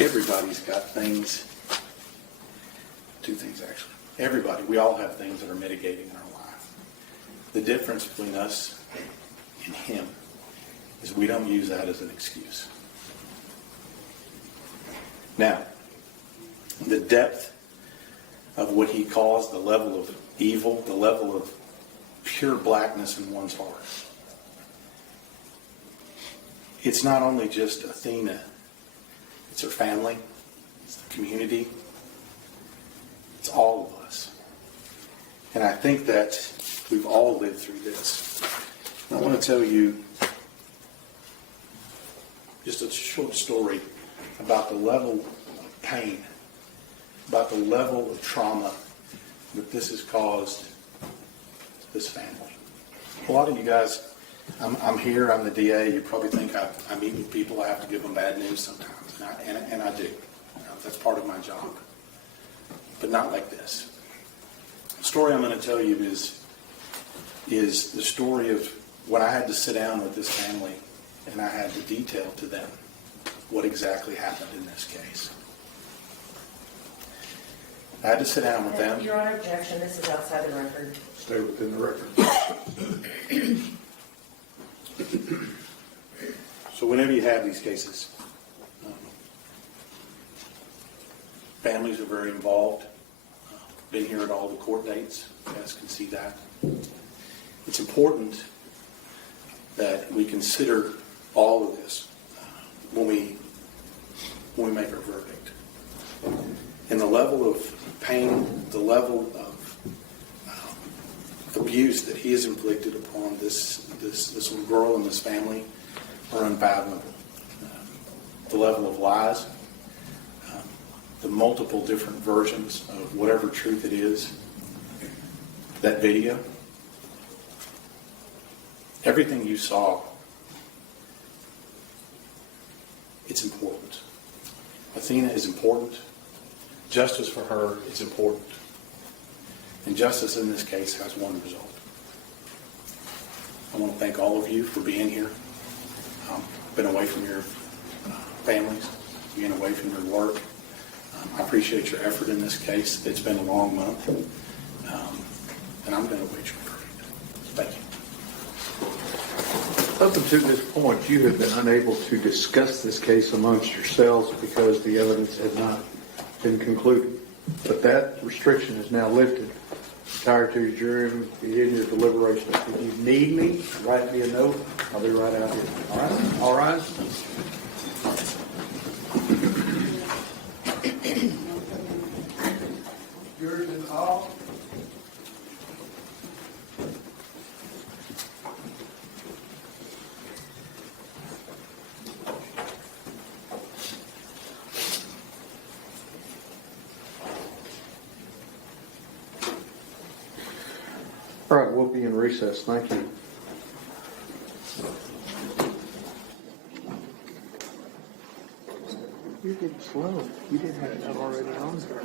Everybody's got things, two things actually. Everybody, we all have things that are mitigating in our life. The difference between us and him is we don't use that as an excuse. Now, the depth of what he calls the level of evil, the level of pure blackness in one's heart. It's not only just Athena, it's her family, it's the community, it's all of us. And I think that we've all lived through this. And I want to tell you just a short story about the level of pain, about the level of trauma that this has caused this family. A lot of you guys, I'm here, I'm the DA, you probably think I meet with people, I have to give them bad news sometimes, and I do. You know, that's part of my job. But not like this. The story I'm going to tell you is the story of when I had to sit down with this family and I had to detail to them what exactly happened in this case. I had to sit down with them. Your Honor, objection. This is outside the record. Stay within the record. So whenever you have these cases, families are very involved. Been here at all the court dates. You guys can see that. It's important that we consider all of this when we make our verdict. And the level of pain, the level of abuse that he has inflicted upon this little girl and this family are unfathomable. The level of lies, the multiple different versions of whatever truth it is, that video, everything you saw, it's important. Athena is important. Justice for her is important. And justice in this case has one result. I want to thank all of you for being here. Been away from your families, being away from your work. I appreciate your effort in this case. It's been a long month. And I'm going to wait your verdict. Thank you. Up until this point, you have been unable to discuss this case amongst yourselves because the evidence had not been concluded. But that restriction is now lifted. Prior to your jury, begin your deliberations. If you need me, write me a note. I'll be right out here. All right? All right? Yours is all. All right, we'll be in recess. Thank you. You're getting slow. You didn't have that already on there.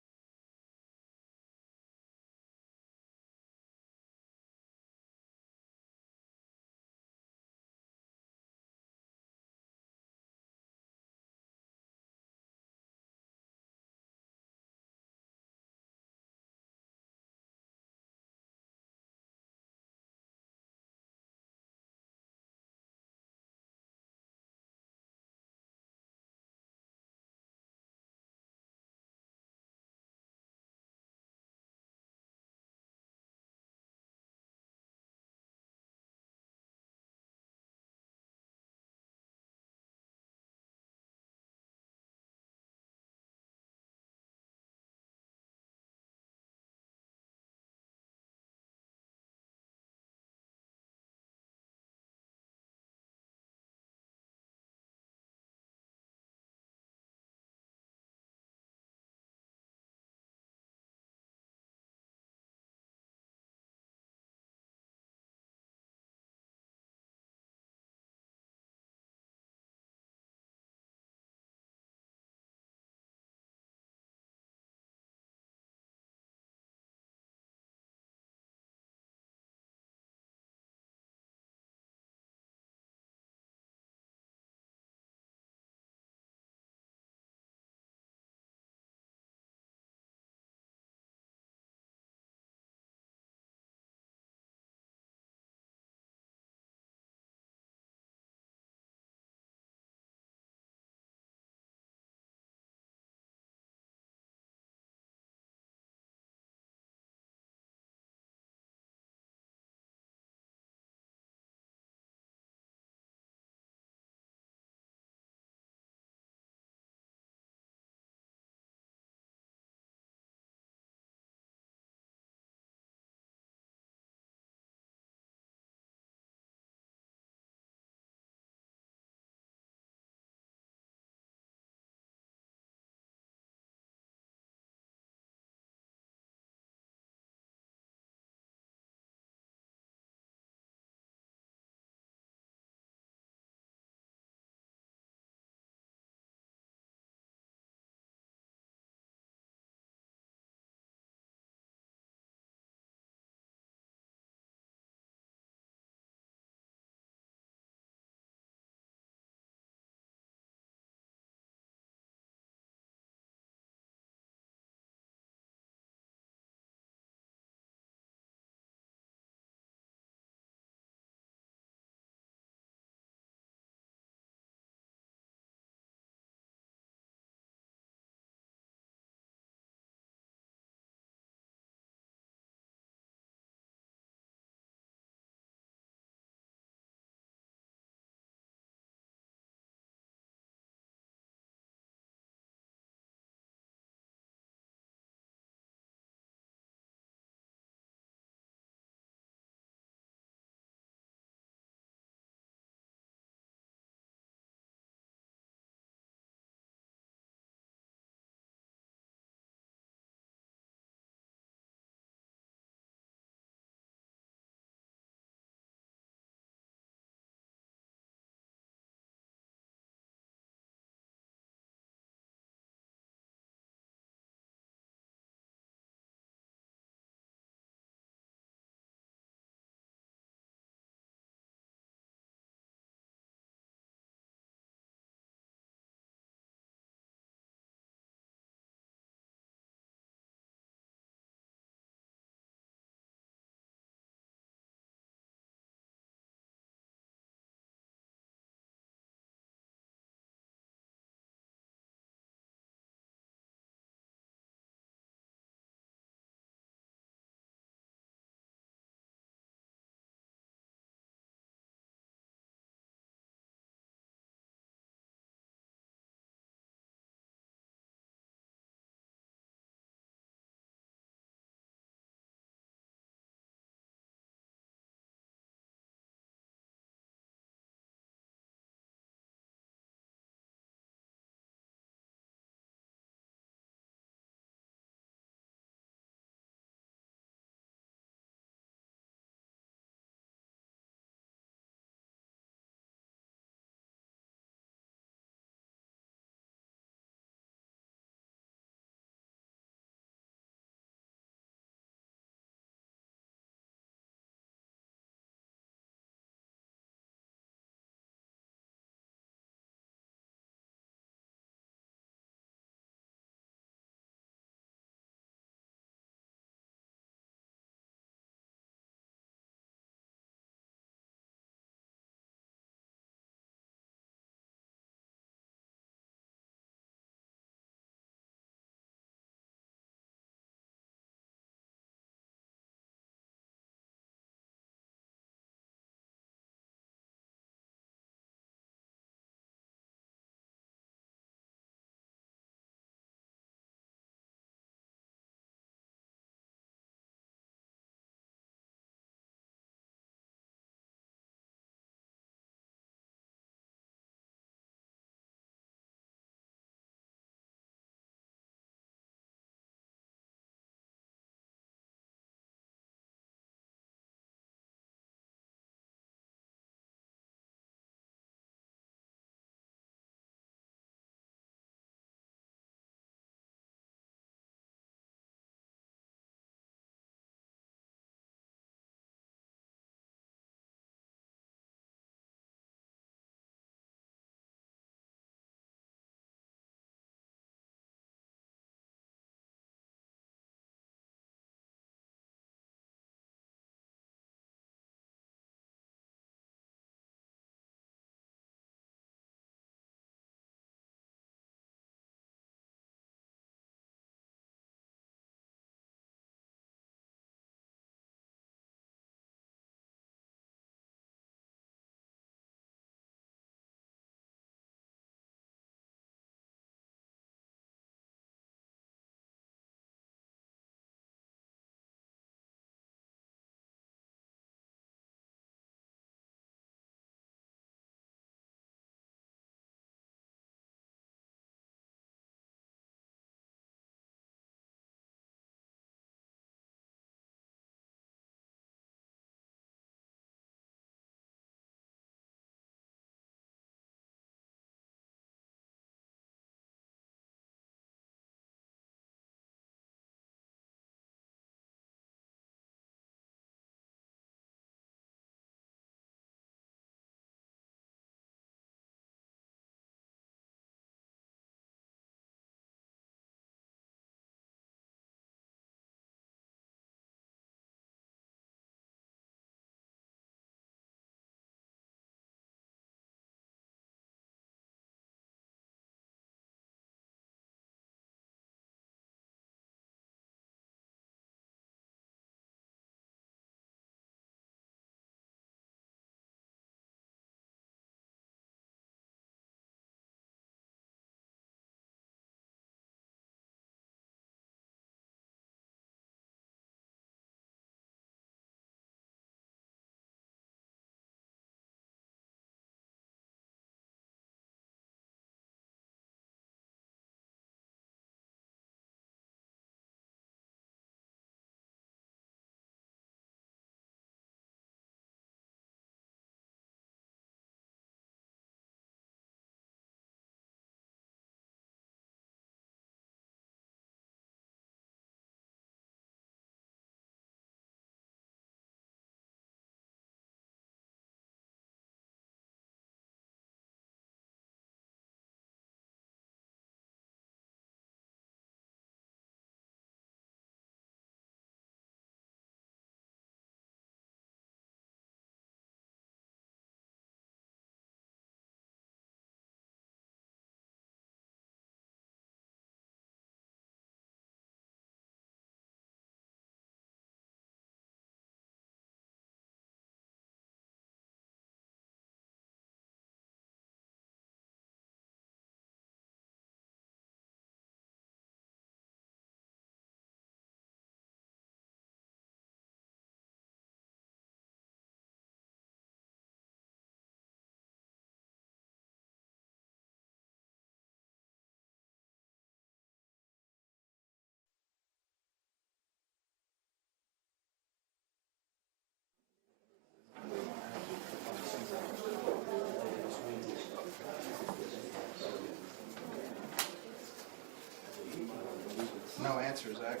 answer, Zach.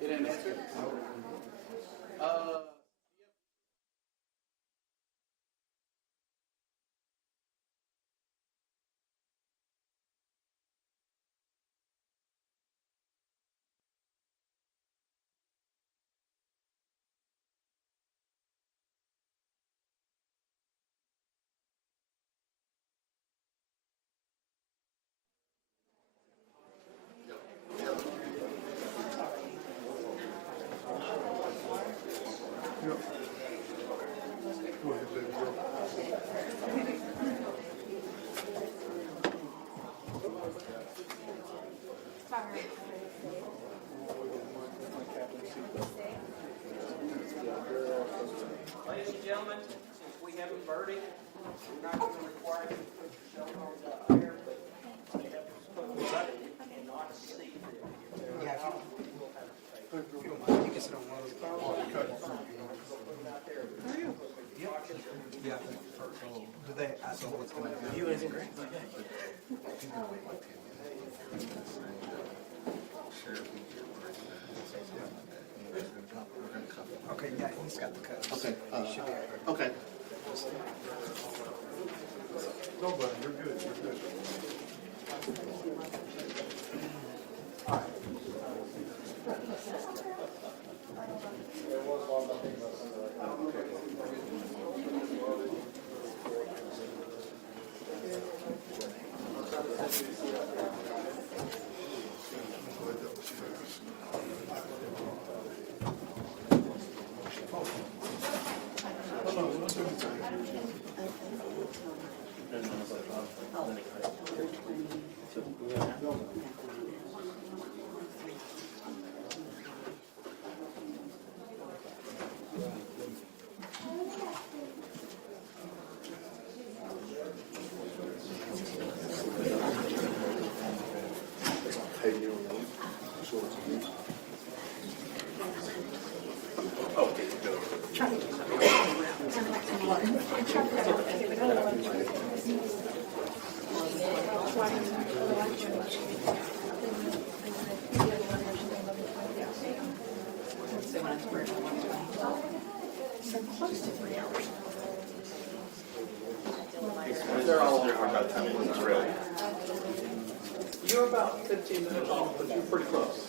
It didn't answer? Go ahead, baby girl. Ladies and gentlemen, since we have a verdict, we're not going to require you to put yourself on the air, but you have to put the verdict and not see them. Yeah. Do they? I saw what's going on. You isn't great. Okay, yeah, he's got the code. Okay, okay. No, buddy, you're good, you're good. They're all about 10 minutes, really. You're about 15 minutes off, but you're pretty close.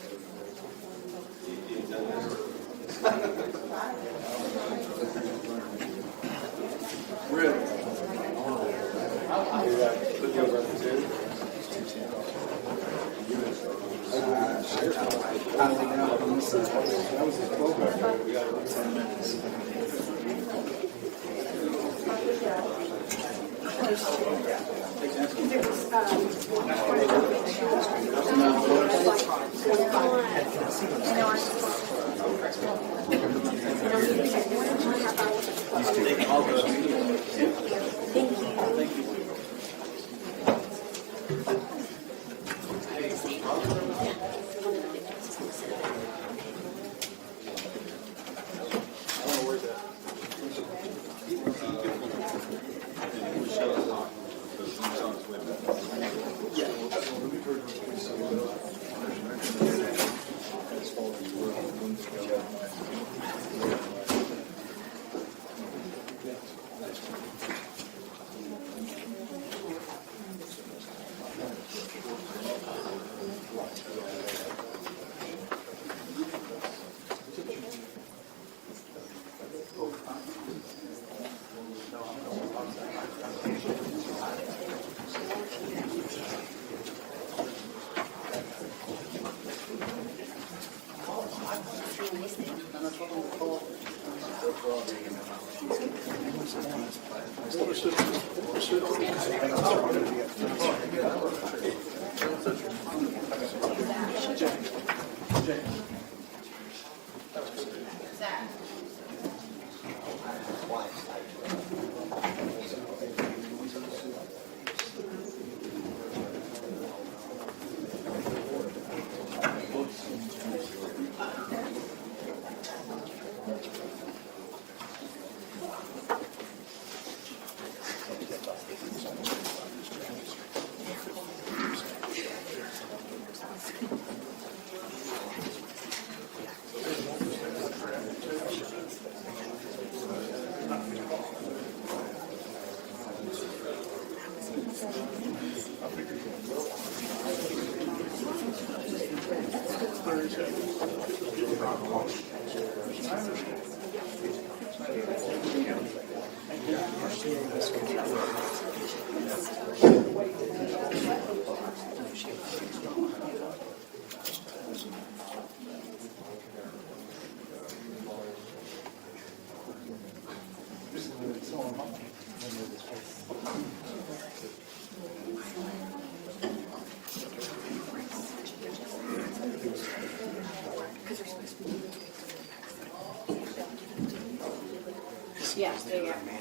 Yeah, there you go.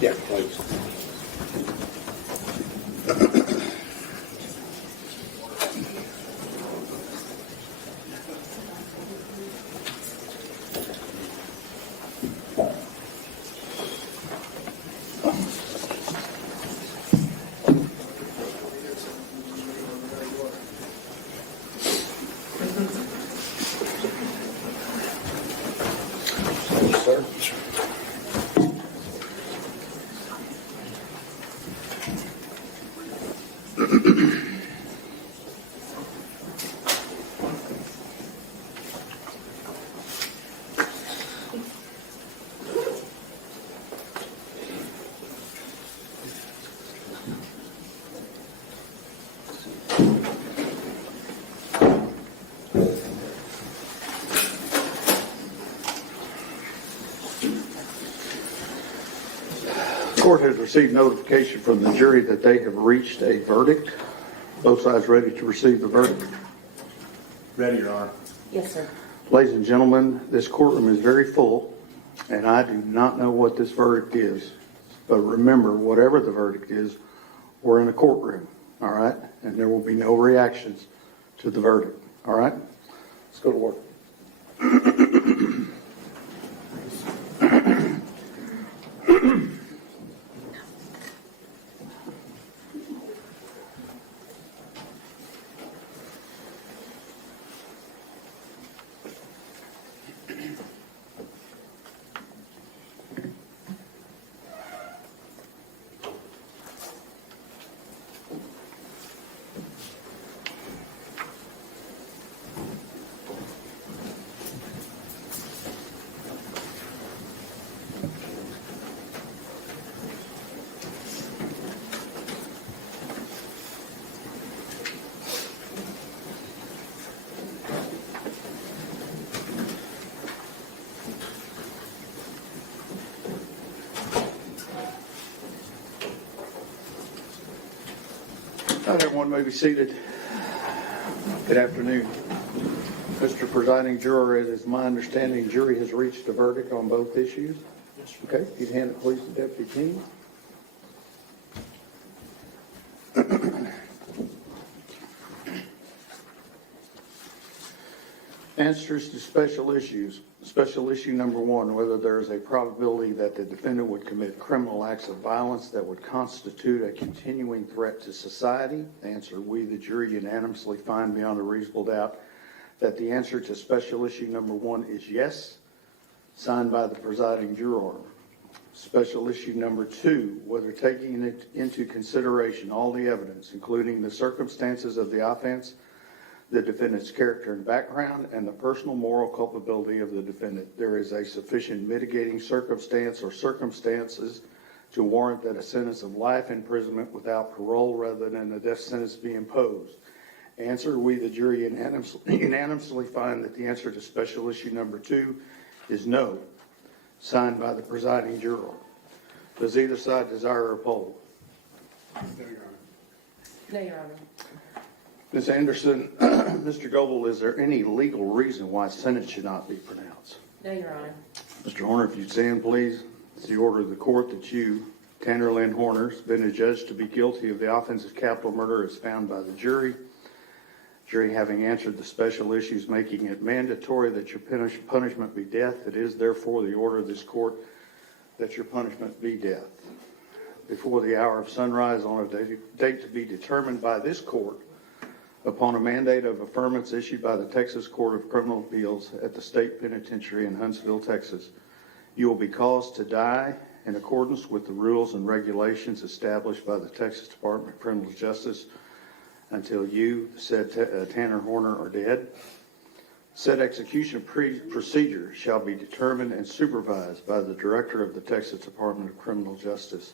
Yeah, please. Sir? The court has received notification from the jury that they have reached a verdict. Both sides ready to receive the verdict? Ready, Your Honor. Yes, sir. Ladies and gentlemen, this courtroom is very full, and I do not know what this verdict is. But remember, whatever the verdict is, we're in a courtroom, all right? And there will be no reactions to the verdict, all right? Let's go to work. Everyone may be seated. Good afternoon. Mr. Presiding Juror, it is my understanding jury has reached a verdict on both issues. Okay, if you'd hand it please to Deputy King. Answers to special issues. Special issue number one, whether there is a probability that the defendant would commit criminal acts of violence that would constitute a continuing threat to society. Answer, we, the jury, unanimously find beyond a reasonable doubt that the answer to special issue number one is yes, signed by the presiding juror. Special issue number two, whether taking into consideration all the evidence, including the circumstances of the offense, the defendant's character and background, and the personal moral culpability of the defendant, there is a sufficient mitigating circumstance or circumstances to warrant that a sentence of life imprisonment without parole rather than a death sentence be imposed. Answer, we, the jury, unanimously find that the answer to special issue number two is no, signed by the presiding juror. Does either side desire a poll? No, Your Honor. Ms. Anderson, Mr. Goebel, is there any legal reason why sentence should not be pronounced? No, Your Honor. Mr. Horner, if you'd stand, please. It's the order of the court that you, Tanner Lynn Horner, has been adjudged to be guilty of the offense of capital murder as found by the jury. Jury having answered the special issues, making it mandatory that your punishment be death, it is therefore the order of this court that your punishment be death. Before the hour of sunrise on a date to be determined by this court, upon a mandate of affirmance issued by the Texas Court of Criminal Appeals at the State Penitentiary in Huntsville, Texas, you will be caused to die in accordance with the rules and regulations established by the Texas Department of Criminal Justice until you, said Tanner Horner, are dead. Said execution procedure shall be determined and supervised by the Director of the Texas Department of Criminal Justice.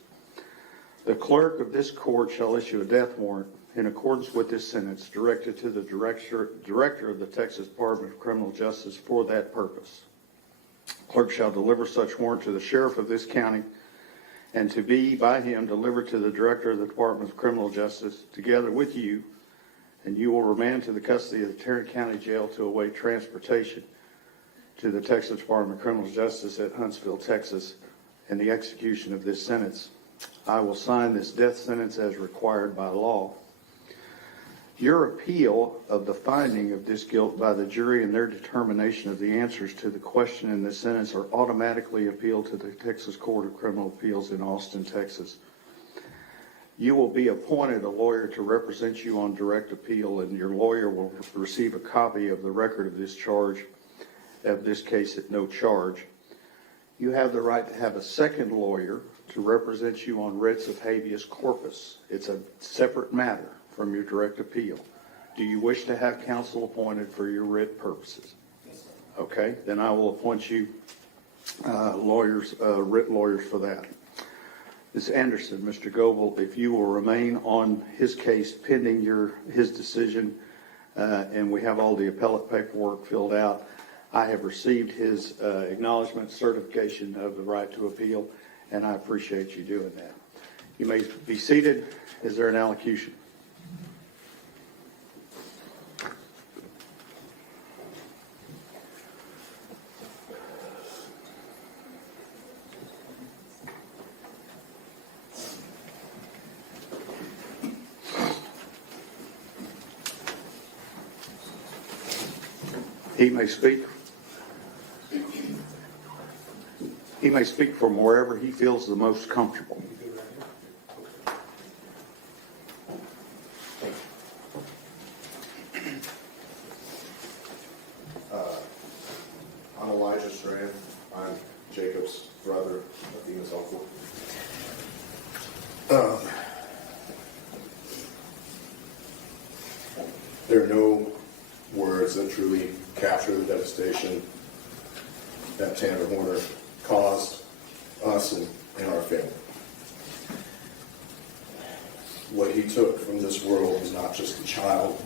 The clerk of this court shall issue a death warrant in accordance with this sentence directed to the director of the Texas Department of Criminal Justice for that purpose. Clerk shall deliver such warrant to the sheriff of this county and to be by him delivered to the director of the Department of Criminal Justice together with you, and you will remand to the custody of the Tarrant County Jail to await transportation to the Texas Department of Criminal Justice at Huntsville, Texas, and the execution of this sentence. I will sign this death sentence as required by law. Your appeal of the finding of this guilt by the jury and their determination of the answers to the question in this sentence are automatically appealed to the Texas Court of Criminal Appeals in Austin, Texas. You will be appointed a lawyer to represent you on direct appeal, and your lawyer will receive a copy of the record of this case at no charge. You have the right to have a second lawyer to represent you on writs of habeas corpus. It's a separate matter from your direct appeal. Do you wish to have counsel appointed for your writ purposes? Okay, then I will appoint you writ lawyers for that. Ms. Anderson, Mr. Goebel, if you will remain on his case pending his decision, and we have all the appellate paperwork filled out, I have received his acknowledgement certification of the right to appeal, and I appreciate you doing that. You may be seated. Is there an allocution? He may speak. He may speak from wherever he feels the most comfortable. I'm Athena Strand. I'm Jacob's brother, Athena's uncle. There are no words that truly capture the devastation that Tanner Horner caused us and our family. What he took from this world was not just a child.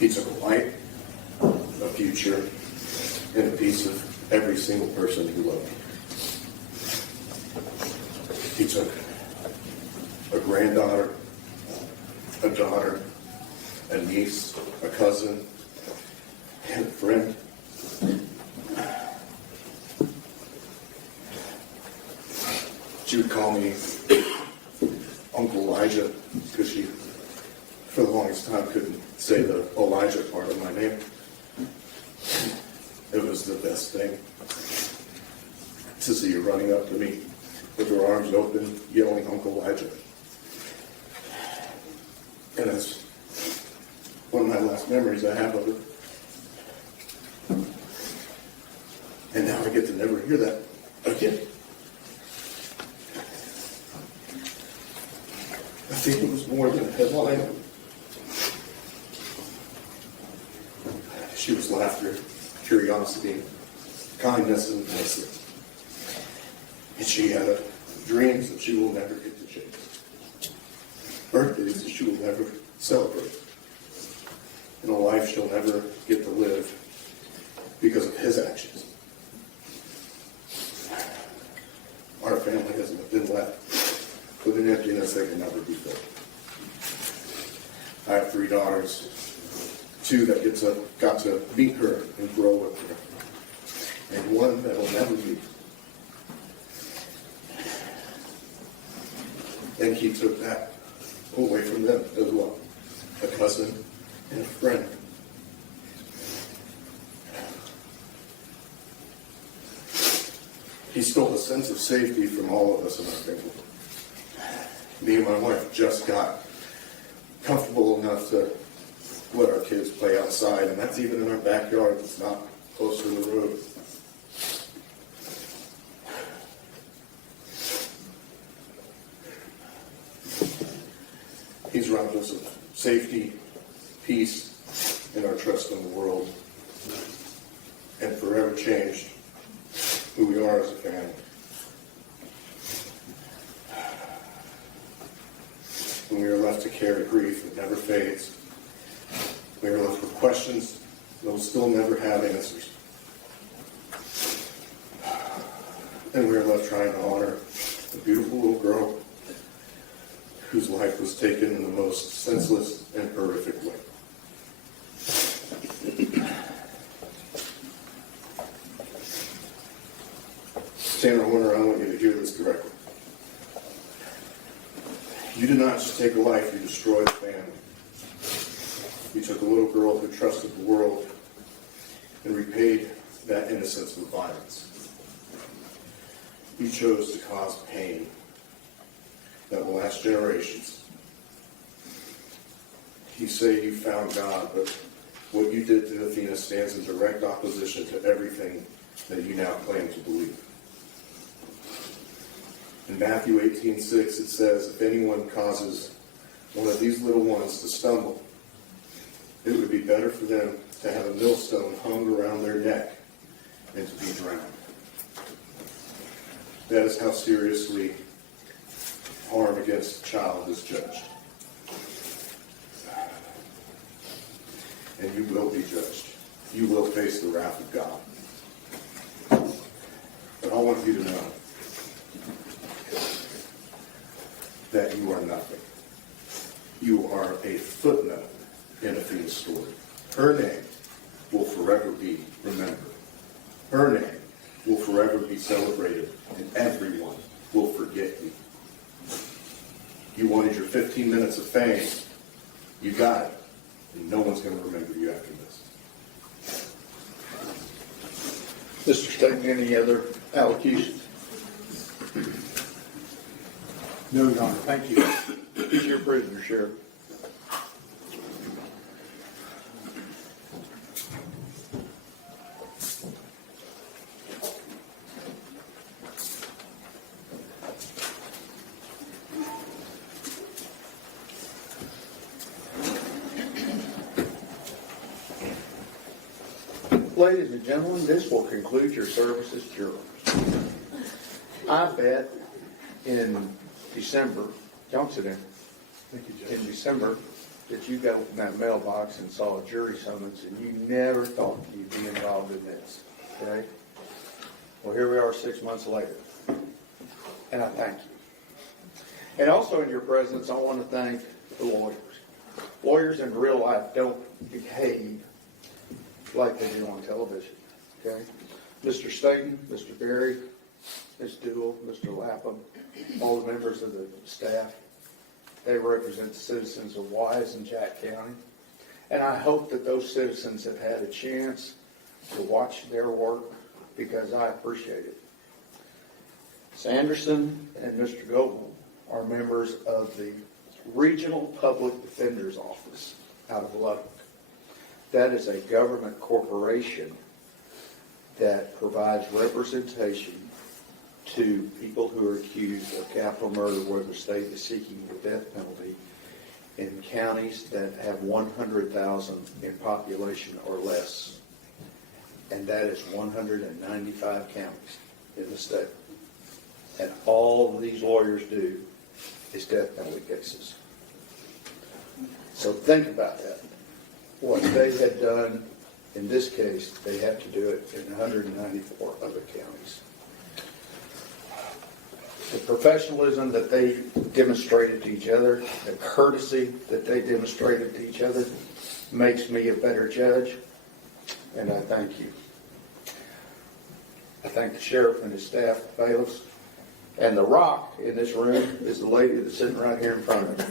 He took a life, a future, and a piece of every single person who loved him. He took a granddaughter, a daughter, a niece, a cousin, and a friend. She would call me Uncle Elijah because she, for the longest time, couldn't say the Elijah part of my name. It was the best thing to see her running up to me with her arms open, yelling, Uncle Elijah. And that's one of my last memories I have of it. And now I get to never hear that again. I think it was more than a headline. She was laughter, curiosity, kindness, and innocence. And she had dreams that she will never get to chase. Birthdays that she will never celebrate. And a life she'll never get to live because of his actions. Our family has been left with an emptiness that can never be filled. I have 3 daughters, 2 that got to meet her and grow with her, and 1 that will never meet. And he took that away from them as well, a cousin and a friend. He stole a sense of safety from all of us in our family. Me and my wife just got comfortable enough to let our kids play outside, and that's even in our backyard. It's not close to the road. He's robbed us of safety, peace, and our trust in the world, and forever changed who we are as a family. left to carry grief that never fades. We are left with questions that will still never have answers. And we are left trying to honor a beautiful little girl whose life was taken in the most senseless and horrific way. Tanner Horner, I want you to hear this directly. You did not just take a life, you destroyed a family. You took a little girl who trusted the world and repaid that innocence with violence. You chose to cause pain that will last generations. You say you found God, but what you did to Athena stands in direct opposition to everything that you now claim to believe. In Matthew 18:6, it says, if anyone causes one of these little ones to stumble, it would be better for them to have a millstone hung around their neck than to be drowned. That is how seriously harm against a child is judged. And you will be judged. You will face the wrath of God. But I want you to know that you are nothing. You are a footnote in Athena's story. Her name will forever be remembered. Her name will forever be celebrated, and everyone will forget you. You wanted your 15 minutes of fame. You got it. And no one's going to remember you after this. Mr. Staten, any other allocutions? No, Your Honor, thank you. Who's your prisoner, Sheriff? Ladies and gentlemen, this will conclude your service as jurors. I bet in December, don't sit down. Thank you, Judge. In December, that you got open that mailbox and saw a jury summons and you never thought you'd be involved in this, okay? Well, here we are 6 months later, and I thank you. And also in your presence, I want to thank the lawyers. Lawyers in real life don't behave like they do on television, okay? Mr. Staten, Mr. Berry, Ms. Duell, Mr. Lapham, all the members of the staff, they represent the citizens of Wise and Jack County. And I hope that those citizens have had a chance to watch their work because I appreciate it. Sanderson and Mr. Goebel are members of the Regional Public Defender's Office out of Lubbock. That is a government corporation that provides representation to people who are accused of capital murder where the state is seeking the death penalty in counties that have 100,000 in population or less. And that is 195 counties in the state. And all these lawyers do is death penalty cases. So think about that. What they had done in this case, they have to do it in 194 other counties. The professionalism that they demonstrated to each other, the courtesy that they demonstrated to each other, makes me a better judge, and I thank you. I thank the sheriff and his staff, bailiffs, and the rock in this room is the lady that's sitting right here in front of me.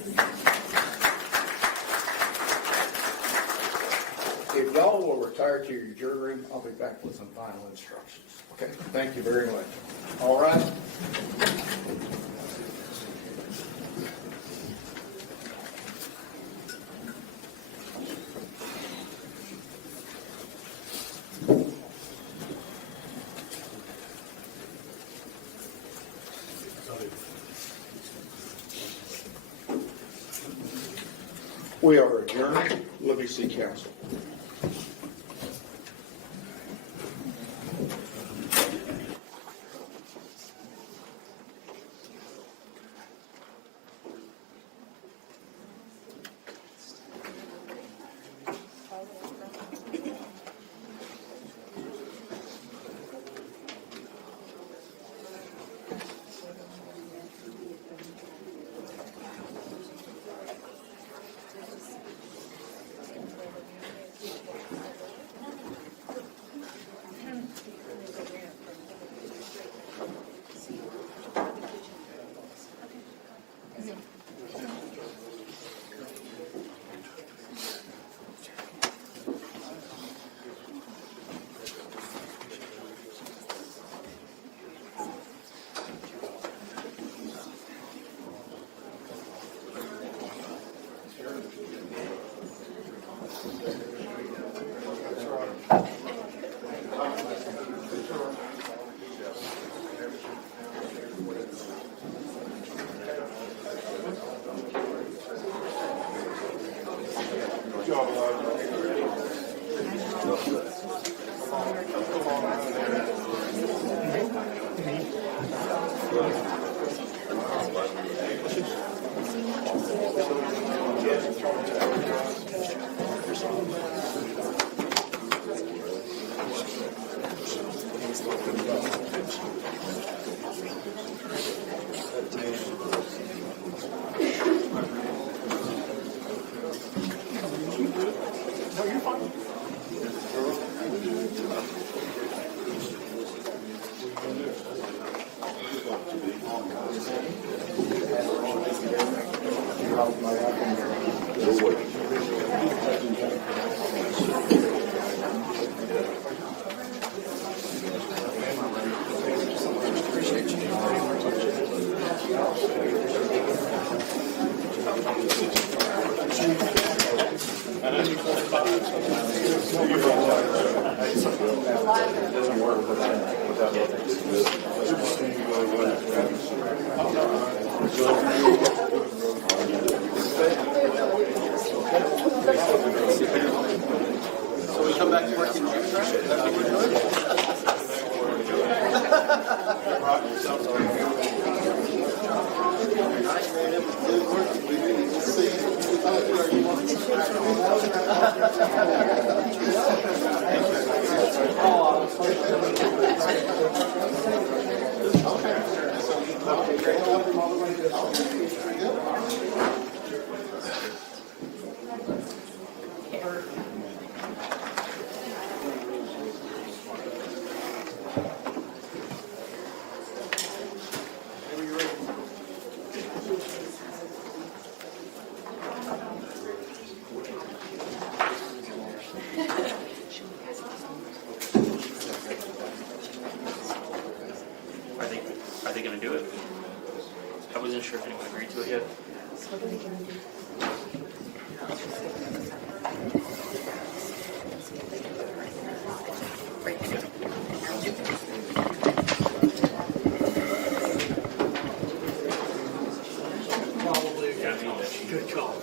If y'all will retire to your jury room, I'll be back with some final instructions. Okay, thank you very much. All right. We are adjourned. Libby City Council. So we come back to work in June, Are they going to do it? I wasn't sure if anyone agreed to it yet. Good call.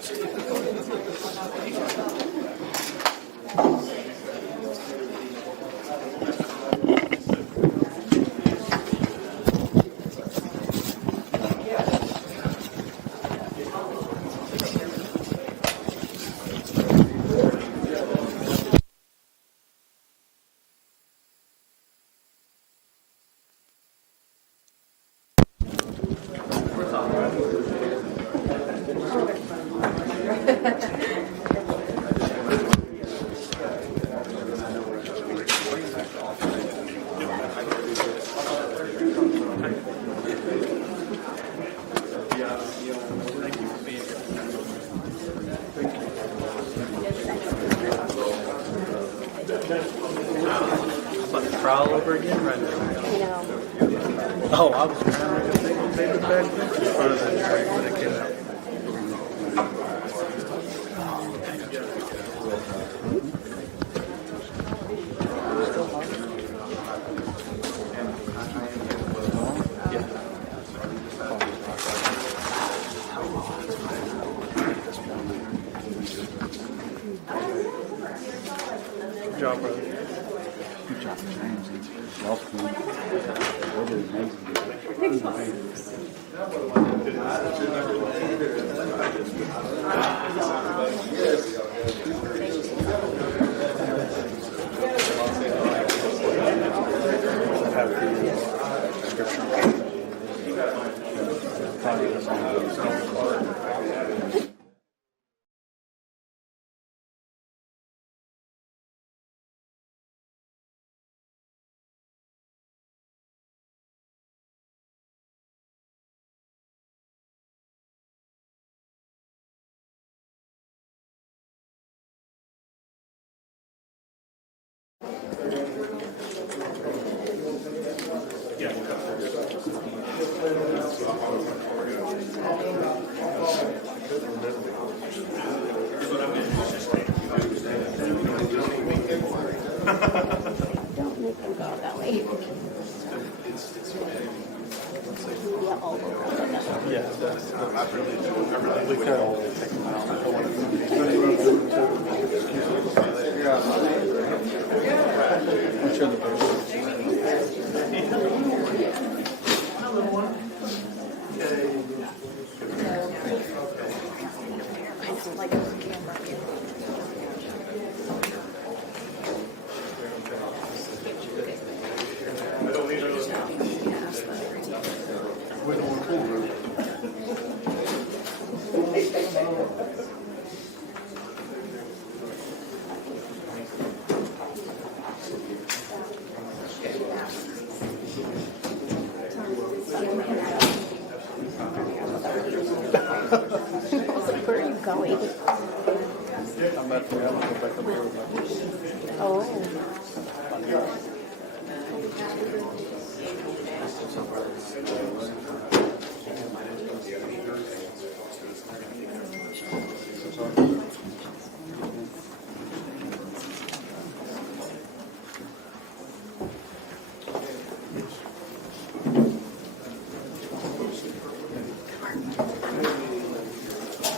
About to crawl over again right now. Oh, I was trying to think of the bad in front of the jury when it came out. Good job, brother. Good job, James. Y'all cool. Y'all did amazing. Don't make them go that way. Yeah, all over. Yeah, we could always take them out. I'm sure the person. courtroom. Where are you going? I'm about to go back up there with my Oh.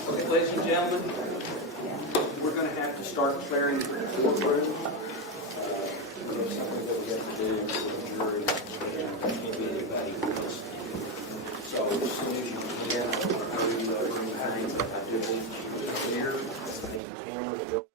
Okay, ladies and gentlemen, we're going to have to start declaring the courtroom. So as soon as you can, I do believe you here, camera will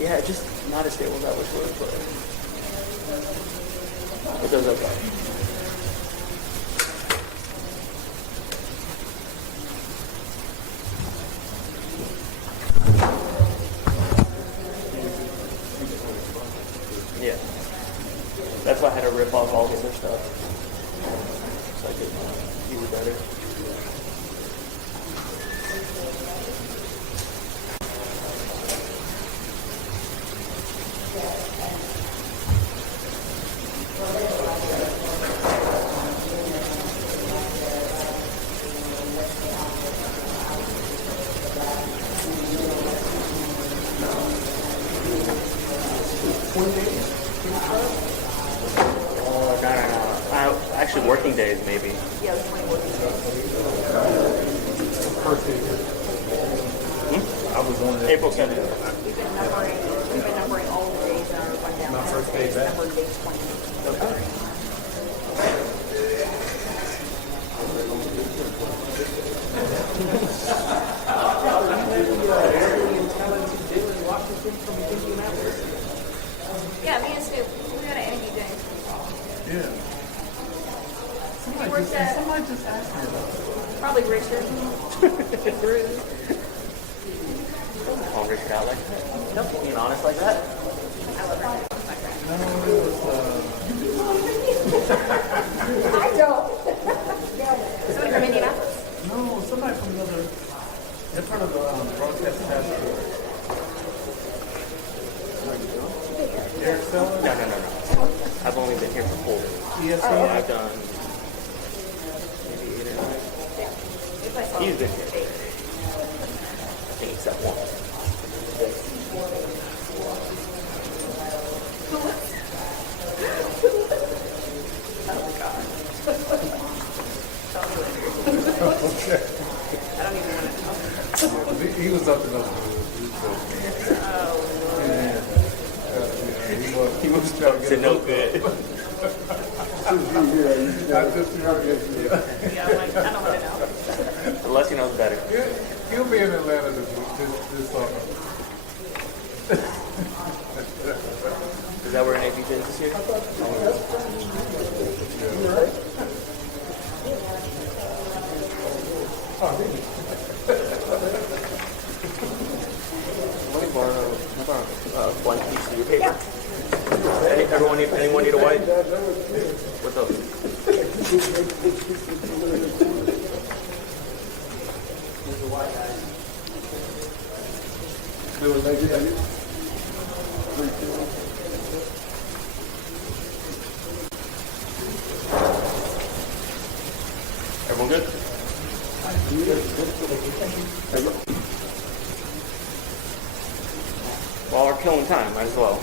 Yeah, just not as stable as I wish it would, but it does okay. Yeah. That's why I had to rip off all the other stuff. So I could use it better. Actually, working days, maybe. Yeah, it was 20 working days. I was on that. April 7th. We've been numbering all the days that are run down. My first day back. Numbered day 20. Yeah, me and Stu. We got an interview day. Yeah. Somebody just asked me about it. Probably Richard. Bruce. Call Richard out like that? Nope. Being honest like that? I love Richard. No, it was, I don't. Somebody from Indianapolis? no, somebody from the other, in front of the broadcast task force. Eric Seller? No. I've only been here for 4. Yes, I've done maybe 8 or 9. Yeah. He's been here. I think except once. Okay. I don't even want to know. He was up in those he was trying to get no good. I just heard it. Yeah, I'm like, I don't want to know. Unless he knows better. He'll be in Atlanta this summer. Is that where an AP is this year? Let me borrow a blank piece of your paper. Anyone need a white? What's up? Everyone good? While we're killing time, might as well.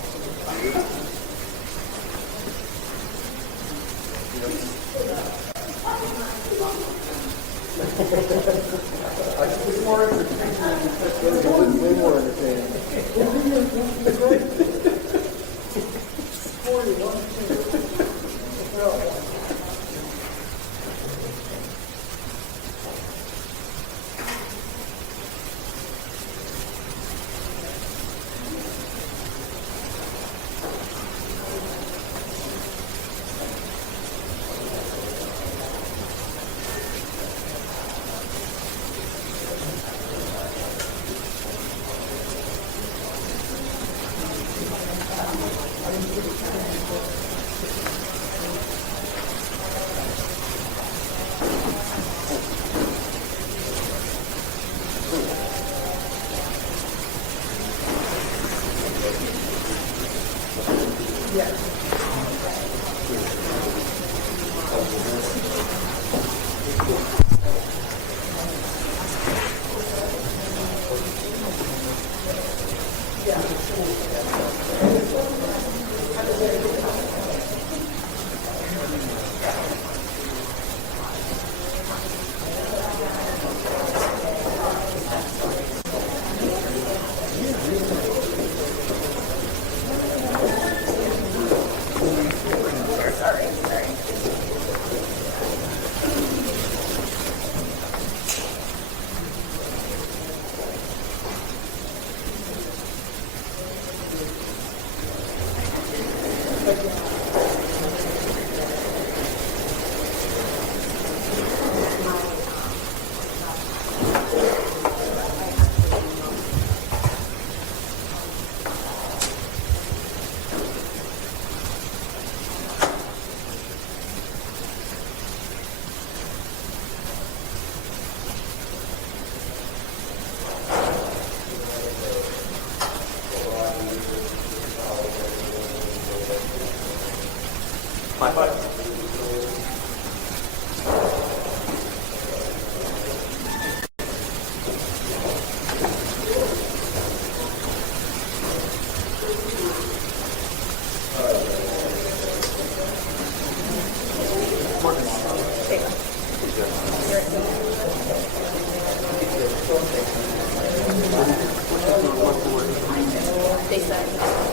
They said.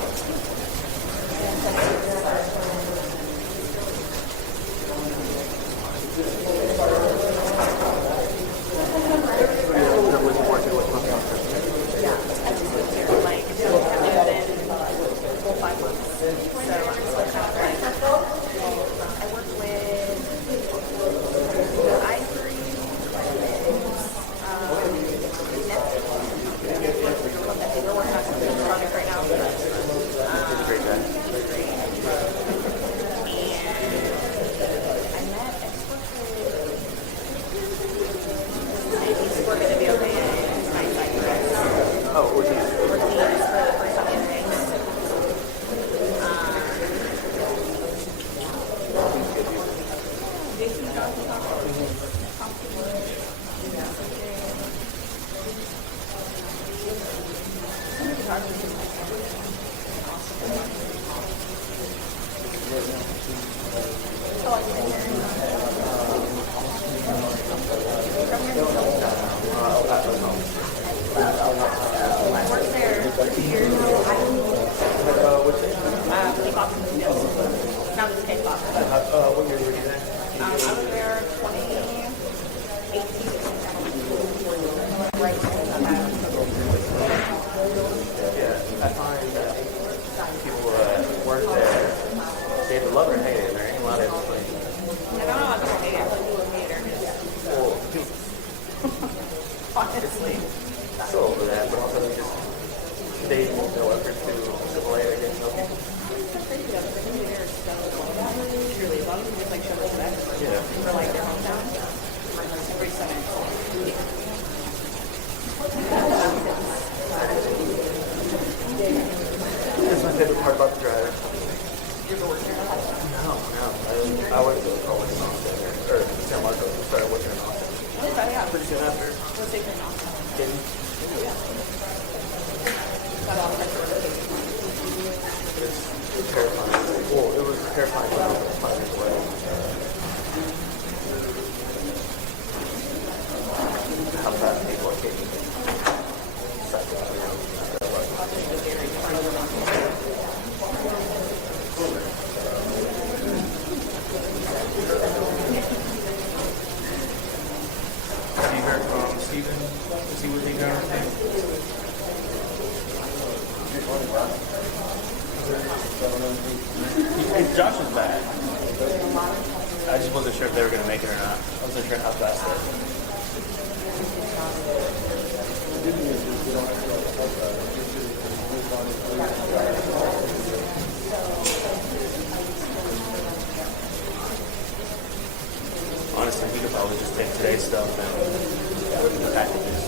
Josh was bad. I just wasn't sure if they were going to make it or not. I wasn't sure how fast they Honestly, we could probably just take today's stuff and put in the packages.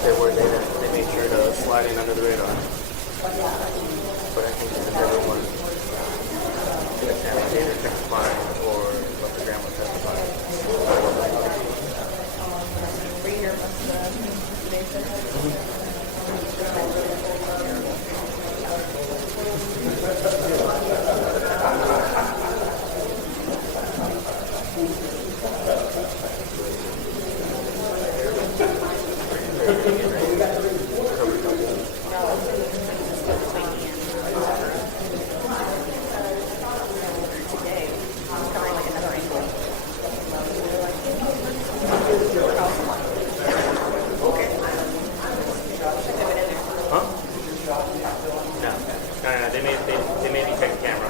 They made sure to slide in under the radar. But I think if everyone can either testify or let the grandma testify. They made me take a camera.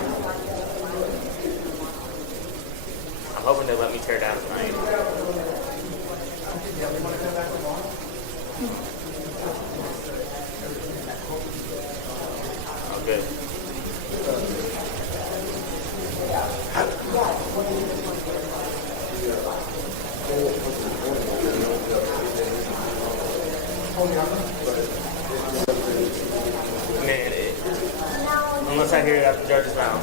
I'm hoping they let me tear down tonight. Oh, good. Man, unless I hear it after the judge is down.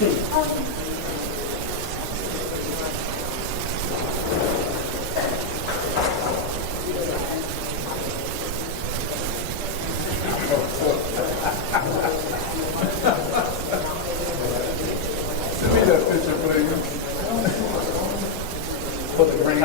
Send me that picture, please. For the green.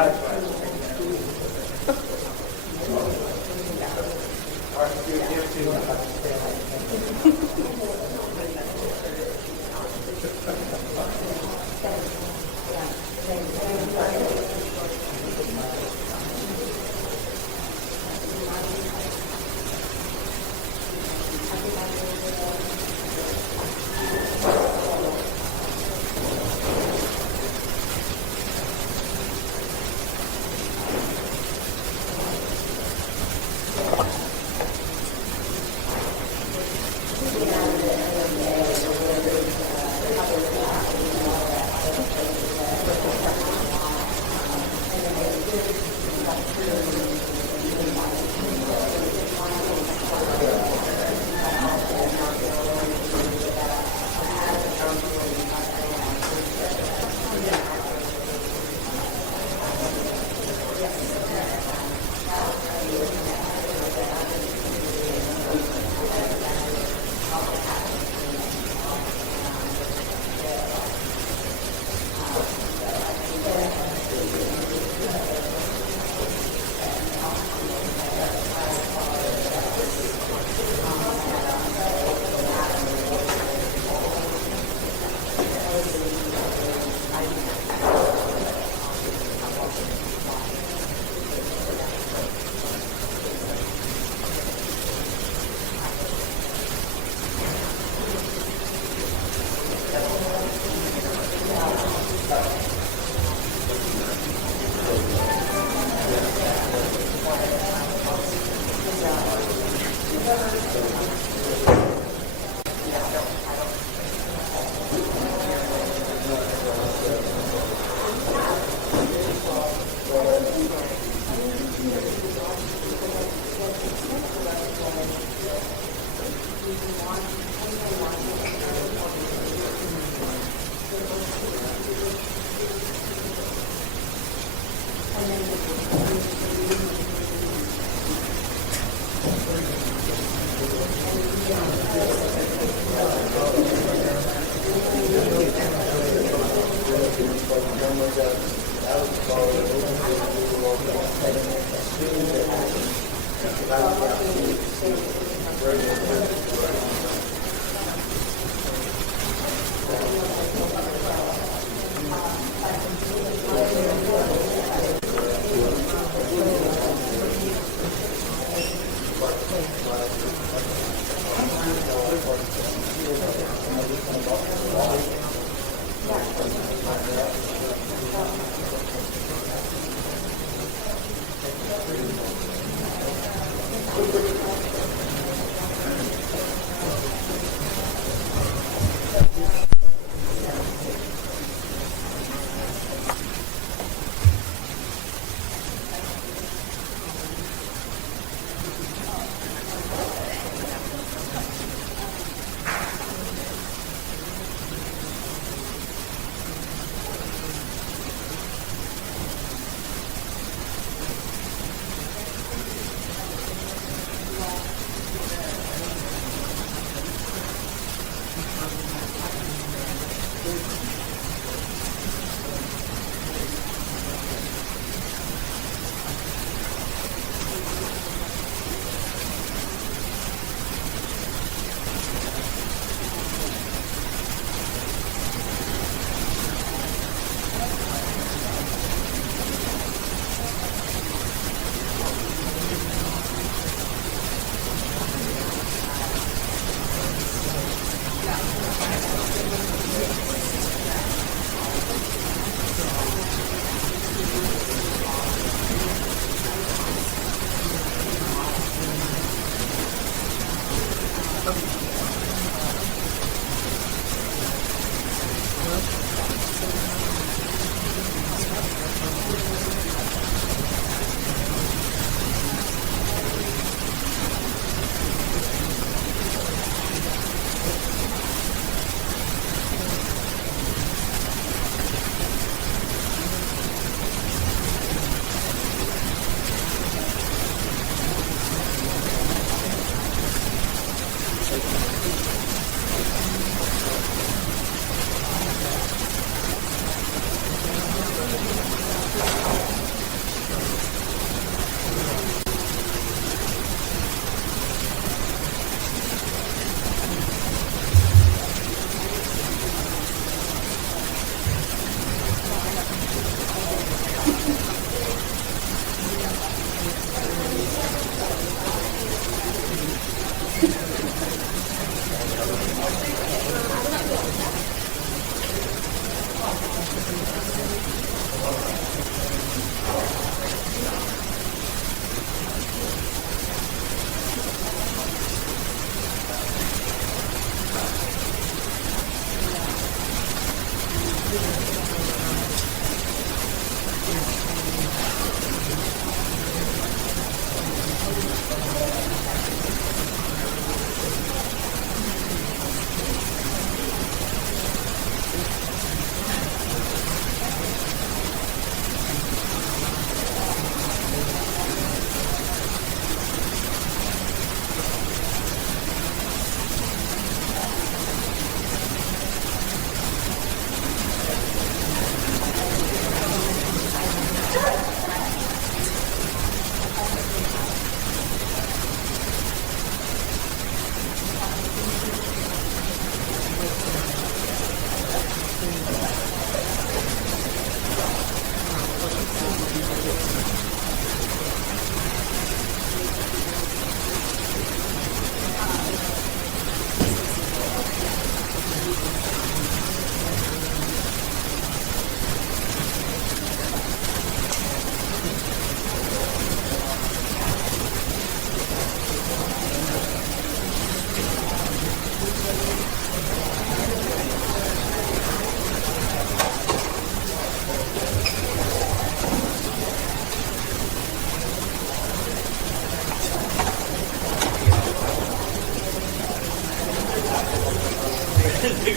If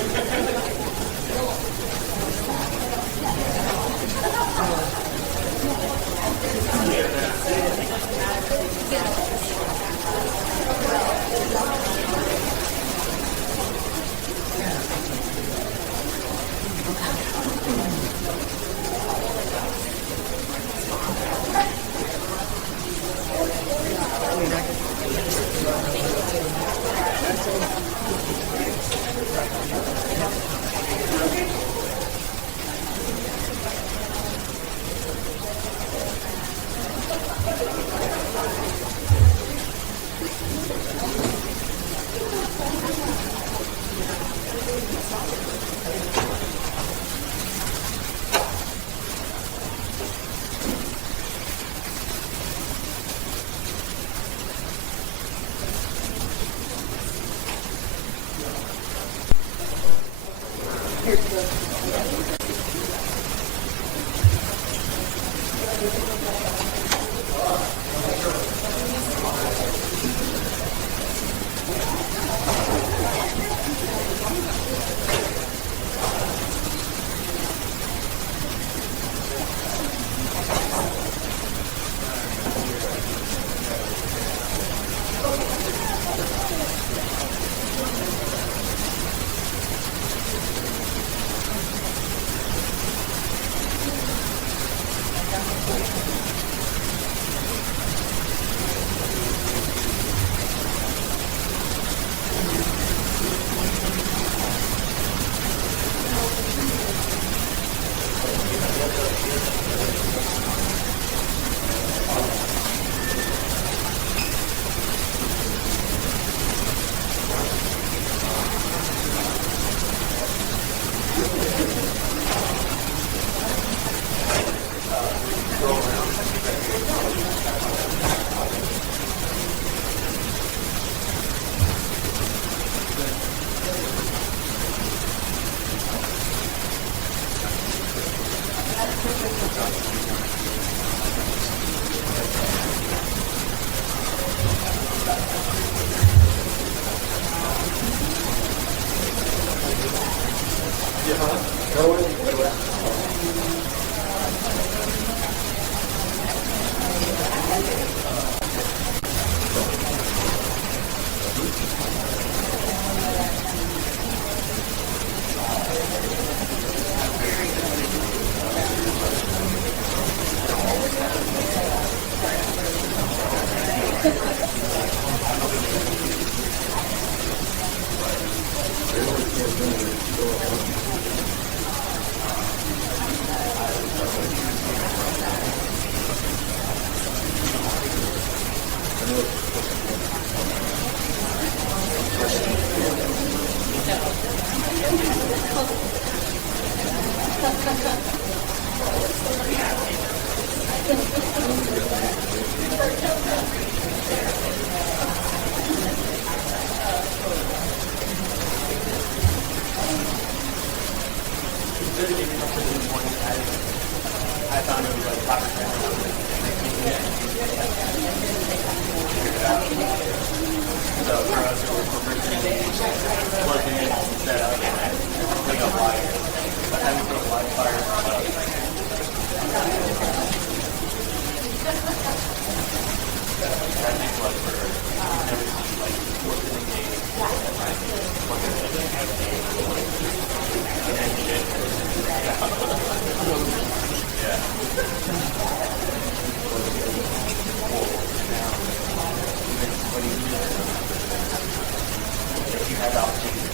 you had the opportunity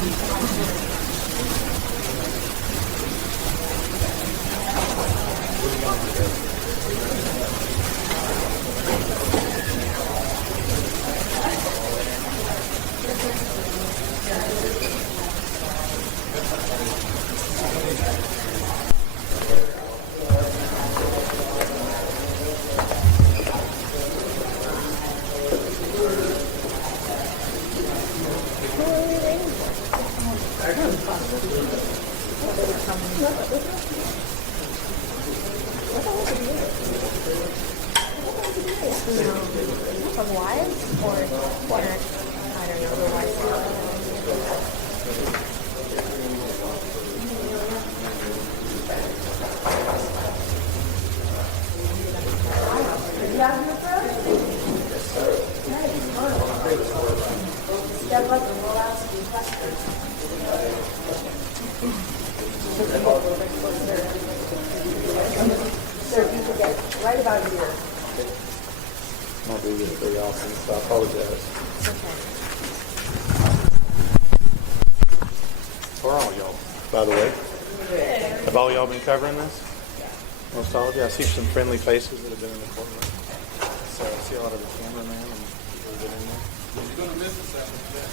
From wives or I don't know, the wives. Step up and we'll ask you questions. So if you could get right about here. I'll do this very often, so I apologize. Where are all y'all, by the way? Have all y'all been covering this? Most all of you? I see some friendly faces that have been in the courtroom. So I see a lot of the cameramen and people that have been in there. You're going to miss us after that.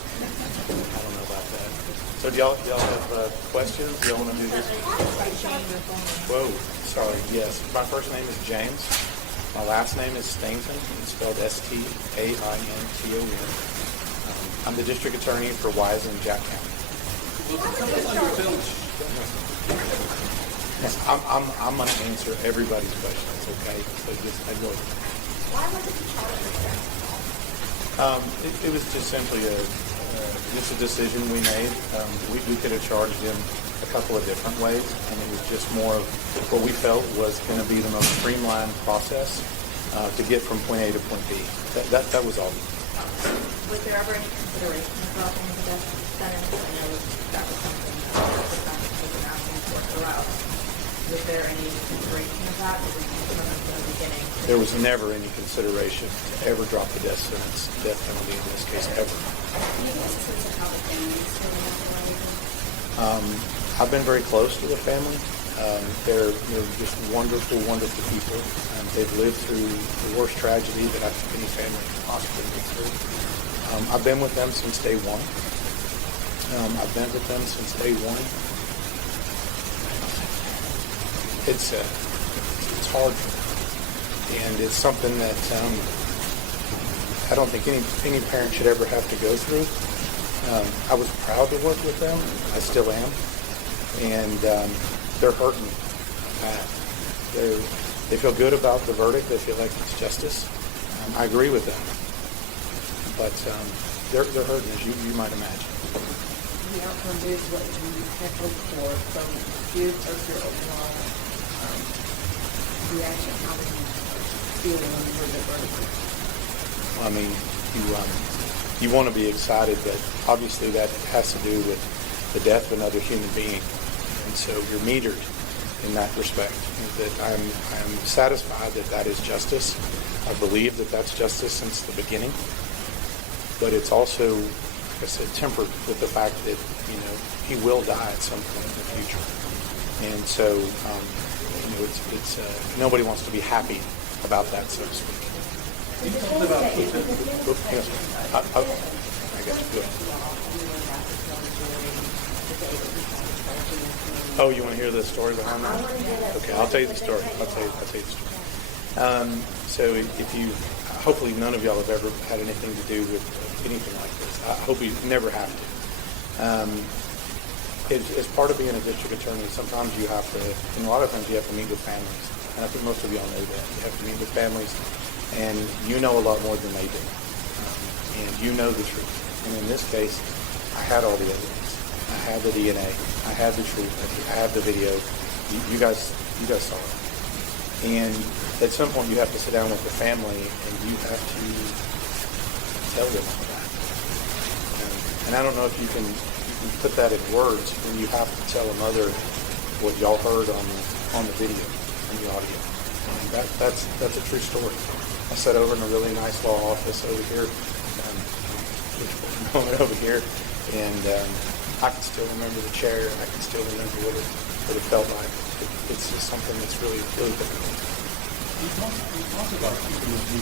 I don't know about that. So do y'all have questions? Do y'all want to do this? Whoa, sorry. Yes. My first name is James. My last name is Stainton. It's spelled Stainton. I'm the district attorney for Wise and Jack County. I'm going to answer everybody's questions, okay? So just go. Why was it charged? It was just simply just a decision we made. We could have charged him a couple of different ways, and it was just more of what we felt was going to be the most streamlined process to get from point A to point B. That was all. Was there ever any consideration of dropping the death sentence? I know that was something that the defense was asking for throughout. Was there any consideration of that? Or was it from the beginning? There was never any consideration to ever drop the death penalty in this case, ever. Can you give us a sense of how the family is feeling after what happened? I've been very close to the family. They're just wonderful, wonderful people. They've lived through the worst tragedy that I think any family can possibly go through. I've been with them since day one. It's hard for them. And it's something that I don't think any parent should ever have to go through. I was proud to work with them. I still am. And they're hurting bad. They feel good about the verdict. They feel like it's justice. I agree with them. But they're hurting, as you might imagine. The outcome is what you had hoped for. So give us your overall reaction. How did you feel when you heard the verdict? I mean, you want to be excited, but obviously that has to do with the death of another human being. And so you're metered in that respect. That I'm satisfied that is justice. I believe that that's justice since the beginning. But it's also, like I said, tempered with the fact that, he will die at some point in the future. And so, it's nobody wants to be happy about that, so to speak. I guess good. Oh, you want to hear the story behind that? Okay, I'll tell you the story. So if you, hopefully none of y'all have ever had anything to do with anything like this. I hope you never have to. As part of being a district attorney, sometimes you have to, and a lot of times you have to meet with families. And I think most of y'all know that. You have to meet with families, and you know a lot more than they do. And you know the truth. And in this case, I had all the evidence. I had the DNA. I had the truth. I had the video. You guys saw it. And at some point, you have to sit down with the family, and you have to tell them all that. And I don't know if you can put that in words when you have to tell a mother what y'all heard on the video, on the audio. That's a true story. I sat over in a really nice law office over here, over here, and I can still remember the chair. I can still remember what it felt like. It's just something that's really, really difficult. We talked about people who do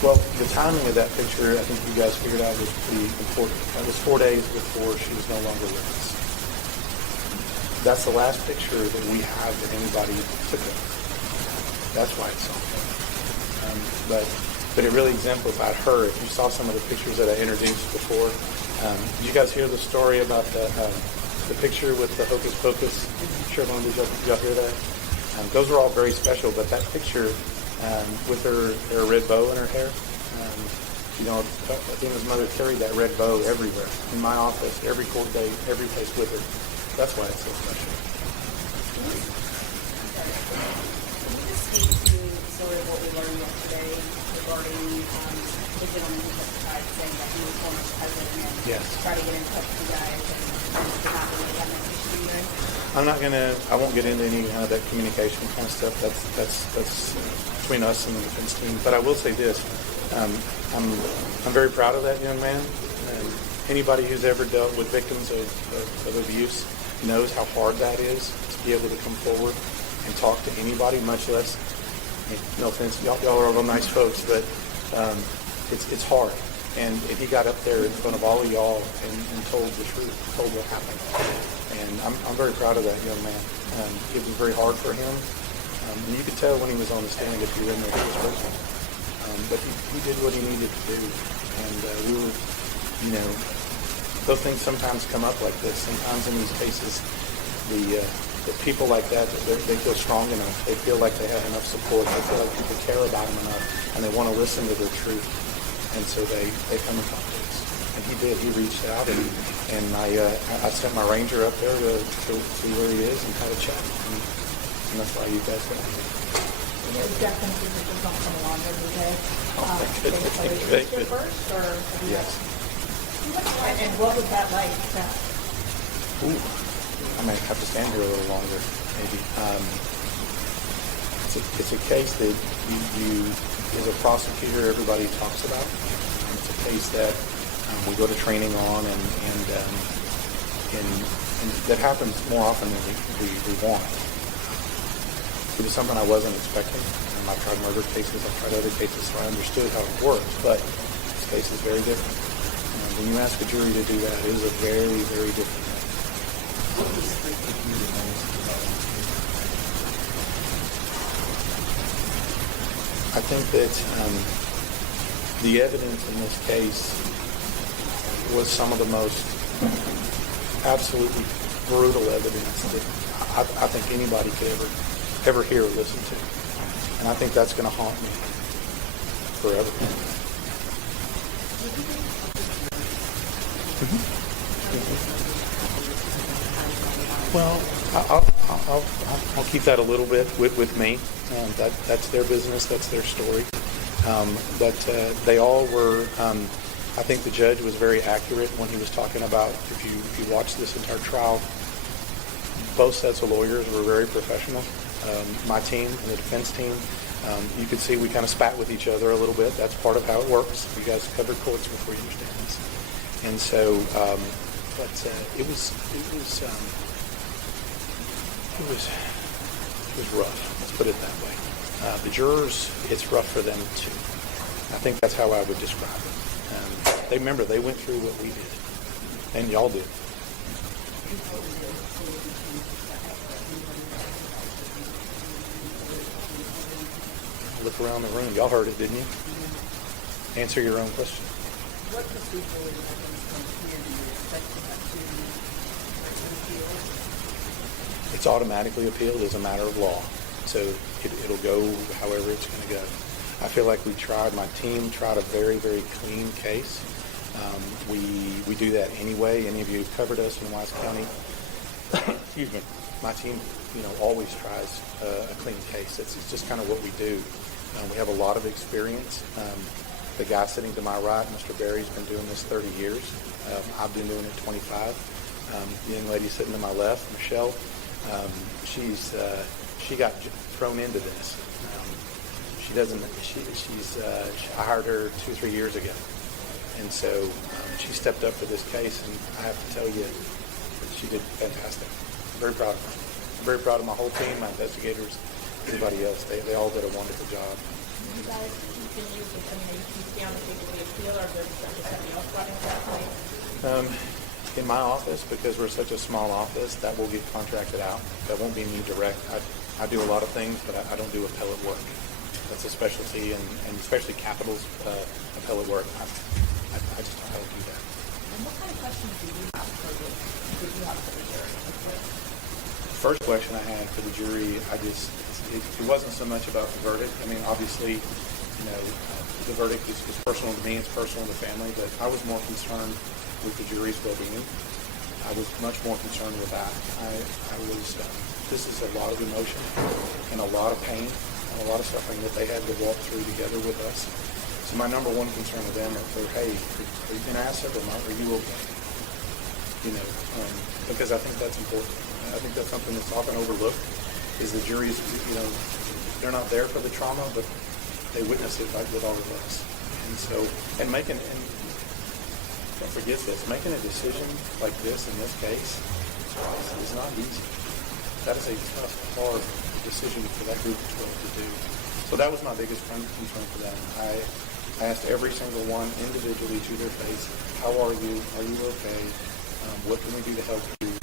Well, the timing of that picture, I think you guys figured out, was pretty important. That was 4 days before she was no longer with us. That's the last picture that we have that anybody took of her. That's why it's so important. But it really exemplified her. If you saw some of the pictures that I introduced before, did you guys hear the story about the picture with the hocus pocus? Sherman, did y'all hear that? Those were all very special, but that picture with her red bow in her hair, Athena's mother carried that red bow everywhere, in my office, every court date, every place with her. That's why it's so special. Can you just speak to sort of what we learned yesterday regarding the gentleman who testified saying that he was former president and Yes. try to get in touch with you guys and not really have that issue here? I won't get into any kind of that communication kind of stuff. That's between us and the defense team. But I will say this: I'm very proud of that young man. Anybody who's ever dealt with victims of abuse knows how hard that is to be able to come forward and talk to anybody, much less. No offense, y'all are all nice folks, but it's hard. And he got up there in front of all of y'all and told the truth, told what happened. And I'm very proud of that young man. It was very hard for him. And you could tell when he was on the stand if you were in there, he was hurting. But he did what he needed to do. And we were, those things sometimes come up like this. Sometimes in these cases, the people like that, they feel strong enough. They feel like they have enough support. They feel like people care about them enough, and they want to listen to their truth. And so they come and talk to us. And he did. He reached out, and I sent my ranger up there to see where he is and had a chat. And that's why you guys got here. The death penalty does not come along every day. Thank you. First, or Yes. and what was that like? Ooh, I might have to stand here a little longer, maybe. It's a case that you as a prosecutor, everybody talks about. It's a case that we go to training on, and that happens more often than we want. It was something I wasn't expecting. I've tried murder cases, I've tried other cases, so I understood how it works, but this case is very different. When you ask a jury to do that, it is a very, very different thing. I think that the evidence in this case was some of the most absolutely brutal evidence that I think anybody could ever hear or listen to. And I think that's going to haunt me forever. Well, I'll keep that a little bit with me. That's their business. That's their story. But they all were. I think the judge was very accurate when he was talking about. If you watch this entire trial, both sets of lawyers were very professional. My team and the defense team. You could see we kind of spat with each other a little bit. That's part of how it works. You guys covered courts before you understand this. And so, it was rough. Let's put it that way. The jurors, it's rough for them too. I think that's how I would describe it. They went through what we did, and y'all did. Look around the room. Y'all heard it, didn't you? Answer your own question. What procedurally happens from here? Do you expect that to appeal? It's automatically appealed as a matter of law. So it'll go however it's going to go. I feel like my team tried a very, very clean case. We do that anyway. Any of you who've covered us in Wise County, excuse me, my team, always tries a clean case. It's just kind of what we do. We have a lot of experience. The guy sitting to my right, Mr. Barry's been doing this 30 years. I've been doing it 25. The young lady sitting to my left, Michelle, she's she got thrown into this. She doesn't. I hired her 2 or 3 years ago, and so she stepped up for this case, and I have to tell you, she did fantastic. Very proud of her. Very proud of my whole team, my investigators, everybody else. They all did a wonderful job. You guys continue with you stay on the case of the appeal, or is there something else brought into that point? In my office, because we're such a small office, that will get contracted out. That won't be me direct. I do a lot of things, but I don't do appellate work. That's a specialty, and especially capitals appellate work. I just don't know how to do that. And what kind of questions did you have for the jury? First question I had for the jury, it wasn't so much about the verdict. I mean, obviously, the verdict is personal to me, it's personal to the family, but I was more concerned with the jury's well-being. I was much more concerned with that. This is a lot of emotion and a lot of pain and a lot of suffering that they had to walk through together with us. So my number one concern with them are, hey, are you going to ask several months? Are you okay? Because I think that's important. I think that's something that's often overlooked, is the juries, they're not there for the trauma, but they witness it like with all of us. And so, don't forget this, making a decision like this in this case is not easy. That is a tough, hard decision for that group of 12 to do. So that was my biggest concern for them. I asked every single one individually to their face, how are you? Are you okay? What can we do to help you?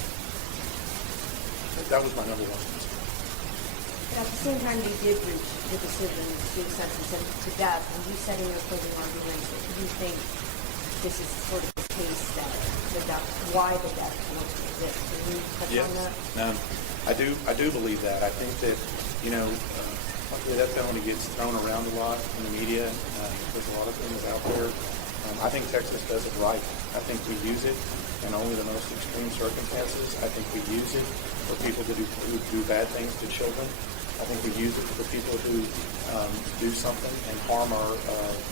That was my number one concern. But at the same time, you did reach the decision to sentence him to death, and you said in your closing argument that you think this is sort of the case that why the death penalty exists. Can you touch on that? I do believe that. I think that, hopefully that penalty gets thrown around a lot in the media. There's a lot of things out there. I think Texas does it right. I think we use it in only the most extreme circumstances. I think we use it for people who do bad things to children. I think we use it for people who do something and harm our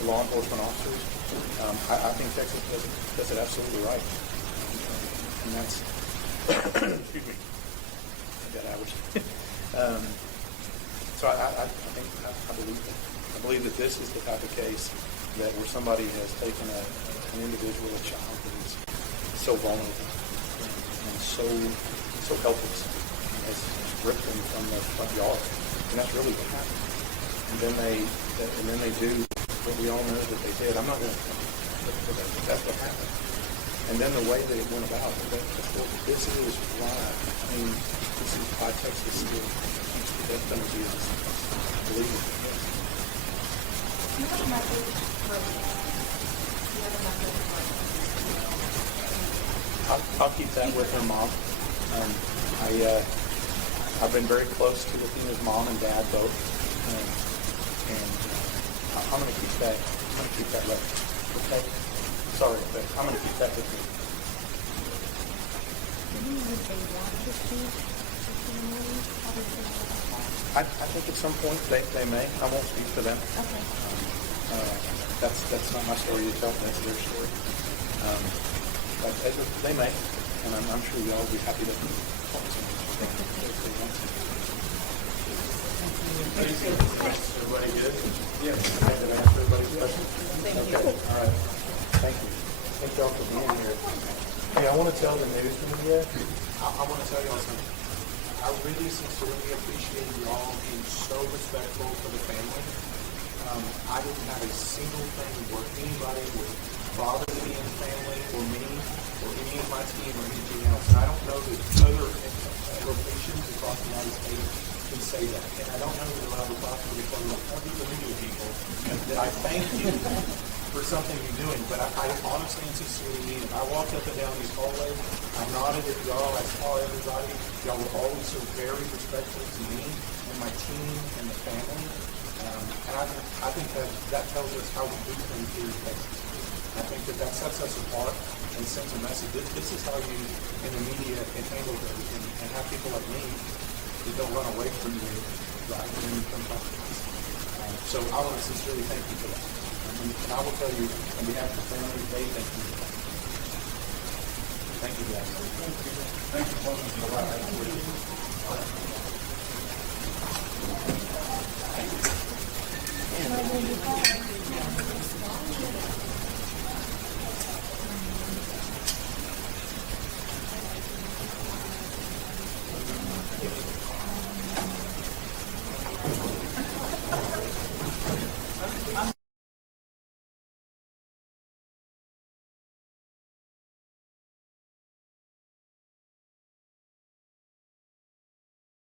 law enforcement officers. I think Texas does it absolutely right. And that's, excuse me, I got hours. So I believe that. I believe that this is the type of case that where somebody has taken an individual, a child that is so vulnerable and so helpless, has ripped them from the front yard, and that's really what happened. And then they do what we all know that they did. I'm not going to tell you, but that's what happened. And then the way that it went about, this is why. This is why Texas still keeps the death penalty. I believe it. Do you have a message for I'll keep that with her mom. I've been very close to Athena's mom and dad both, and I'm going to keep that. I'm going to keep that letter. Okay. Sorry, but I'm going to keep that with me. I think at some point they may. I won't speak for them. Okay. That's not my story to tell. That's their story. But they may, and I'm sure y'all will be happy to talk to them. Everybody good? Yes. Did I answer everybody's questions? Okay. All right. Thank you. Thank y'all for being here. Hey, I want to tell the news media. I want to tell y'all something. I really sincerely appreciate y'all being so respectful for the family. I didn't have a single thing where anybody would bother me in the family or me or any of my team or anything else. And I don't know that other locations across the United States can say that. And I don't know that when I was talking to the media people that I thank you for something you're doing. But I honestly and sincerely mean it. I walked up and down these hallways. I nodded at y'all. I saw everybody. Y'all were always so very respectful to me and my team and the family. And I think that tells us how we do things here in Texas. I think that sets us apart and sends a message. This is how you, in the media, can handle those and have people like me that don't run away from you, right, when you come talk to us. So I want to sincerely thank you for that. And I will tell you, on behalf of the family, they thank you. Thank you, guys. Thank you. Thank you.